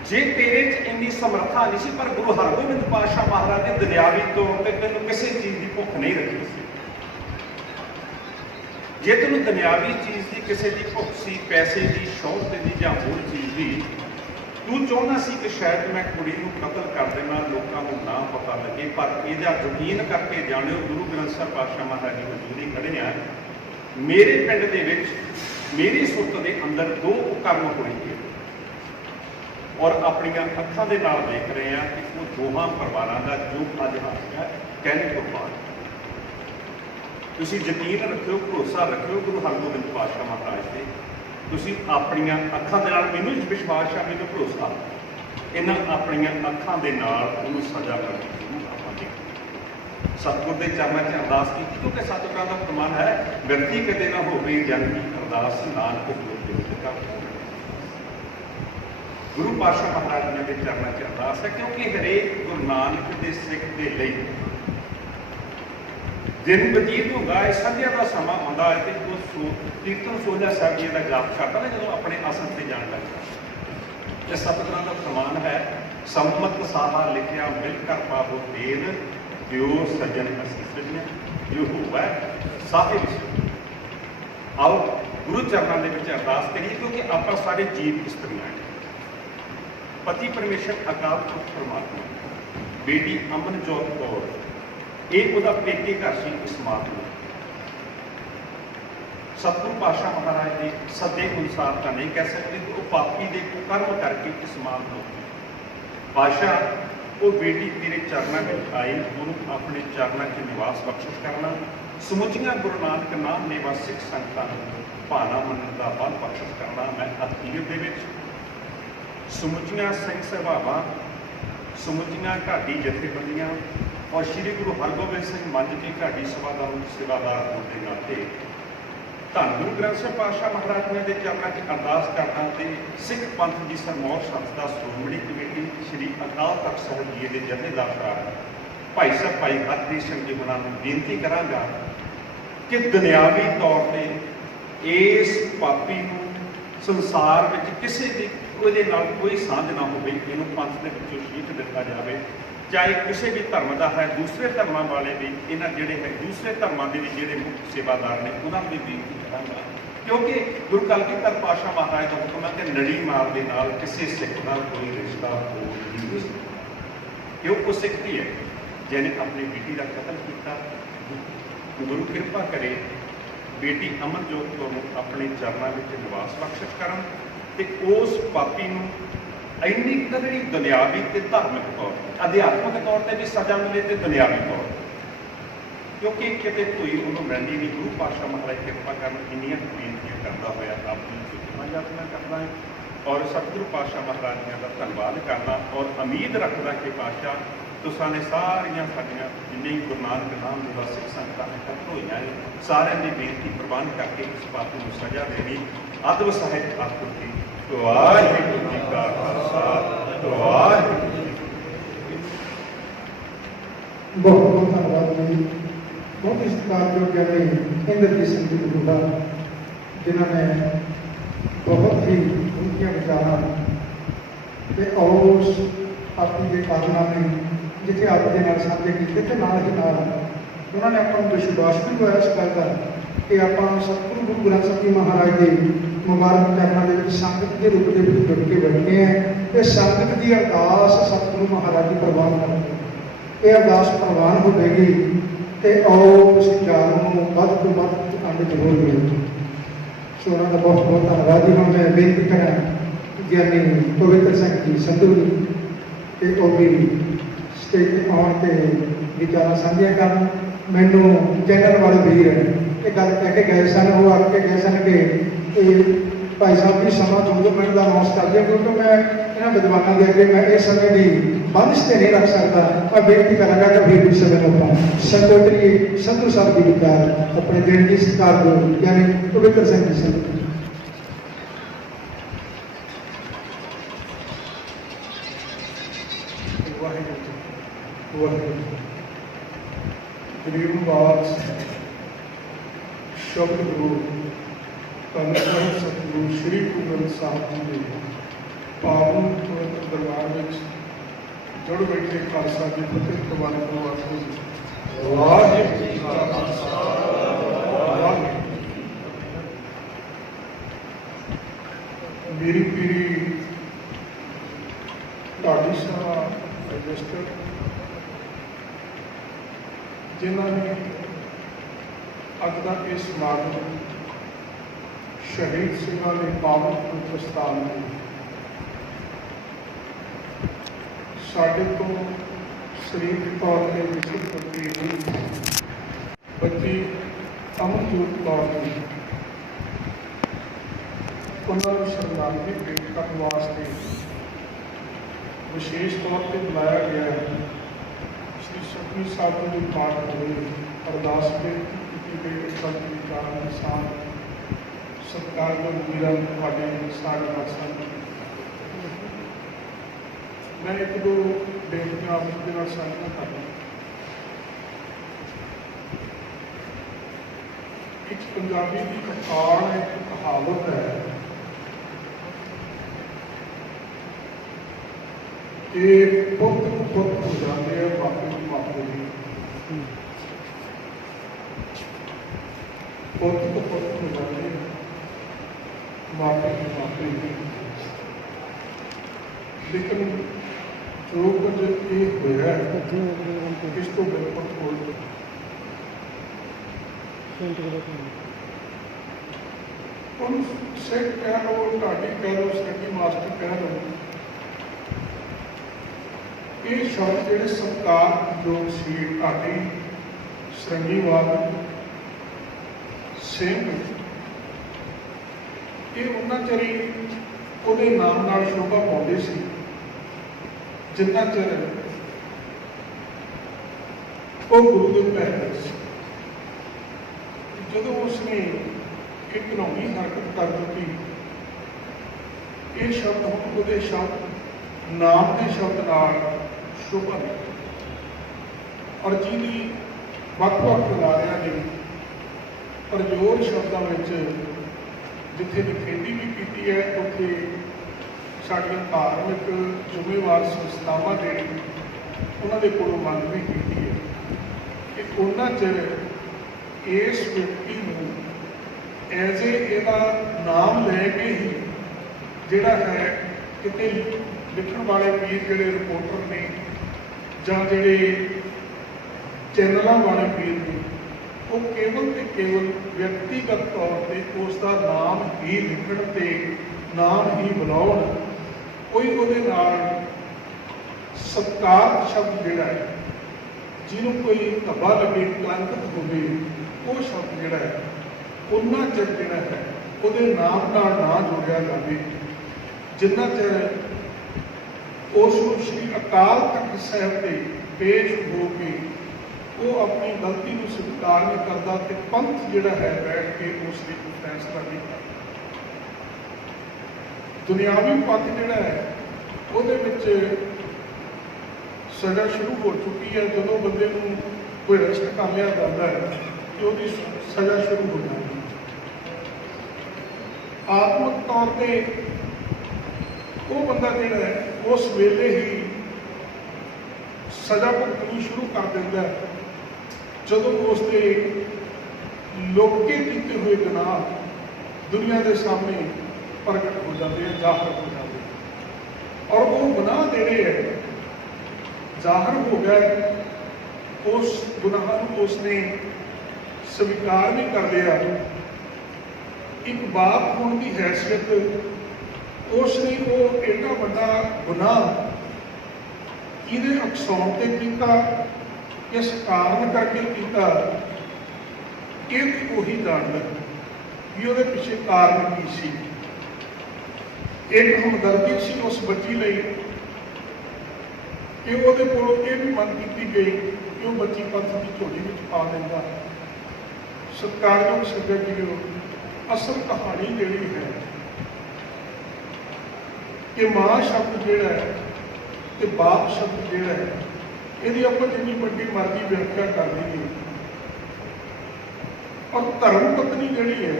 जे तेरे च इन्नी समर्था नहीं सी, पर गुरु हरगोबिंद पातशाह महाराज ने दुनियावी तौर पर तेन किसी चीज़ की भुख नहीं रखी सी। ਜੇ ਤੈਨੂੰ ਦੁਨਿਆਵੀ ਚੀਜ਼ ਦੀ ਕਿਸੇ ਦੀ ਭੁੱਖ ਸੀ, ਪੈਸੇ ਦੀ, ਸ਼ੌਹਰਤ ਦੀ ਜਾਂ ਹੋਰ ਚੀਜ਼ ਦੀ, ਤੂੰ ਚਾਹੁੰਦਾ ਸੀ ਕਿ ਸ਼ਾਇਦ ਮੈਂ ਕੁੜੀ ਨੂੰ ਕਤਲ ਕਰ ਦੇਵਾਂ, ਲੋਕਾਂ ਨੂੰ ਨਾ ਪਤਾ ਲੱਗੇ, ਪਰ ਇਹਦਾ ਯਕੀਨ ਕਰਕੇ ਜਾਣਿਓ ਗੁਰੂ ਗ੍ਰੰਥ ਸਾਹਿਬ ਪਾਤਸ਼ਾਹ ਮਹਾਰਾਜ ਦੀ ਹਜ਼ੂਰੀ ਖੜੇ ਆ, ਮੇਰੇ ਪਿੰਡ ਦੇ ਵਿੱਚ ਮੇਰੀ ਸੁਰਤ ਦੇ ਅੰਦਰ 2 ਕਰਮ ਹੋਣਗੇ ਔਰ ਆਪਣੀਆਂ ਅੱਖਾਂ ਦੇ ਨਾਲ ਦੇਖ ਰਹੇ ਆ ਕਿ ਉਹ ਦੋਹਾਂ ਪਰਿਵਾਰਾਂ ਦਾ ਜੋ ਅੱਜ ਹਾਸਿਆ ਕਹਿਣੇ ਕੁਰਬਾਨ। ਤੁਸੀਂ ਯਕੀਨ ਰੱਖਿਓ, ਭਰੋਸਾ ਰੱਖਿਓ ਗੁਰੂ ਹਰਗੋਬਿੰਦ ਪਾਤਸ਼ਾਹ ਮਹਾਰਾਜ ਤੇ। ਤੁਸੀਂ ਆਪਣੀਆਂ ਅੱਖਾਂ ਦੇ ਨਾਲ, ਮੈਨੂੰ ਵਿਸ਼ਵਾਸ ਆ, ਮੈਨੂੰ ਭਰੋਸਾ, ਇਹਨਾਂ ਆਪਣੀਆਂ ਅੱਖਾਂ ਦੇ ਨਾਲ ਉਹਨੂੰ ਸਜ਼ਾ ਕਰਨੀ ਜ਼ਰੂਰ ਆਵਾਂਗੇ। ਸਤਿਗੁਰ ਦੇ ਚਰਨਾਂ 'ਚ ਅਰਦਾਸ ਕੀਤੀ, ਕਿਉਂਕਿ ਸਤਿਗੁਰਾਂ ਦਾ ਫਰਮਾਨ ਹੈ, ਵਿਅਕਤੀ ਕਦੇ ਨਾ ਹੋਵੇ ਜਨ ਕੀ ਅਰਦਾਸ ਨਾਨਕ ਗੁਰੂ ਦੇ ਵਿੱਚ ਕਰ। ਗੁਰੂ ਪਾਤਸ਼ਾਹ ਮਹਾਰਾਜ ਜੀ ਦੇ ਚਰਨਾਂ 'ਚ ਅਰਦਾਸ ਹੈ, ਕਿਉਂਕਿ ਹਰੇਕ ਗੁਰੂ ਨਾਨਕ ਦੇ ਸਿੱਖ ਦੇ ਲਈ ਦਿਨ ਬਤੀਤ ਹੁੰਦਾ ਹੈ, ਸੰਧਿਆ ਦਾ ਸਮਾਂ ਆਉਂਦਾ ਹੈ ਤੇ ਉਹ ਕੀਰਤਨ ਸੋਝਾ ਸਾਹਿਬ ਜੀ ਦਾ ਜਾਪ ਛੱਡਦਾ ਨਾ ਜਦੋਂ ਆਪਣੇ ਆਸਣ ਤੇ ਜਾਣ ਲੱਗਦਾ। ਤੇ ਸਤਿਗੁਰਾਂ ਦਾ ਫਰਮਾਨ ਹੈ, ਸੰਮਤ ਸਾਹਾ ਲਿਖਿਆ ਮਿਲ ਕਰ ਪਾਵੋ ਤੇਨ, ਦਿਓ ਸਜਣ ਅਸੀਸ ਜੋ ਹੋਵੇ ਸਾਹਿਬ। ਆਓ ਗੁਰੂ ਚਰਨਾਂ ਦੇ ਵਿੱਚ ਅਰਦਾਸ ਕਰੀਏ, ਕਿਉਂਕਿ ਆਪਾਂ ਸਾਰੇ ਜੀਵ ਇਸਤਰੀਆਂ ਹਾਂ। ਪਤੀ ਪਰਮੇਸ਼ਰ ਅਕਾਲ ਪੁਰਖ ਪਰਮਾਤਮਾ, ਬੇਟੀ ਅਮਨਜੋਤ ਕੌਰ, ਇਹ ਉਹਦਾ ਪੇਕੇ ਘਰ ਸੀ ਇਸ ਮਾਤ ਨੂੰ। ਸਤਿਗੁਰੂ ਪਾਤਸ਼ਾਹ ਮਹਾਰਾਜ ਦੇ ਸੱਦੇ ਅਨੁਸਾਰ ਤਾਂ ਨਹੀਂ ਕਹਿ ਸਕਦੇ, ਉਹ ਪਾਪੀ ਦੇ ਕੁਕਰਮ ਕਰਕੇ ਇਸ ਮਾਤ ਨੂੰ ਪਾਤਸ਼ਾਹ ਉਹ ਬੇਟੀ ਤੇਰੇ ਚਰਨਾਂ ਵਿੱਚ ਆਈ, ਉਹਨੂੰ ਆਪਣੇ ਚਰਨਾਂ 'ਚ ਨਿਵਾਸ ਬਖਸ਼ਿਸ਼ ਕਰਨਾ। ਸਮੁੱਚੀਆਂ ਗੁਰੂ ਨਾਨਕ ਨਾਮ ਨੇਵਾ ਸਿੱਖ ਸੰਗਤਾਂ ਨੂੰ ਭਾਣਾ ਮੰਨਣ ਦਾ ਬਲ ਬਖਸ਼ਿਸ਼ ਕਰਨਾ। ਮੈਂ ਅਖੀਰ ਦੇ ਵਿੱਚ ਸਮੁੱਚੀਆਂ ਸਿੰਘ ਸਭਾਵਾਂ, ਸਮੁੱਚੀਆਂ ਢਾਡੀ ਜਥੇਬੰਦੀਆਂ ਔਰ ਸ੍ਰੀ ਗੁਰੂ ਹਰਗੋਬਿੰਦ ਸਿੰਘ ਮੰਝ ਕੀ ਢਾਡੀ ਸਭਾ ਦਾ ਸੇਵਾਦਾਰ ਹੋਣ ਦੇ ਨਾਤੇ ਧੰਨ ਗੁਰੂ ਗ੍ਰੰਥ ਸਾਹਿਬ ਪਾਤਸ਼ਾਹ ਮਹਾਰਾਜ ਜੀ ਦੇ ਚਰਨਾਂ 'ਚ ਅਰਦਾਸ ਕਰਦਾ ਤੇ ਸਿੱਖ ਪੰਥ ਦੀ ਸਰਮੌਰ ਸੰਸਥਾ ਸ਼੍ਰੋਮਣੀ ਕਮੇਟੀ ਸ੍ਰੀ ਅਕਾਲ ਤਖ਼ਤ ਸਾਹਿਬ ਜੀ ਦੇ ਜਥੇਦਾਰ ਸਾਹਿਬ ਭਾਈ ਸਾਹਿਬ ਭਾਈ ਹਰਪ੍ਰੀਤ ਸਿੰਘ ਜੀ ਹੋਰਾਂ ਨੂੰ ਬੇਨਤੀ ਕਰਾਂਗਾ ਕਿ ਦੁਨਿਆਵੀ ਤੌਰ ਤੇ ਇਸ ਪਾਪੀ ਨੂੰ ਸੰਸਾਰ ਵਿੱਚ ਕਿਸੇ ਦੀ ਉਹਦੇ ਨਾਲ ਕੋਈ ਸਾਂਝ ਨਾ ਹੋਵੇ, ਇਹਨੂੰ ਪੰਥ ਦੇ ਵਿੱਚੋਂ ਸ਼ੀਟ ਦਿੱਤਾ ਜਾਵੇ। ਚਾਹੇ ਕਿਸੇ ਵੀ ਧਰਮ ਦਾ ਹੈ, ਦੂਸਰੇ ਧਰਮਾਂ ਵਾਲੇ ਵੀ, ਇਹਨਾਂ ਜਿਹੜੇ ਹੈ ਦੂਸਰੇ ਧਰਮਾਂ ਦੇ ਵੀ ਜਿਹੜੇ ਮੁੱਖ ਸੇਵਾਦਾਰ ਨੇ ਉਹਨਾਂ ਨੂੰ ਵੀ ਬੇਨਤੀ ਕਰਾਂਗਾ, ਕਿਉਂਕਿ ਗੁਰੂ ਕਲਗੀਧਰ ਪਾਤਸ਼ਾਹ ਮਹਾਰਾਜ ਦਾ ਹੁਕਮ ਹੈ ਕਿ ਨੜੀ ਮਾਰ ਦੇ ਨਾਲ ਕਿਸੇ ਸਿੱਖ ਨਾਲ ਕੋਈ ਰਿਸ਼ਤਾ ਹੋ ਨਹੀਂ ਸਕਦਾ। ਕਿਉਂ? ਉਹ ਸਿੱਖ ਹੀ ਹੈ ਜਿਹਨੇ ਆਪਣੀ ਬੇਟੀ ਦਾ ਕਤਲ ਕੀਤਾ। ਗੁਰੂ ਕਿਰਪਾ ਕਰੇ ਬੇਟੀ ਅਮਨਜੋਤ ਕੌਰ ਨੂੰ ਆਪਣੇ ਚਰਨਾਂ ਵਿੱਚ ਨਿਵਾਸ ਬਖਸ਼ਿਸ਼ ਕਰਨ ਤੇ ਉਸ ਪਾਪੀ ਨੂੰ ਇੰਨੀ ਕਦਰੀ ਦੁਨਿਆਵੀ ਤੇ ਧਾਰਮਿਕ ਤੌਰ ਤੇ, ਅਧਿਆਤਮਿਕ ਤੌਰ ਤੇ ਵੀ ਸਜ਼ਾ ਮਿਲੇ ਤੇ ਦੁਨਿਆਵੀ ਤੌਰ ਤੇ, ਕਿਉਂਕਿ ਕਿਤੇ ਕੋਈ ਉਹਨੂੰ ਮਿਲਦੀ ਨਹੀਂ। ਗੁਰੂ ਪਾਤਸ਼ਾਹ ਮਹਾਰਾਜ ਕਿਰਪਾ ਕਰਨ, ਇੰਨੀਆਂ ਬੇਨਤੀਆਂ ਕਰਦਾ ਹੋਇਆ ਆਪਣੀ ਚੁੱਕੀਆਂ ਯਾਤਨਾ ਕਰਦਾ ਹੈ ਔਰ ਸਤਿਗੁਰੂ ਪਾਤਸ਼ਾਹ ਮਹਾਰਾਜ ਜੀ ਦਾ ਧੰਨਵਾਦ ਕਰਦਾ ਔਰ ਉਮੀਦ ਰੱਖਦਾ ਕਿ ਪਾਤਸ਼ਾਹ ਤੁਸਾਂ ਨੇ ਸਾਰੀਆਂ ਸਾਡੀਆਂ ਜਿੰਨੇ ਗੁਰੂ ਨਾਨਕ ਨਾਮ ਦੇ ਸਿੱਖ ਸੰਗਤਾਂ ਨੇ ਇਕੱਠ ਹੋਈਆਂ ਨੇ, ਸਾਰਿਆਂ ਦੀ ਬੇਨਤੀ ਪ੍ਰਵਾਨ ਕਰਕੇ ਇਸ ਪਾਪੀ ਨੂੰ ਸਜ਼ਾ ਦੇਣੀ। ਅਦਬ ਸਾਹਿਬ ਆਖੋ ਜੀ ਵਾਹਿਗੁਰੂ ਜੀ ਕਾ ਖਾਲਸਾ, ਵਾਹਿਗੁਰੂ ਜੀ ਕੀ ਫਤਿਹ। ਬਹੁਤ ਬਹੁਤ ਧੰਨਵਾਦ ਜੀ। ਬਹੁਤ ਹੀ ਸਤਿਕਾਰਯੋਗ ਗਿਆਨੀ ਇੰਦਰਜੀਤ ਸਿੰਘ ਜੀ ਗੁਰੂ ਦਾ, ਜਿਨ੍ਹਾਂ ਨੇ ਬਹੁਤ ਹੀ ਉੱਚੀਆਂ ਵਿਚਾਰਾਂ ਤੇ ਉਸ ਆਪਣੀ ਦੇ ਕਾਰਨਾਮੇ ਜਿੱਥੇ ਆਪ ਦੇ ਨਾਲ ਸਾਂਝੇ ਕੀਤੇ ਤੇ ਨਾਲ ਹੀ ਨਾਲ ਉਹਨਾਂ ਨੇ ਆਪਾਂ ਨੂੰ ਵਿਸ਼ਵਾਸ ਵੀ ਹੋਇਆ ਇਸ ਗੱਲ ਦਾ ਕਿ ਆਪਾਂ ਸਤਿਗੁਰੂ ਗੁਰੂ ਗ੍ਰੰਥ ਸਾਹਿਬ ਜੀ ਮਹਾਰਾਜ ਦੇ ਮੁਬਾਰਕ ਚਰਨਾਂ ਦੇ ਵਿੱਚ ਸੰਗਤ ਦੇ ਰੂਪ ਦੇ ਵਿੱਚ ਜੁੜ ਕੇ ਬੈਠੇ ਹੈ ਤੇ ਸੰਗਤ ਦੀ ਅਰਦਾਸ ਸਤਿਗੁਰੂ ਮਹਾਰਾਜ ਦੀ ਪ੍ਰਵਾਨ ਕਰਨਗੇ। ਇਹ ਅਰਦਾਸ ਪ੍ਰਵਾਨ ਹੋਵੇਗੀ ਤੇ ਆਓ ਉਸ ਜਾਲ ਨੂੰ ਵੱਧ ਤੋਂ ਵੱਧ ਅੰਗ ਜ਼ਰੂਰ ਮਿਲੇ। ਸੋ ਉਹਨਾਂ ਦਾ ਬਹੁਤ ਬਹੁਤ ਧੰਨਵਾਦ ਜੀ। ਹੁਣ ਮੈਂ ਬੇਨਤੀ ਕਰਾਂ ਗਿਆਨੀ ਪਵਿੱਤਰ ਸਿੰਘ ਜੀ ਸੰਧੂ ਤੇ ਉਹ ਵੀ ਸਟੇਜ ਤੇ ਆਉਣ ਤੇ ਵਿਚਾਰਾਂ ਸਾਂਝੀਆਂ ਕਰਨ। ਮੈਨੂੰ ਚੈਨਲ ਵਾਲੇ ਵੀਰ ਇਹ ਗੱਲ ਕਹਿ ਕੇ ਗਏ ਸਨ, ਉਹ ਆ ਕੇ ਗਏ ਸਨ ਕਿ ਭਾਈ ਸਾਹਿਬ ਜੀ ਸਮਾਂ 2 ਮਿੰਟ ਦਾ ਅਨਾਉਂਸ ਕਰ ਦਿਆ, ਕਿਉਂਕਿ ਮੈਂ ਇਹਨਾਂ ਵਿਦਵਾਨਾਂ ਦੇ ਅੱਗੇ ਮੈਂ ਇਸ ਸਮੇਂ ਦੀ ਬੰਦਿਸ਼ ਤੇ ਨਹੀਂ ਰੱਖ ਸਕਦਾ। ਮੈਂ ਬੇਨਤੀ ਕਰਾਂਗਾ ਕਿ ਵੀਰ ਜੀ ਸਮੇਂ ਨੂੰ ਆਪਾਂ ਸੰਗੋਤਰੀ ਸੰਧੂ ਸਾਹਿਬ ਜੀ ਵਿਚਾਰ ਆਪਣੇ ਦਿਨ ਦੀ ਸਤਿਕਾਰ ਨੂੰ ਯਾਨੀ ਪਵਿੱਤਰ ਸਿੰਘ ਜੀ ਸੰਧੂ। ਗਰੀਬਨਵਾਜ ਸ਼ਬਦ ਗੁਰੂ ਧੰਨ ਸਾਹਿਬ ਸਤਿਗੁਰੂ ਸ੍ਰੀ ਗੁਰੂ ਗ੍ਰੰਥ ਸਾਹਿਬ ਜੀ ਦੇ ਪਾਵਨ ਪਵਿੱਤਰ ਦਰਬਾਰ ਵਿੱਚ ਜੁੜ ਬੈਠੇ ਖਾਲਸਾ ਜੀ ਫਤਿਹ ਪ੍ਰਵਾਨ ਕਰੋ। ਵਾਹਿਗੁਰੂ ਜੀ ਕਾ ਖਾਲਸਾ, ਵਾਹਿਗੁਰੂ। ਮੇਰੀ ਪੀੜੀ ਤੁਹਾਡੀ ਸਭਾ ਰਜਿਸਟਰ ਜਿਨ੍ਹਾਂ ਨੇ ਅੱਜ ਦਾ ਇਹ ਸਮਾਗਮ ਸ਼ਹੀਦ ਸਿੰਘਾਂ ਦੇ ਪਾਵਨ ਪਵਿੱਤਰ ਸਥਾਨ ਨੂੰ ਸਾਡੇ ਤੋਂ ਸਰੀਰਕ ਤੌਰ ਤੇ ਵਿਕਸਿਤ ਬੱਚੀ ਨਹੀਂ ਬੱਚੀ ਅਮਨਜੋਤ ਕੌਰ ਦੀ ਉਹਨਾਂ ਨੂੰ ਸ਼ਰਧਾਂਜਲੀ ਭੇਟ ਕਰਨ ਵਾਸਤੇ ਵਿਸ਼ੇਸ਼ ਤੌਰ ਤੇ ਬੁਲਾਇਆ ਗਿਆ ਹੈ। ਸ਼੍ਰੀ ਸੁਖਮਨੀ ਸਾਹਿਬ ਦੇ ਪਾਠ ਹੋਏ ਅਰਦਾਸ ਬੇਨਤੀ ਕੀਤੀ ਗਈ ਸੰਤ ਵਿਚਾਰਾਂ ਦੇ ਸਾਥ ਸਤਿਕਾਰਯੋਗ ਵੀਰਾਂ ਤੁਹਾਡੇ ਸਾਰੇ ਦਰਸ਼ਨ ਮੈਂ ਇੱਕ ਦੋ ਬੇਨਤੀਆਂ ਆਪ ਦੇ ਨਾਲ ਸਾਂਝੀਆਂ ਕਰਦਾ। ਇੱਕ ਪੰਜਾਬੀ ਦੀ ਅਖਾਣ ਹੈ, ਇੱਕ ਕਹਾਵਤ ਹੈ ਕਿ ਪੁੱਤ ਹੋ ਜਾਂਦੇ ਆ ਮਾਪੇ ਦੀ ਪੁੱਤ ਹੋ ਜਾਂਦੇ ਮਾਪੇ ਦੀ ਲੇਕਿਨ ਜੋ ਕੁਝ ਇਹ ਹੋਇਆ ਇਸ ਤੋਂ ਬਿਲਕੁਲ ਉਲਟ ਉਹਨੂੰ ਸਿੱਖ ਕਹਿ ਲਓ, ਢਾਡੀ ਕਹਿ ਲਓ, ਸੈਕੀ ਮਾਸਟਰ ਕਹਿ ਲਓ, ਇਹ ਸ਼ਬਦ ਜਿਹੜੇ ਸਤਿਕਾਰਯੋਗ ਸੀ ਢਾਡੀ ਸਰੰਗੀਵਾਲ ਸਿੰਘ ਇਹ ਉਹਨਾਂ ਚਿਰ ਉਹਦੇ ਨਾਮ ਨਾਲ ਸ਼ੋਭਾ ਪਾਉਂਦੇ ਸੀ ਜਿੰਨਾ ਚਿਰ ਉਹ ਗੁਰੂ ਦੇ ਪੈਰ ਸੀ। ਜਦੋਂ ਉਸਨੇ ਇੱਕ ਘਿਨੌਣੀ ਹਰਕਤ ਕਰ ਦਿੱਤੀ ਇਹ ਸ਼ਬਦ ਹੁਣ ਉਹਦੇ ਸ਼ਬਦ ਨਾਮ ਦੇ ਸ਼ਬਦ ਨਾਲ ਸ਼ੋਭਾ ਨਹੀਂ ਔਰ ਜਿਹਦੀ ਵੱਖ-ਵੱਖ ਲਾਰਿਆਂ ਨੇ ਪ੍ਰਯੋਗ ਸ਼ਬਦਾਂ ਵਿੱਚ ਜਿੱਥੇ ਨਿਖੇਧੀ ਵੀ ਕੀਤੀ ਹੈ ਉੱਥੇ ਸਾਡੀਆਂ ਧਾਰਮਿਕ ਜ਼ਿੰਮੇਵਾਰ ਸੰਸਥਾਵਾਂ ਜਿਹੜੀ ਉਹਨਾਂ ਦੇ ਕੋਲੋਂ ਮੰਗ ਵੀ ਕੀਤੀ ਹੈ ਕਿ ਉਹਨਾਂ ਚਿਰ ਇਸ ਵਿਅਕਤੀ ਨੂੰ ਐਜ਼ ਇਹਦਾ ਨਾਮ ਲੈ ਕੇ ਹੀ ਜਿਹੜਾ ਹੈ ਕਿਤੇ ਲਿਖਣ ਵਾਲੇ ਵੀਰ ਜਿਹੜੇ ਰਿਪੋਰਟਰ ਨੇ ਜਾਂ ਜਿਹੜੇ ਚੈਨਲਾਂ ਵਾਲੇ ਵੀਰ ਨੇ ਉਹ ਕੇਵਲ ਤੇ ਕੇਵਲ ਵਿਅਕਤੀਗਤ ਤੌਰ ਤੇ ਉਸ ਦਾ ਨਾਮ ਹੀ ਲਿਖਣ ਤੇ ਨਾਮ ਹੀ ਬੁਲਾਉਣ ਕੋਈ ਉਹਦੇ ਨਾਲ ਸਤਿਕਾਰ ਸ਼ਬਦ ਜਿਹੜਾ ਹੈ ਜਿਹਨੂੰ ਕੋਈ ਧੱਬਾ ਲੱਗੇ ਕਲੰਕਿਤ ਹੋਵੇ ਉਹ ਸ਼ਬਦ ਜਿਹੜਾ ਹੈ ਉਹਨਾਂ ਚਿਰ ਜਿਹੜਾ ਹੈ ਉਹਦੇ ਨਾਮ ਨਾਲ ਨਾ ਜੋੜਿਆ ਜਾਵੇ ਜਿੰਨਾ ਚਿਰ ਉਸ ਨੂੰ ਸ਼੍ਰੀ ਅਕਾਲ ਤਖਤ ਸਾਹਿਬ ਤੇ ਪੇਸ਼ ਹੋ ਕੇ ਉਹ ਆਪਣੀ ਗਲਤੀ ਨੂੰ ਸਵੀਕਾਰ ਨਹੀਂ ਕਰਦਾ ਤੇ ਪੰਥ ਜਿਹੜਾ ਹੈ ਬੈਠ ਕੇ ਉਸ ਲਈ ਕੋਈ ਫੈਸਲਾ ਨਹੀਂ ਕਰਦਾ। ਦੁਨਿਆਵੀ ਪੰਥ ਜਿਹੜਾ ਹੈ ਉਹਦੇ ਵਿੱਚ ਸਜ਼ਾ ਸ਼ੁਰੂ ਹੋ ਚੁੱਕੀ ਹੈ। ਜਦੋਂ ਬੰਦੇ ਨੂੰ ਕੋਈ ਅਰੈਸਟ ਕਰ ਲਿਆ ਜਾਂਦਾ ਹੈ ਤੇ ਉਹਦੀ ਸਜ਼ਾ ਸ਼ੁਰੂ ਹੋ ਜਾਂਦੀ ਹੈ। ਆਤਮਿਕ ਤੌਰ ਤੇ ਉਹ ਬੰਦਾ ਜਿਹੜਾ ਹੈ ਉਸ ਵੇਲੇ ਹੀ ਸਜ਼ਾ ਭੁਗਤਣੀ ਸ਼ੁਰੂ ਕਰ ਦਿੰਦਾ ਹੈ ਜਦੋਂ ਉਸ ਦੇ ਲੋਕੇ ਕੀਤੇ ਹੋਏ ਗੁਨਾਹ ਦੁਨੀਆ ਦੇ ਸਾਹਮਣੇ ਪ੍ਰਗਟ ਹੋ ਜਾਂਦੇ ਆ, ਜ਼ਾਹਰ ਹੋ ਜਾਂਦੇ ਔਰ ਉਹ ਗੁਨਾਹ ਜਿਹੜੇ ਹੈ ਜ਼ਾਹਰ ਹੋ ਗਏ ਉਸ ਗੁਨਾਹ ਨੂੰ ਉਸਨੇ ਸਵੀਕਾਰ ਨਹੀਂ ਕਰ ਲਿਆ। ਇੱਕ ਬਾਪ ਹੋਣ ਦੀ ਹੈਸੀਅਤ ਉਸਨੇ ਉਹ ਏਡਾ ਵੱਡਾ ਗੁਨਾਹ ਕਿਹਦੇ ਅਕਸਾਉਣ ਤੇ ਕੀਤਾ, ਕਿਸ ਕਾਰਨ ਕਰਕੇ ਕੀਤਾ, ਇਹ ਵੀ ਉਹੀ ਜਾਣਦਾ ਵੀ ਉਹਦੇ ਪਿੱਛੇ ਕਾਰਨ ਕੀ ਸੀ। ਇੱਕ ਹਮਦਰਦੀ ਸੀ ਉਸ ਬੱਚੀ ਲਈ ਕਿ ਉਹਦੇ ਕੋਲੋਂ ਇਹ ਵੀ ਮੰਗ ਕੀਤੀ ਗਈ ਕਿ ਉਹ ਬੱਚੀ ਪੰਥ ਦੀ ਝੋਲੀ ਵਿੱਚ ਪਾ ਦਿੰਦਾ। ਸਤਿਕਾਰਯੋਗ ਸੰਗਤ ਜੀਓ, ਅਸਲ ਕਹਾਣੀ ਜਿਹੜੀ ਹੈ ਕਿ ਮਾਂ ਸ਼ਬਦ ਜਿਹੜਾ ਹੈ ਤੇ ਬਾਪ ਸ਼ਬਦ ਜਿਹੜਾ ਹੈ ਇਹਦੀ ਆਪਾਂ ਜਿੰਨੀ ਵੱਡੀ ਮਰਜ਼ੀ ਵਿਆਖਿਆ ਕਰ ਲਈਏ ਔਰ ਧਰਮ ਪਤਨੀ ਜਿਹੜੀ ਹੈ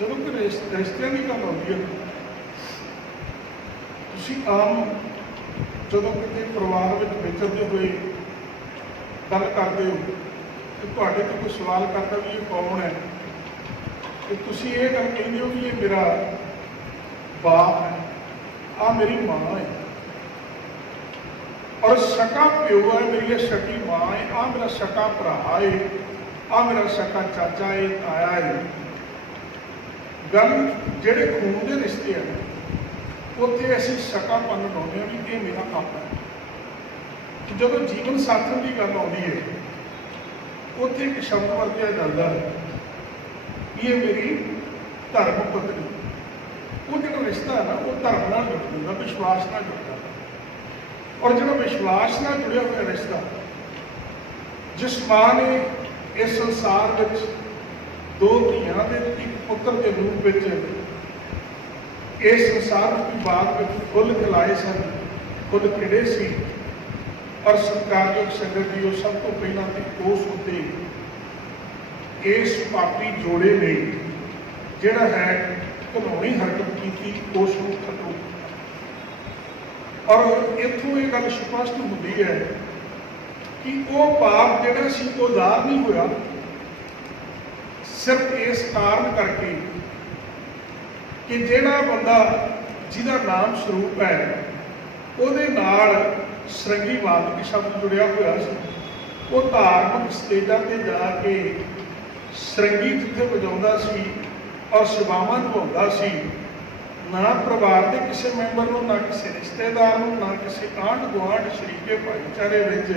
ਜਦੋਂ ਕਿ ਰਿਸ਼ਤਿਆਂ ਦੀ ਗੱਲ ਆਉਂਦੀ ਹੈ ਤੁਸੀਂ ਆਮ ਜਦੋਂ ਕਿਤੇ ਪਰਿਵਾਰ ਵਿੱਚ ਵਿਚਰਦੇ ਹੋਏ ਗੱਲ ਕਰਦੇ ਹੋ ਕਿ ਤੁਹਾਡੇ ਤੋਂ ਕੋਈ ਸਵਾਲ ਕਰਦਾ ਵੀ ਇਹ ਕੌਣ ਹੈ ਤੇ ਤੁਸੀਂ ਇਹ ਗੱਲ ਕਹਿੰਦੇ ਹੋ ਵੀ ਇਹ ਮੇਰਾ बाप है, आ मेरी माँ है, और सका प्यो है, मेरी सकी माँ है, आ मेरा सका भरा है, आ मेरा सका चाचा है, ताया है। गल जेडे खून के रिश्ते हैं उत्थे असीं सकापन लाउने भी ये मेरा आप है। जब जीवन साथन की गल आती है उत्थे एक शब्द वरतिया जाता है, ये मेरी धर्म पत्नी। वो जो रिश्ता है ना वो धर्म नाल जुड़ता, विश्वास नाल जुड़ता, और जो विश्वास नाल जुड़िया हुआ रिश्ता, जिस माँ ने इस संसार में दो धियां दे एक पुत्र के रूप में इस संसार की बाग में फुल खिलाए सन, फुल खिड़े सी, और सत्कारयोग संगत जी सब तो पहला तो उस उत्ते इस पापी जोड़े ने जिहड़ा है घिनौनी हरकत की थी उस खत्म। और इत्थों ये गल स्पष्ट होती है कि वो पाप जिहड़ा सी वो ज़ाहिर नहीं होया सिर्फ इस कारण करके कि जिहड़ा बंदा जिहदा नाम स्वरूप है उहदे नाल सरंगी वादक शब्द जुड़िया हुआ सी, वो धार्मिक स्टेजां ते जाके सरंगी जिथे बजाउंदा सी और सेवावां निभाउंदा सी, ना परिवार के किसी मैंबर नूं, ना किसी रिश्तेदार नूं, ना किसी आंढ गुआंढ शरीके भाईचारे विच,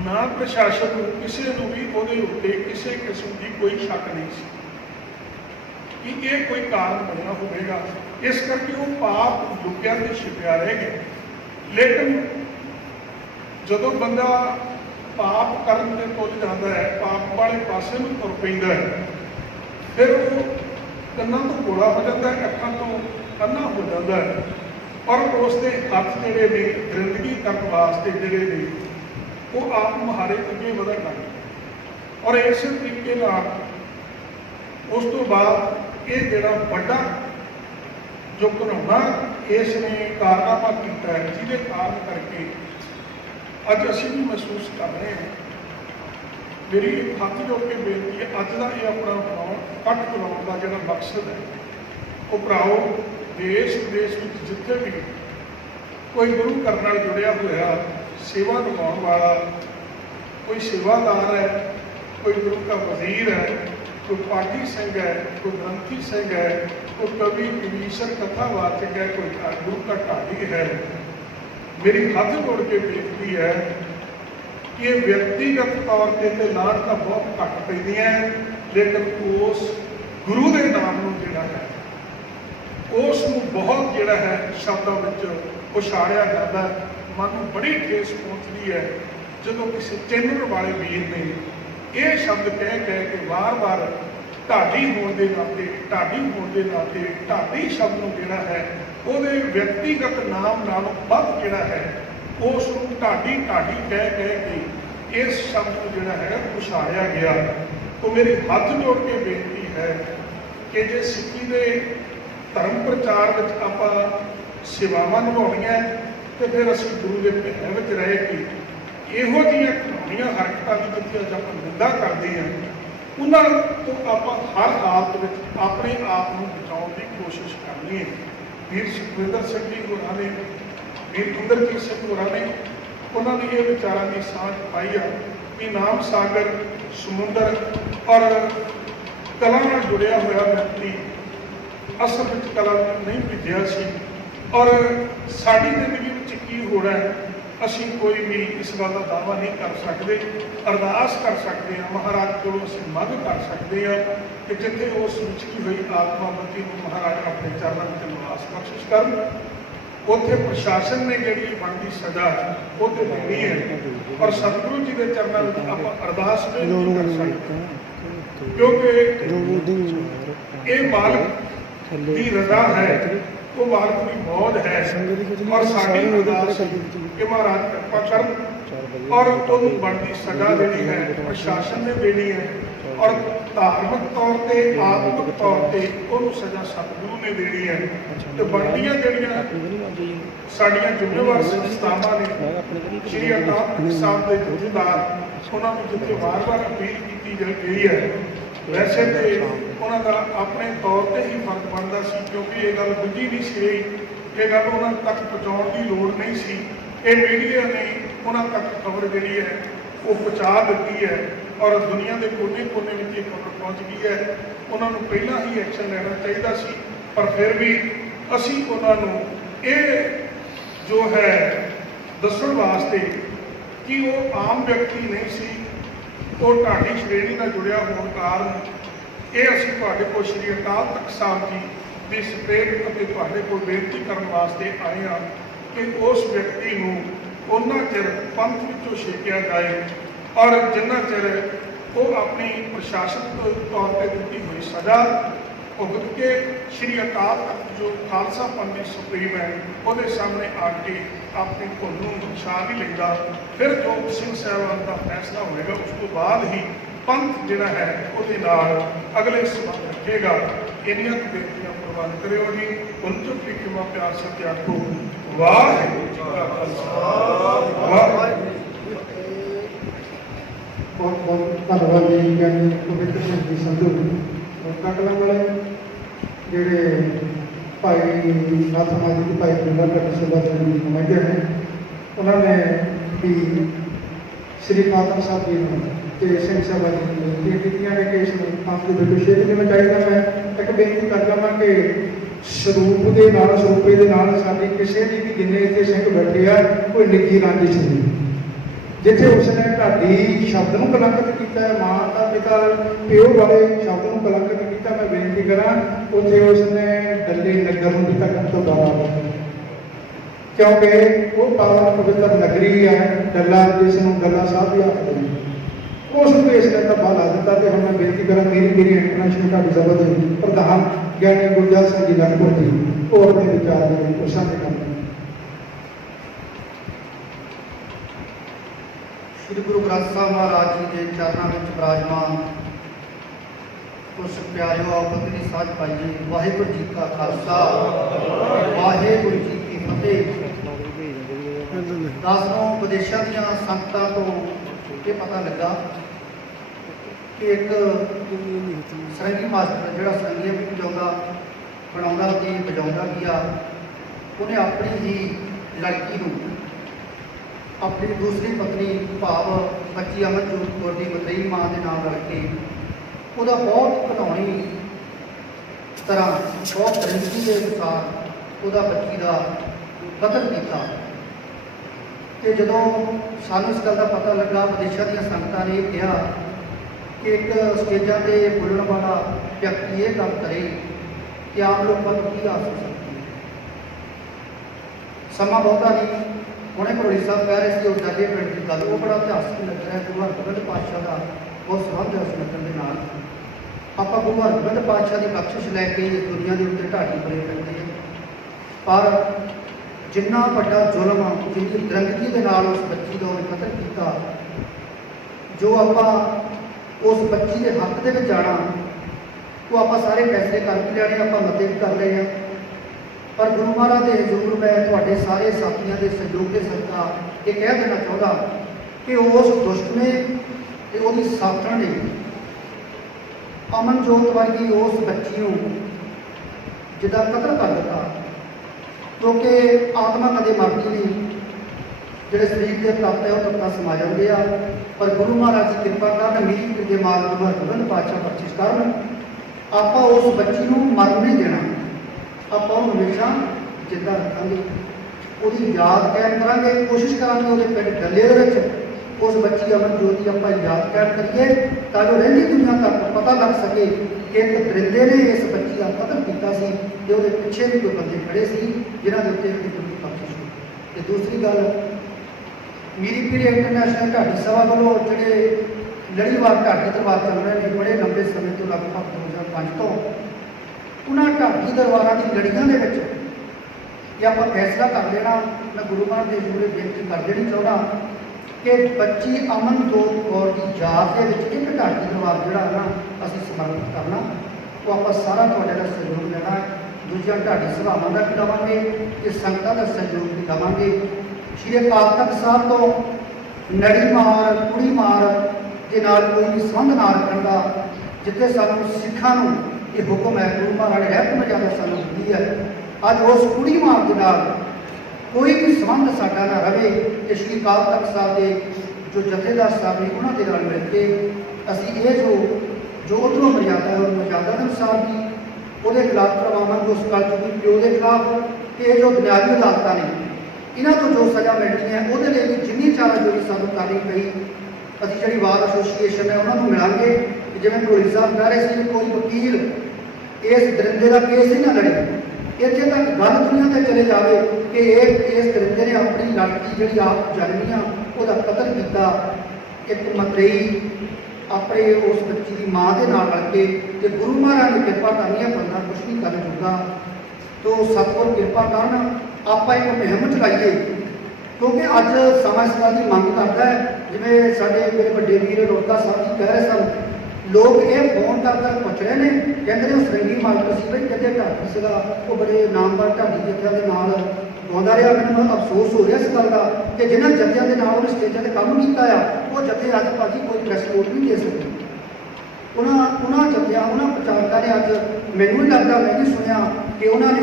ना प्रशासन नूं, किसी नूं भी उहदे उत्ते किसी किस्म की कोई शक नहीं सी कि ये कोई कारण बनया होगा। इस करके वो पाप लुकिया ते छिपिया रह गया। लेकिन जदों बंदा पाप करन ते तुल जाता है, पाप वाले पासे नूं तुर पैंदा है, फिर वो कन्नां तो कोड़ा हो जाता है, अखां तो अन्ना हो जाता है, और उसके हथ जिहड़े ने जिंदगी करने वास्ते जिहड़े ने वो आप मुहारे अगे वधण लग गए। और इस तरीके नाल उस तो बाद ये जिहड़ा वड्डा जो घिनौना इसने कारनामा किया है, जिहदे कारण करके अज असीं भी महसूस कर रहे हैं। मेरी एक हाथ जोड़ के बेनती है, अज का ये अपना कट बुलाने का जो मकसद है वो भराओ देश विदेश में जिथे भी कोई गुरु घर नाल जुड़िया हुआ सेवा निभाने वाला कोई सेवादार है, कोई गुरु का वजीर है, कोई पाठी सिंह है, कोई ग्रंथी सिंह है, कोई कवि कवीश्वर कथावाचक है, कोई गुरु का ढाडी है, मेरी हाथ जोड़ के बेनती है कि ये व्यक्तिगत तौर पर लाड़ तो बहुत घट पैदी है, लेकिन उस गुरु के नाम को जोड़ा है उस बहुत जोड़ा है शब्दों में उछाड़िया जाता है। मन में बड़ी ठेस पहुँचती है जो किसी चैनल वाले वीर ने यह शब्द कह कह के बार बार ढाडी होने के नाते ढाडी शब्द को जोड़ा है वो व्यक्तिगत नाम नालों वध जोड़ा है उस ढाडी ढाडी कह कह के इस शब्द को जोड़ा है उछाड़िया गया। तो मेरे हाथ जोड़ के बेनती है कि जे सिक्खी के धर्म प्रचार में आप सेवावां निभाउणियां तो फिर असीं गुरु के भय में रह के इहो जिहियां घिनौणियां हरकतां की जिथे अज आपां निंदा करते हैं उन्होंने तो आप हर हालत में अपने आप को बचाने की कोशिश करनी है। वीर सुखविंदर सिंह जी होरां ने, वीर इंदरजीत सिंह होरां ने उन्होंने ये विचारों की सांझ पाई है कि नाम सागर समुंदर और कला नाल जुड़िया हुआ व्यक्ति असल में कला नहीं भिजिया सी और साड़ी जिंदगी में की हो रहा है असी कोई भी इस गल का दावा नहीं कर सकते। अरदास कर सकते हैं महाराज को असीं मंग कर सकते हैं कि जिथे उस विचकी हुई आत्मा बची को महाराज अपने चरणों में निवास बख्शिश कर, उत्थे प्रशासन ने जिहड़ी बनती सजा वो तो देनी है और सतगुरु जी के चरणों में आप अरदास नहीं कर सकते क्योंकि ये मालिक की रजा है, वो मालिक की मौज है और साड़ी अरदास कि महाराज कृपा कर और उन्होंने बनती सजा देनी है प्रशासन ने देनी है और धार्मिक तौर पर आत्मिक तौर पर उन्होंने सजा सतगुरु ने देनी है। तो बनदियां जिहड़ियां साड़ियां जिम्मेवार संस्थावां ने श्री अकाल तख्त साहब के जथेदार उन्होंने जिथे बार बार अपील की गई है वैसे तो ਉਹਨਾਂ ਦਾ ਆਪਣੇ ਤੌਰ ਤੇ ਹੀ ਫਰਕ ਬਣਦਾ ਸੀ, ਕਿਉਂਕਿ ਇਹ ਗੱਲ ਗੁੱਝੀ ਨਹੀਂ ਸੀ ਰਹੀ, ਇਹ ਗੱਲ ਉਹਨਾਂ ਤੱਕ ਪਹੁੰਚਾਉਣ ਦੀ ਲੋੜ ਨਹੀਂ ਸੀ। ਇਹ ਮੀਡੀਆ ਨੇ ਉਹਨਾਂ ਤੱਕ ਖਬਰ ਜਿਹੜੀ ਹੈ ਉਹ ਪਹੁੰਚਾ ਦਿੱਤੀ ਹੈ ਔਰ ਦੁਨੀਆ ਦੇ ਕੋਨੇ-ਕੋਨੇ ਵਿੱਚ ਇਹ ਖਬਰ ਪਹੁੰਚ ਗਈ ਹੈ। ਉਹਨਾਂ ਨੂੰ ਪਹਿਲਾਂ ਹੀ ਐਕਸ਼ਨ ਲੈਣਾ ਚਾਹੀਦਾ ਸੀ, ਪਰ ਫਿਰ ਵੀ ਅਸੀਂ ਉਹਨਾਂ ਨੂੰ ਇਹ ਜੋ ਹੈ ਦੱਸਣ ਵਾਸਤੇ ਕਿ ਉਹ ਆਮ ਵਿਅਕਤੀ ਨਹੀਂ ਸੀ, ਉਹ ਢਾਡੀ ਸ਼੍ਰੇਣੀ ਨਾਲ ਜੁੜਿਆ ਹੋਣ ਕਾਰਨ ਇਹ ਅਸੀਂ ਤੁਹਾਡੇ ਕੋਲ ਸ਼੍ਰੀ ਅਕਾਲ ਤਖਤ ਸਾਹਿਬ ਜੀ ਦੀ ਸਪਰੇਟ ਅਤੇ ਤੁਹਾਡੇ ਕੋਲ ਬੇਨਤੀ ਕਰਨ ਵਾਸਤੇ ਆਏ ਹਾਂ ਕਿ ਉਸ ਵਿਅਕਤੀ ਨੂੰ ਉਹਨਾਂ ਚਿਰ ਪੰਥ ਵਿੱਚੋਂ ਛੇਕਿਆ ਜਾਏ ਔਰ ਜਿੰਨਾ ਚਿਰ ਉਹ ਆਪਣੀ ਪ੍ਰਸ਼ਾਸਨਿਕ ਤੌਰ ਤੇ ਦਿੱਤੀ ਹੋਈ ਸਜ਼ਾ ਭੁਗਤ ਕੇ ਸ਼੍ਰੀ ਅਕਾਲ ਤਖਤ ਜੋ ਖਾਲਸਾ ਪੰਥ ਦੀ ਸੁਪਰੀਮ ਹੈ ਉਹਦੇ ਸਾਹਮਣੇ ਆ ਕੇ ਆਪਣੀ ਭੁੱਲ ਨੂੰ ਪਛਾਣ ਨਹੀਂ ਲੈਂਦਾ, ਫਿਰ ਜੋ ਸਿੰਘ ਸਾਹਿਬਾਨ ਦਾ ਫੈਸਲਾ ਹੋਏਗਾ ਉਸ ਤੋਂ ਬਾਅਦ ਹੀ ਪੰਥ ਜਿਹੜਾ ਹੈ ਉਹਦੇ ਨਾਲ ਅਗਲੇ ਸਬੰਧ ਰੱਖੇਗਾ। ਇੰਨੀਆਂ ਬੇਨਤੀਆਂ ਪ੍ਰਵਾਨ ਕਰਿਓ ਜੀ। ਉਨ੍ਹਾਂ ਦੀ ਖਿਮਾ ਪਿਆਰ ਸਤਿ ਆਖੋ। ਵਾਹਿਗੁਰੂ ਜੀ ਕਾ ਖਾਲਸਾ ਵਾਹਿਗੁਰੂ। ਬਹੁਤ ਬਹੁਤ ਧੰਨਵਾਦ ਜੀ ਗਿਆਨੀ ਪਵਿੱਤਰ ਸਿੰਘ ਜੀ ਸੰਧੂ ਕਟਲਾ ਵਾਲੇ, ਜਿਹੜੇ ਭਾਈ ਨਾਥ ਮਾਜੀ ਦੀ ਭਾਈ ਗੁਰਦਾ ਘਟ ਸਭਾ ਦੇ ਨੁਮਾਇੰਦੇ ਨੇ। ਉਹਨਾਂ ਨੇ ਵੀ ਸ੍ਰੀ ਫਾਤਿਮਾ ਸਾਹਿਬ ਜੀ ਨੂੰ ਤੇ ਸਿੰਘ ਸਭਾ ਜੀ ਨੂੰ ਬੇਨਤੀ ਕੀਤੀਆਂ ਨੇ ਕਿ ਇਸ ਨੂੰ ਪੰਥ ਦੇ ਵਿੱਚ ਸ਼ੇਅਰ ਦੇਣਾ ਚਾਹੀਦਾ। ਮੈਂ ਇੱਕ ਬੇਨਤੀ ਕਰਦਾ ਹਾਂ ਕਿ ਸਰੂਪ ਦੇ ਨਾਲ ਸਰੂਪੇ ਦੇ ਨਾਲ ਸਾਡੀ ਕਿਸੇ ਦੀ ਵੀ ਜਿੰਨੇ ਇੱਥੇ ਸਿੰਘ ਬੈਠੇ ਆ ਕੋਈ ਨਿੱਕੀ ਰਾਂਝੀ ਸੀ, ਜਿੱਥੇ ਉਸਨੇ ਢਾਡੀ ਸ਼ਬਦ ਨੂੰ ਕਲੰਕਿਤ ਕੀਤਾ ਹੈ, ਮਾਂ ਦਾ ਪਿਤਾ ਪਿਓ ਵਾਲੇ ਸ਼ਬਦ ਨੂੰ ਕਲੰਕਿਤ ਕੀਤਾ, ਮੈਂ ਬੇਨਤੀ ਕਰਾਂ ਉੱਥੇ ਉਸਨੇ ਡੱਲੇ ਨਗਰ ਨੂੰ ਵੀ ਤੱਕ ਤੋਂ ਬਾਹਰ, ਕਿਉਂਕਿ ਉਹ ਪਾਵਨ ਪਵਿੱਤਰ ਨਗਰੀ ਹੈ ਡੱਲਾ, ਜਿਸ ਨੂੰ ਡੱਲਾ ਸਾਹਿਬ ਵੀ ਆਖਦੇ ਨੇ, ਉਸ ਨੂੰ ਇਸ ਦਾ ਬਾਹਰ ਲਾ ਦਿੱਤਾ। ਤੇ ਹੁਣ ਮੈਂ ਬੇਨਤੀ ਕਰਾਂ ਮੇਰੀ ਇੰਟਰਨੈਸ਼ਨਲ ਢਾਡੀ ਸਭਾ ਦੇ ਪ੍ਰਧਾਨ ਗਿਆਨੀ ਗੁਰਦਿਆਲ ਸਿੰਘ ਜੀ ਲਖਪੁਰ ਜੀ, ਉਹ ਆਪਣੇ ਵਿਚਾਰ ਦੇ ਸਾਂਝੇ ਕਰਦੇ। श्री गुरु ग्रंथ साहब महाराज जी के चरणों में विराजमान कुछ प्यारियों पत्नी साध भाई जी, वाहिगुरू जी का खालसा वाहिगुरू जी की फतेह। दासों विदेशों दी संगतां तो ये पता लगा कि एक सरंगी मास्टर जिहड़ा सरंगियां भी बजाउंदा बनाउंदा ते बजाउंदा गया, उन्हें अपनी ही लड़की नूं अपनी दूसरी पत्नी भाव बच्ची अमरजोत कौर की मतरेई मां के नाम रख के वह बहुत घिनौनी तरह बहुत दरिंदगी के अनुसार वह बच्ची का कतल किया। तो जो सानू इस गल का पता लगा, विदेशों दी संगतां ने कहा कि एक स्टेजा पर बोलने वाला व्यक्ति ये गल करे कि आम लोगों को की आस हो सकती है। समा बहुता नहीं ਹੁਣੇ ਭਰੋਲੀ ਸਾਹਿਬ ਕਹਿ ਰਹੇ ਸੀ ਉਹ ਜਾਗੇ ਪਿੰਡ ਦੀ ਗੱਲ, ਉਹ ਬੜਾ ਇਤਿਹਾਸਕ ਲੱਗ ਰਿਹਾ। ਗੁਰੂ ਹਰਗੋਬਿੰਦ ਪਾਤਸ਼ਾਹ ਦਾ ਬਹੁਤ ਸੰਬੰਧ ਹੈ ਉਸ ਨਗਰ ਦੇ ਨਾਲ। ਆਪਾਂ ਗੁਰੂ ਹਰਗੋਬਿੰਦ ਪਾਤਸ਼ਾਹ ਦੀ ਬਖਸ਼ਿਸ਼ ਲੈ ਕੇ ਇਸ ਦੁਨੀਆ ਦੇ ਉੱਤੇ ਢਾਡੀ ਬਣੇ ਫਿਰਦੇ ਹਾਂ, ਪਰ ਜਿੰਨਾ ਵੱਡਾ ਜ਼ੁਲਮ, ਜਿੰਨੀ ਦਰੰਗਗੀ ਦੇ ਨਾਲ ਉਸ ਬੱਚੀ ਦਾ ਉਹਨੇ ਕਤਲ ਕੀਤਾ, ਜੋ ਆਪਾਂ ਉਸ ਬੱਚੀ ਦੇ ਹੱਕ ਦੇ ਵਿੱਚ ਜਾਣਾ, ਉਹ ਆਪਾਂ ਸਾਰੇ ਫੈਸਲੇ ਕਰ ਵੀ ਲੈਣੇ, ਆਪਾਂ ਮਤੇ ਵੀ ਕਰ ਲਏ ਆ, पर गुरु महाराज के हजूर मैं थोड़े सारे साथियों के सहयोग के सदका ये कह देना चाहता कि उस दुष्ट ने उसकी साथण ने अमनजोत वर्गी उस बच्ची जिदा कतल कर दिता, क्योंकि आत्मा कदे मरती नहीं, जोड़े शरीर के तत्त है वह तत्ता समा जाते हैं, पर गुरु महाराज की कृपा कर मीर के माल गुरु हरगोबिंद पातशाह बख्शिश कर आप उस बच्ची को मर नहीं देना, आप हमेशा जिदा रखेंगे, उसकी याद कायम करा, कोशिश करा वो पिंड डले उस बच्ची अमरजोत की आप याद कायम करिए, ताकि रही दुनिया तक पता लग सके कि एक दरिंदे ने इस बच्ची का कतल किया, पिछे भी कोई बंदे खड़े से जिन्होंने उत्ते बख्शिश हुई। दूसरी गल मीरी पीरी इंटरनेशनल ढाडी सभा वालों जोड़े लड़ीवार ढाडी दरबार चल रहे हैं बड़े लंबे समय तो लगभग 2005 तो उन्होंने ढाडी दरबारों की लड़ियों के आप फैसला कर लेना। मैं गुरु महाराज के जूरे बेनती कर देनी चाहता कि बच्ची अमनजोत कौर की याद के एक ढाडी दरबार जोड़ा ना असीं समर्पित करना, वो आप सारा थोड़े का सहयोग लेना, दूसरिया ढाडी सभावां का भी लवांगे, इस संगतां का सहयोग भी लवांगे। श्री अकाल तख्त साहब तो नड़ी मार कुड़ी मार के नाल कोई भी संबंध ना रखण दा, जिथे सानूं सिखां नूं ਇਹ ਹੁਕਮ ਹੈ, ਗੁਰੂ ਮਹਾਰਾਜ ਨੇ ਰਹਿਮਤ ਮਰਜ਼ਾਦਾ ਸਾਨੂੰ ਦਿੱਤੀ ਹੈ। ਅੱਜ ਉਸ ਕੁੜੀ ਮਾਂ ਦੇ ਨਾਲ ਕੋਈ ਵੀ ਸੰਬੰਧ ਸਾਡਾ ਨਾ ਰਵੇ ਤੇ ਸ਼੍ਰੀ ਅਕਾਲ ਤਖਤ ਸਾਹਿਬ ਦੇ ਜੋ ਜਥੇਦਾਰ ਸਾਹਿਬ ਨੇ ਉਹਨਾਂ ਦੇ ਨਾਲ ਮਿਲ ਕੇ ਅਸੀਂ ਇਹ ਜੋ ਉੱਧਰੋਂ ਮਰਜ਼ਾਦਾ ਹੈ ਉਹ ਮਰਜ਼ਾਦਾ ਦੇ ਅਨੁਸਾਰ ਵੀ ਉਹਦੇ ਖਿਲਾਫ ਕਰਵਾਵਾਂਗੇ, ਉਸ ਕਲਯੁਗੀ ਪਿਓ ਦੇ ਖਿਲਾਫ। ਤੇ ਇਹ ਜੋ ਦੁਨਿਆਵੀ ਅਦਾਲਤਾਂ ਨੇ ਇਹਨਾਂ ਤੋਂ ਜੋ ਸਜ਼ਾ ਮਿਲਣੀ ਹੈ ਉਹਦੇ ਲਈ ਵੀ ਜਿੰਨੀ ਚਾਰਾਜੋਈ ਸਾਨੂੰ ਕਰਨੀ ਪਈ, ਅਸੀਂ ਜਿਹੜੀ ਵਾਰ ਐਸੋਸੀਏਸ਼ਨ ਹੈ ਉਹਨਾਂ ਨੂੰ ਮਿਲਾਂਗੇ। ਜਿਵੇਂ ਢੋਲੀ ਸਾਹਿਬ ਕਹਿ ਰਹੇ ਸੀ, ਕੋਈ ਵਕੀਲ ਇਸ ਦਰਿੰਦੇ ਦਾ ਕੇਸ ਹੀ ਨਾ ਲੜੇ। ਇੱਥੇ ਤੱਕ ਗੱਲ ਦੁਨੀਆ ਤੇ ਚਲੇ ਜਾਵੇ ਕਿ ਇਸ ਦਰਿੰਦੇ ਨੇ ਆਪਣੀ ਲੜਕੀ ਜਿਹੜੀ ਆਪ ਜਨਮੀ ਆ ਉਹਦਾ ਕਤਲ ਕੀਤਾ। ਇੱਕ ਮਤਰੇਈ ਆਪਣੇ ਉਸ ਬੱਚੀ ਦੀ ਮਾਂ ਦੇ ਨਾਲ ਰਲ ਕੇ, ਤੇ ਗੁਰੂ ਮਹਾਰਾਜ ਨੇ ਕਿਰਪਾ ਕਰਨੀ ਹੈ, ਬੰਦਾ ਕੁਛ ਨਹੀਂ ਕਰ ਜੂਗਾ। ਤੋ ਸਤਿਗੁਰ ਕਿਰਪਾ ਕਰਨ ਆਪਾਂ ਇੱਕ ਮੁਹਿੰਮ ਚਲਾਈਏ, ਕਿਉਂਕਿ ਅੱਜ ਸਮਾਂ ਇਸ ਗੱਲ ਦੀ ਮੰਗ ਕਰਦਾ ਹੈ। ਜਿਵੇਂ ਸਾਡੇ ਮੇਰੇ ਵੱਡੇ ਵੀਰ ਰੋਤਾ ਸਾਹਿਬ ਜੀ ਕਹਿ ਰਹੇ ਸਨ, ਲੋਕ ਇਹ ਫੋਨ ਕਰ ਪੁੱਛ ਰਹੇ ਨੇ, ਕਹਿੰਦੇ ਨੇ ਉਹ ਸਰੰਗੀ ਮਾਲਕ ਸੀ ਬਈ ਕਿਤੇ ਢਾਡੀ ਸੀਗਾ, ਉਹ ਬੜੇ ਨਾਮਵਰ ਢਾਡੀ ਜਥਿਆਂ ਦੇ ਨਾਲ ਗਾਉਂਦਾ ਰਿਹਾ। ਮੈਨੂੰ ਅਫਸੋਸ ਹੋ ਰਿਹਾ ਇਸ ਗੱਲ ਦਾ ਕਿ ਜਿਹਨਾਂ ਜਥਿਆਂ ਦੇ ਨਾਲ ਉਹਨੇ ਸਟੇਜਾਂ 'ਤੇ ਕੰਮ ਕੀਤਾ ਆ, ਉਹ ਜਥੇ ਅੱਜ ਭਾਜੀ ਕੋਈ ਪ੍ਰੈਸ ਨੋਟ ਨਹੀਂ ਦੇ ਸਕਦੇ। ਉਹਨਾਂ ਜਥਿਆਂ ਉਹਨਾਂ ਪ੍ਰਚਾਰਕਾਂ ਨੇ ਅੱਜ ਮੈਨੂੰ ਨਹੀਂ ਲੱਗਦਾ, ਮੈਂ ਨਹੀਂ ਸੁਣਿਆ ਕਿ ਉਹਨਾਂ ਨੇ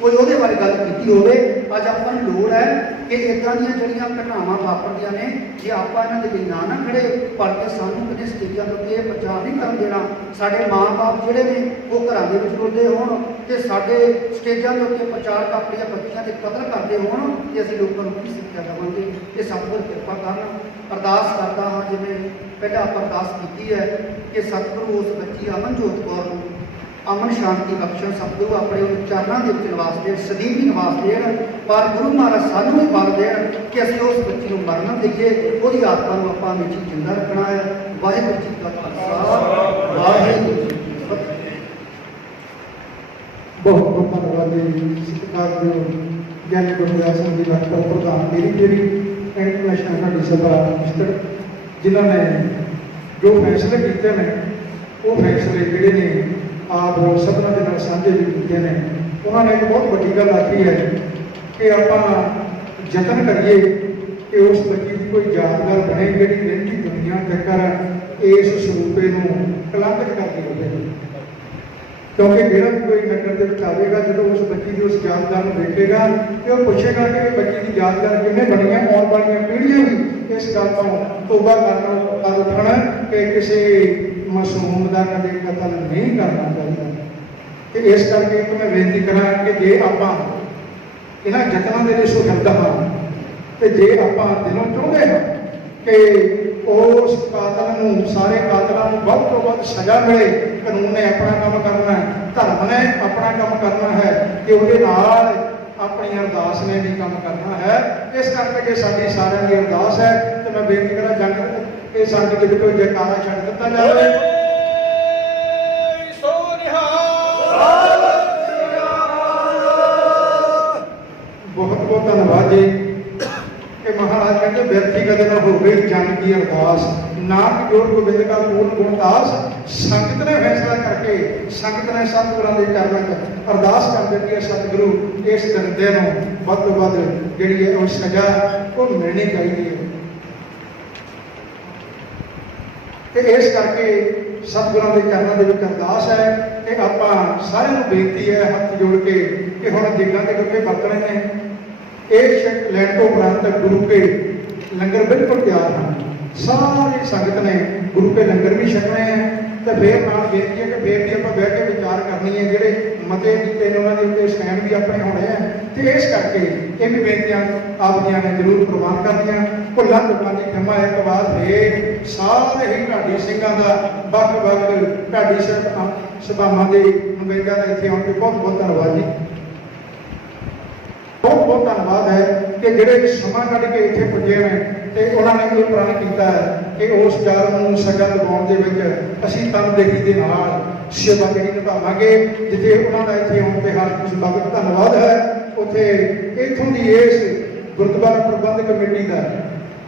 ਕੋਈ ਉਹਦੇ ਬਾਰੇ ਗੱਲ ਕੀਤੀ ਹੋਵੇ। ਅੱਜ ਆਪਾਂ ਨੂੰ ਲੋੜ ਹੈ ਕਿ ਇੱਦਾਂ ਦੀਆਂ ਜਿਹੜੀਆਂ ਘਟਨਾਵਾਂ ਵਾਪਰਦੀਆਂ ਨੇ, ਜੇ ਆਪਾਂ ਇਹਨਾਂ ਦੇ ਲਈ ਨਾ ਖੜੇ, ਪਰ ਕੇ ਸਾਨੂੰ ਕਦੇ ਸਟੇਜਾਂ ਦੇ ਉੱਤੇ ਪ੍ਰਚਾਰ ਨਹੀਂ ਕਰਨ ਦੇਣਾ। ਸਾਡੇ ਮਾਂ-ਬਾਪ ਜਿਹੜੇ ਨੇ ਉਹ ਘਰਾਂ ਦੇ ਵਿੱਚ ਰੋਂਦੇ ਹੋਣ ਤੇ ਸਾਡੇ ਸਟੇਜਾਂ ਦੇ ਉੱਤੇ ਪ੍ਰਚਾਰਕ ਆਪਣੀਆਂ ਬੱਚੀਆਂ ਦੇ ਕਤਲ ਕਰਦੇ ਹੋਣ ਤੇ ਅਸੀਂ ਲੋਕਾਂ ਨੂੰ ਕੀ ਸਿੱਖਿਆ ਦੇਵਾਂਗੇ। ਇਹ ਸਤਿਗੁਰ ਕਿਰਪਾ ਕਰਨ। ਅਰਦਾਸ ਕਰਦਾ ਹਾਂ, ਜਿਵੇਂ ਪਹਿਲਾਂ ਆਪਾਂ ਅਰਦਾਸ ਕੀਤੀ ਹੈ ਕਿ ਸਤਿਗੁਰੂ ਉਸ ਬੱਚੀ ਅਮਨਜੋਤ ਕੌਰ ਨੂੰ ਅਮਨ ਸ਼ਾਂਤੀ ਬਖਸ਼ਣ, ਸਤਿਗੁਰੂ ਆਪਣੇ ਉਹ ਚਰਨਾਂ ਦੇ ਵਿੱਚ ਨਿਵਾਸ ਦੇਣ, ਸਦੀਵੀ ਨਿਵਾਸ ਦੇਣ। ਪਰ ਗੁਰੂ ਮਹਾਰਾਜ ਸਾਨੂੰ ਵੀ ਬਲ ਦੇਣ ਕਿ ਅਸੀਂ ਉਸ ਬੱਚੀ ਨੂੰ ਮਰਨ ਨਾ ਦੇਈਏ, ਉਹਦੀ ਆਤਮਾ ਨੂੰ ਆਪਾਂ ਹਮੇਸ਼ਾ ਜਿੰਦਾ ਰੱਖਣਾ ਹੈ। ਵਾਹਿਗੁਰੂ ਜੀ ਕਾ ਖਾਲਸਾ, ਵਾਹਿਗੁਰੂ ਜੀ ਕੀ ਫਤਿਹ। ਬਹੁਤ ਬਹੁਤ ਧੰਨਵਾਦ ਜੀ। ਸਤਿਕਾਰਯੋਗ ਗਿਆਨੀ ਗੁਰਦਿਆਲ ਸਿੰਘ ਜੀ ਡਾਕਟਰ ਪ੍ਰਧਾਨ ਮੇਰੀ ਇੰਟਰਨੈਸ਼ਨਲ ਸਾਡੀ ਸਭਾ ਮਿਸਟਰ, ਜਿਨ੍ਹਾਂ ਨੇ ਜੋ ਫੈਸਲੇ ਕੀਤੇ ਨੇ ਉਹ ਫੈਸਲੇ ਜਿਹੜੇ ਨੇ ਆਪ ਸਭਨਾਂ ਦੇ ਨਾਲ ਸਾਂਝੇ ਵੀ ਕੀਤੇ ਨੇ। ਉਹਨਾਂ ਨੇ ਇੱਕ ਬਹੁਤ ਵੱਡੀ ਗੱਲ ਆਖੀ ਹੈ ਕਿ ਆਪਾਂ ਯਤਨ ਕਰੀਏ ਕਿ ਉਸ ਬੱਚੀ ਦੀ ਕੋਈ ਯਾਦਗਾਰ ਬਣੇ ਜਿਹੜੀ ਰਹਿੰਦੀ ਦੁਨੀਆ ਤੱਕ ਇਸ ਸਰੂਪੇ ਨੂੰ ਕਲੰਕਿਤ ਕਰਦੀ ਹੋਵੇ। ਕਿਉਂਕਿ ਜਿਹੜਾ ਵੀ ਕੋਈ ਨਗਰ ਦੇ ਵਿੱਚ ਆਵੇਗਾ, ਜਦੋਂ ਉਸ ਬੱਚੀ ਦੀ ਉਸ ਯਾਦਗਾਰ ਨੂੰ ਦੇਖੇਗਾ ਤੇ ਉਹ ਪੁੱਛੇਗਾ ਕਿ ਇਹ ਬੱਚੀ ਦੀ ਯਾਦਗਾਰ ਕਿਵੇਂ ਬਣੀ ਹੈ। ਆਉਣ ਵਾਲੀਆਂ ਪੀੜ੍ਹੀਆਂ ਵੀ ਇਸ ਗੱਲ ਤੋਂ ਤੋਬਾ ਕਰ ਉੱਠਣ ਕਿ ਕਿਸੇ ਮਾਸੂਮ ਦਾ ਕਦੇ ਕਤਲ ਨਹੀਂ ਕਰਨਾ ਚਾਹੀਦਾ। ਤੇ ਇਸ ਕਰਕੇ ਇੱਕ ਮੈਂ ਬੇਨਤੀ ਕਰਾਂ ਕਿ ਜੇ ਆਪਾਂ ਇਹਨਾਂ ਯਤਨਾਂ ਦੇ ਲਈ ਸੁਹਿਰਦ ਹਾਂ ਤੇ ਜੇ ਆਪਾਂ ਦਿਲੋਂ ਚਾਹੁੰਦੇ ਹਾਂ ਕਿ ਉਸ ਕਾਤਲ ਨੂੰ, ਸਾਰੇ ਕਾਤਲਾਂ ਨੂੰ ਵੱਧ ਤੋਂ ਵੱਧ ਸਜ਼ਾ ਮਿਲੇ, ਕਾਨੂੰਨ ਨੇ ਆਪਣਾ ਕੰਮ ਕਰਨਾ ਹੈ, ਧਰਮ ਨੇ ਆਪਣਾ ਕੰਮ ਕਰਨਾ ਹੈ, ਕਿ ਉਹਦੇ ਨਾਲ ਆਪਣੀ ਅਰਦਾਸ ਨੇ ਵੀ ਕੰਮ ਕਰਨਾ ਹੈ। ਇਸ ਕਰਕੇ ਜੇ ਸਾਡੀ ਸਾਰਿਆਂ ਦੀ ਅਰਦਾਸ ਹੈ ਤੇ ਮੈਂ ਬੇਨਤੀ ਕਰਾਂ ਜੰਗ ਇਹ ਸੰਗਤ ਦੇ ਕੋਈ ਜੈਕਾਰਾ ਛੱਡ ਦਿੱਤਾ ਜਾਵੇ। ਬਹੁਤ ਬਹੁਤ ਧੰਨਵਾਦ ਜੀ ਕਿ ਮਹਾਰਾਜ ਕਹਿੰਦੇ ਬਿਰਥੀ ਕਦੇ ਨਾ ਹੋ ਗਈ ਜਨ ਕੀ ਅਰਦਾਸ, ਨਾਨਕ ਜੋੜ ਗੋਬਿੰਦ ਕਾ ਪੂਰਨ ਗੁਣਦਾਸ। ਸੰਗਤ ਨੇ ਫੈਸਲਾ ਕਰਕੇ, ਸੰਗਤ ਨੇ ਸਤਿਗੁਰਾਂ ਦੇ ਚਰਨਾਂ 'ਚ ਅਰਦਾਸ ਕਰ ਦਿੱਤੀ ਹੈ, ਸਤਿਗੁਰੂ ਇਸ ਦਰਿੰਦੇ ਨੂੰ ਵੱਧ ਤੋਂ ਵੱਧ ਜਿਹੜੀ ਹੈ ਉਹ ਸਜ਼ਾ ਉਹ ਮਿਲਣੀ ਚਾਹੀਦੀ ਹੈ। ਤੇ ਇਸ ਕਰਕੇ ਸਤਿਗੁਰਾਂ ਦੇ ਚਰਨਾਂ ਦੇ ਵਿੱਚ ਅਰਦਾਸ ਹੈ ਕਿ ਆਪਾਂ ਸਾਰਿਆਂ ਨੂੰ ਬੇਨਤੀ ਹੈ ਹੱਥ ਜੋੜ ਕੇ ਕਿ ਹੁਣ ਦੇਗਾਂ ਦੇ ਗੱਪੇ ਵਰਤਣੇ ਨੇ। ਇਹ ਲੈਣ ਤੋਂ ਉਪਰੰਤ ਗੁਰੂ ਕੇ ਲੰਗਰ ਬਿਲਕੁਲ ਤਿਆਰ ਹਨ। ਸਾਰੀ ਸੰਗਤ ਨੇ ਗੁਰੂ ਕੇ ਲੰਗਰ ਵੀ ਛਕਣੇ ਹੈ। ਤੇ ਫੇਰ ਨਾਲ ਬੇਨਤੀ ਹੈ ਕਿ ਫੇਰ ਵੀ ਆਪਾਂ ਬਹਿ ਕੇ ਵਿਚਾਰ ਕਰਨੀ ਹੈ। ਜਿਹੜੇ ਮਤੇ ਕੀਤੇ ਨੇ ਉਹਨਾਂ ਦੇ ਉੱਤੇ ਸਟੈਂਡ ਵੀ ਆਪਣੇ ਹੋਣੇ ਆ। ਤੇ ਇਸ ਕਰਕੇ ਇਹ ਵੀ ਬੇਨਤੀਆਂ ਆਪ ਦੀਆਂ ਨੇ ਜ਼ਰੂਰ ਪ੍ਰਵਾਨ ਕਰਦੀਆਂ। ਭੁੱਲਾਂ ਚੁੱਕਾਂ ਦੀ ਖਿਮਾ ਇੱਕ ਵਾਰ ਫੇਰ ਸਾਰੇ ਹੀ ਢਾਡੀ ਸਿੰਘਾਂ ਦਾ ਵੱਖ-ਵੱਖ ਢਾਡੀ ਸਭਾਵਾਂ ਦੇ ਨੁਮਾਇੰਦਿਆਂ ਦਾ ਇੱਥੇ ਆਉਣ ਤੇ ਬਹੁਤ ਬਹੁਤ ਧੰਨਵਾਦ ਜੀ। ਬਹੁਤ ਬਹੁਤ ਧੰਨਵਾਦ ਹੈ ਕਿ ਜਿਹੜੇ ਸਮਾਂ ਕੱਢ ਕੇ ਇੱਥੇ ਪੁੱਜੇ ਨੇ ਤੇ ਉਹਨਾਂ ਨੇ ਇਹ ਪ੍ਰਣ ਕੀਤਾ ਹੈ ਕਿ ਉਸ ਜ਼ਾਲਮ ਨੂੰ ਸਜ਼ਾ ਦਿਵਾਉਣ ਦੇ ਵਿੱਚ ਅਸੀਂ ਤਨਦੇਹੀ ਦੇ ਨਾਲ ਸੇਵਾ ਜਿਹੜੀ ਨਿਭਾਵਾਂਗੇ। ਜਿੱਥੇ ਉਹਨਾਂ ਦਾ ਇੱਥੇ ਆਉਣ ਤੇ ਹਰ ਸਵਾਗਤ ਧੰਨਵਾਦ ਹੈ। ਉੱਥੇ ਇੱਥੋਂ ਦੀ ਇਸ ਗੁਰਦੁਆਰਾ ਪ੍ਰਬੰਧਕ ਕਮੇਟੀ ਦਾ,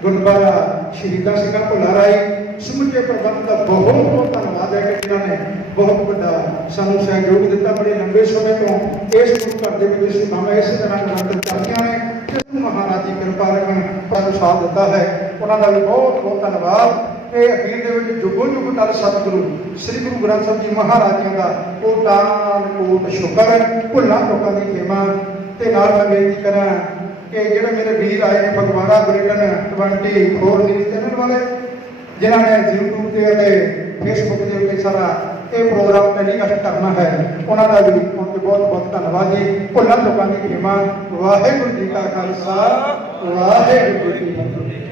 ਗੁਰਦੁਆਰਾ ਸ਼ਹੀਦਾਂ ਸਿੰਘਾਂ ਭੁੱਲਾ ਰਾਏ ਸਮੁੱਚੇ ਪ੍ਰਬੰਧ ਦਾ ਬਹੁਤ ਬਹੁਤ ਧੰਨਵਾਦ ਹੈ ਕਿ ਜਿਨ੍ਹਾਂ ਨੇ ਬਹੁਤ ਵੱਡਾ ਸਾਨੂੰ ਸਹਿਯੋਗ ਦਿੱਤਾ। ਬੜੇ ਲੰਬੇ ਸਮੇਂ ਤੋਂ ਇਸ ਗੁਰੂ ਘਰ ਦੇ ਵਿੱਚ ਸੇਵਾਵਾਂ ਇਸੇ ਤਰ੍ਹਾਂ ਨਿਰੰਤਰ ਚੱਲਦੀਆਂ ਨੇ। ਜਿਸ ਨੂੰ ਮਹਾਰਾਜ ਦੀ ਕਿਰਪਾ ਰੱਖਣ ਸਾਨੂੰ ਸਾਥ ਦਿੱਤਾ ਹੈ, ਉਹਨਾਂ ਦਾ ਵੀ ਬਹੁਤ ਬਹੁਤ ਧੰਨਵਾਦ। ਇਹ ਅਖੀਰ ਦੇ ਵਿੱਚ ਜੁਗੋ ਜੁਗ ਟਲ ਸਤਿਗੁਰੂ ਸ੍ਰੀ ਗੁਰੂ ਗ੍ਰੰਥ ਸਾਹਿਬ ਜੀ ਮਹਾਰਾਜ ਜੀ ਦਾ ਕੋਟਾਨ ਕੋਟ ਸ਼ੁਕਰ ਭੁੱਲਾਂ ਲੋਕਾਂ ਦੀ ਖਿਮਾ। ਤੇ ਨਾਲ ਮੈਂ ਬੇਨਤੀ ਕਰਾਂ ਕਿ ਜਿਹੜੇ ਮੇਰੇ ਵੀਰ ਆਏ ਨੇ ਫਗਵਾੜਾ ਬੁਲੇਟਿਨ 24 ਨਿਊਜ਼ ਚੈਨਲ ਵਾਲੇ, ਜਿਨ੍ਹਾਂ ਨੇ YouTube ਤੇ ਅਤੇ Facebook ਦੇ ਉੱਤੇ ਸਾਰਾ ਇਹ ਪ੍ਰੋਗਰਾਮ ਟੈਲੀਕਾਸਟ ਕਰਨਾ ਹੈ, ਉਹਨਾਂ ਦਾ ਵੀ ਬਹੁਤ ਬਹੁਤ ਧੰਨਵਾਦ ਜੀ। ਭੁੱਲਾਂ ਲੋਕਾਂ ਦੀ ਖਿਮਾ। ਵਾਹਿਗੁਰੂ ਜੀ ਕਾ ਖਾਲਸਾ, ਵਾਹਿਗੁਰੂ ਜੀ ਕੀ ਫਤਿਹ।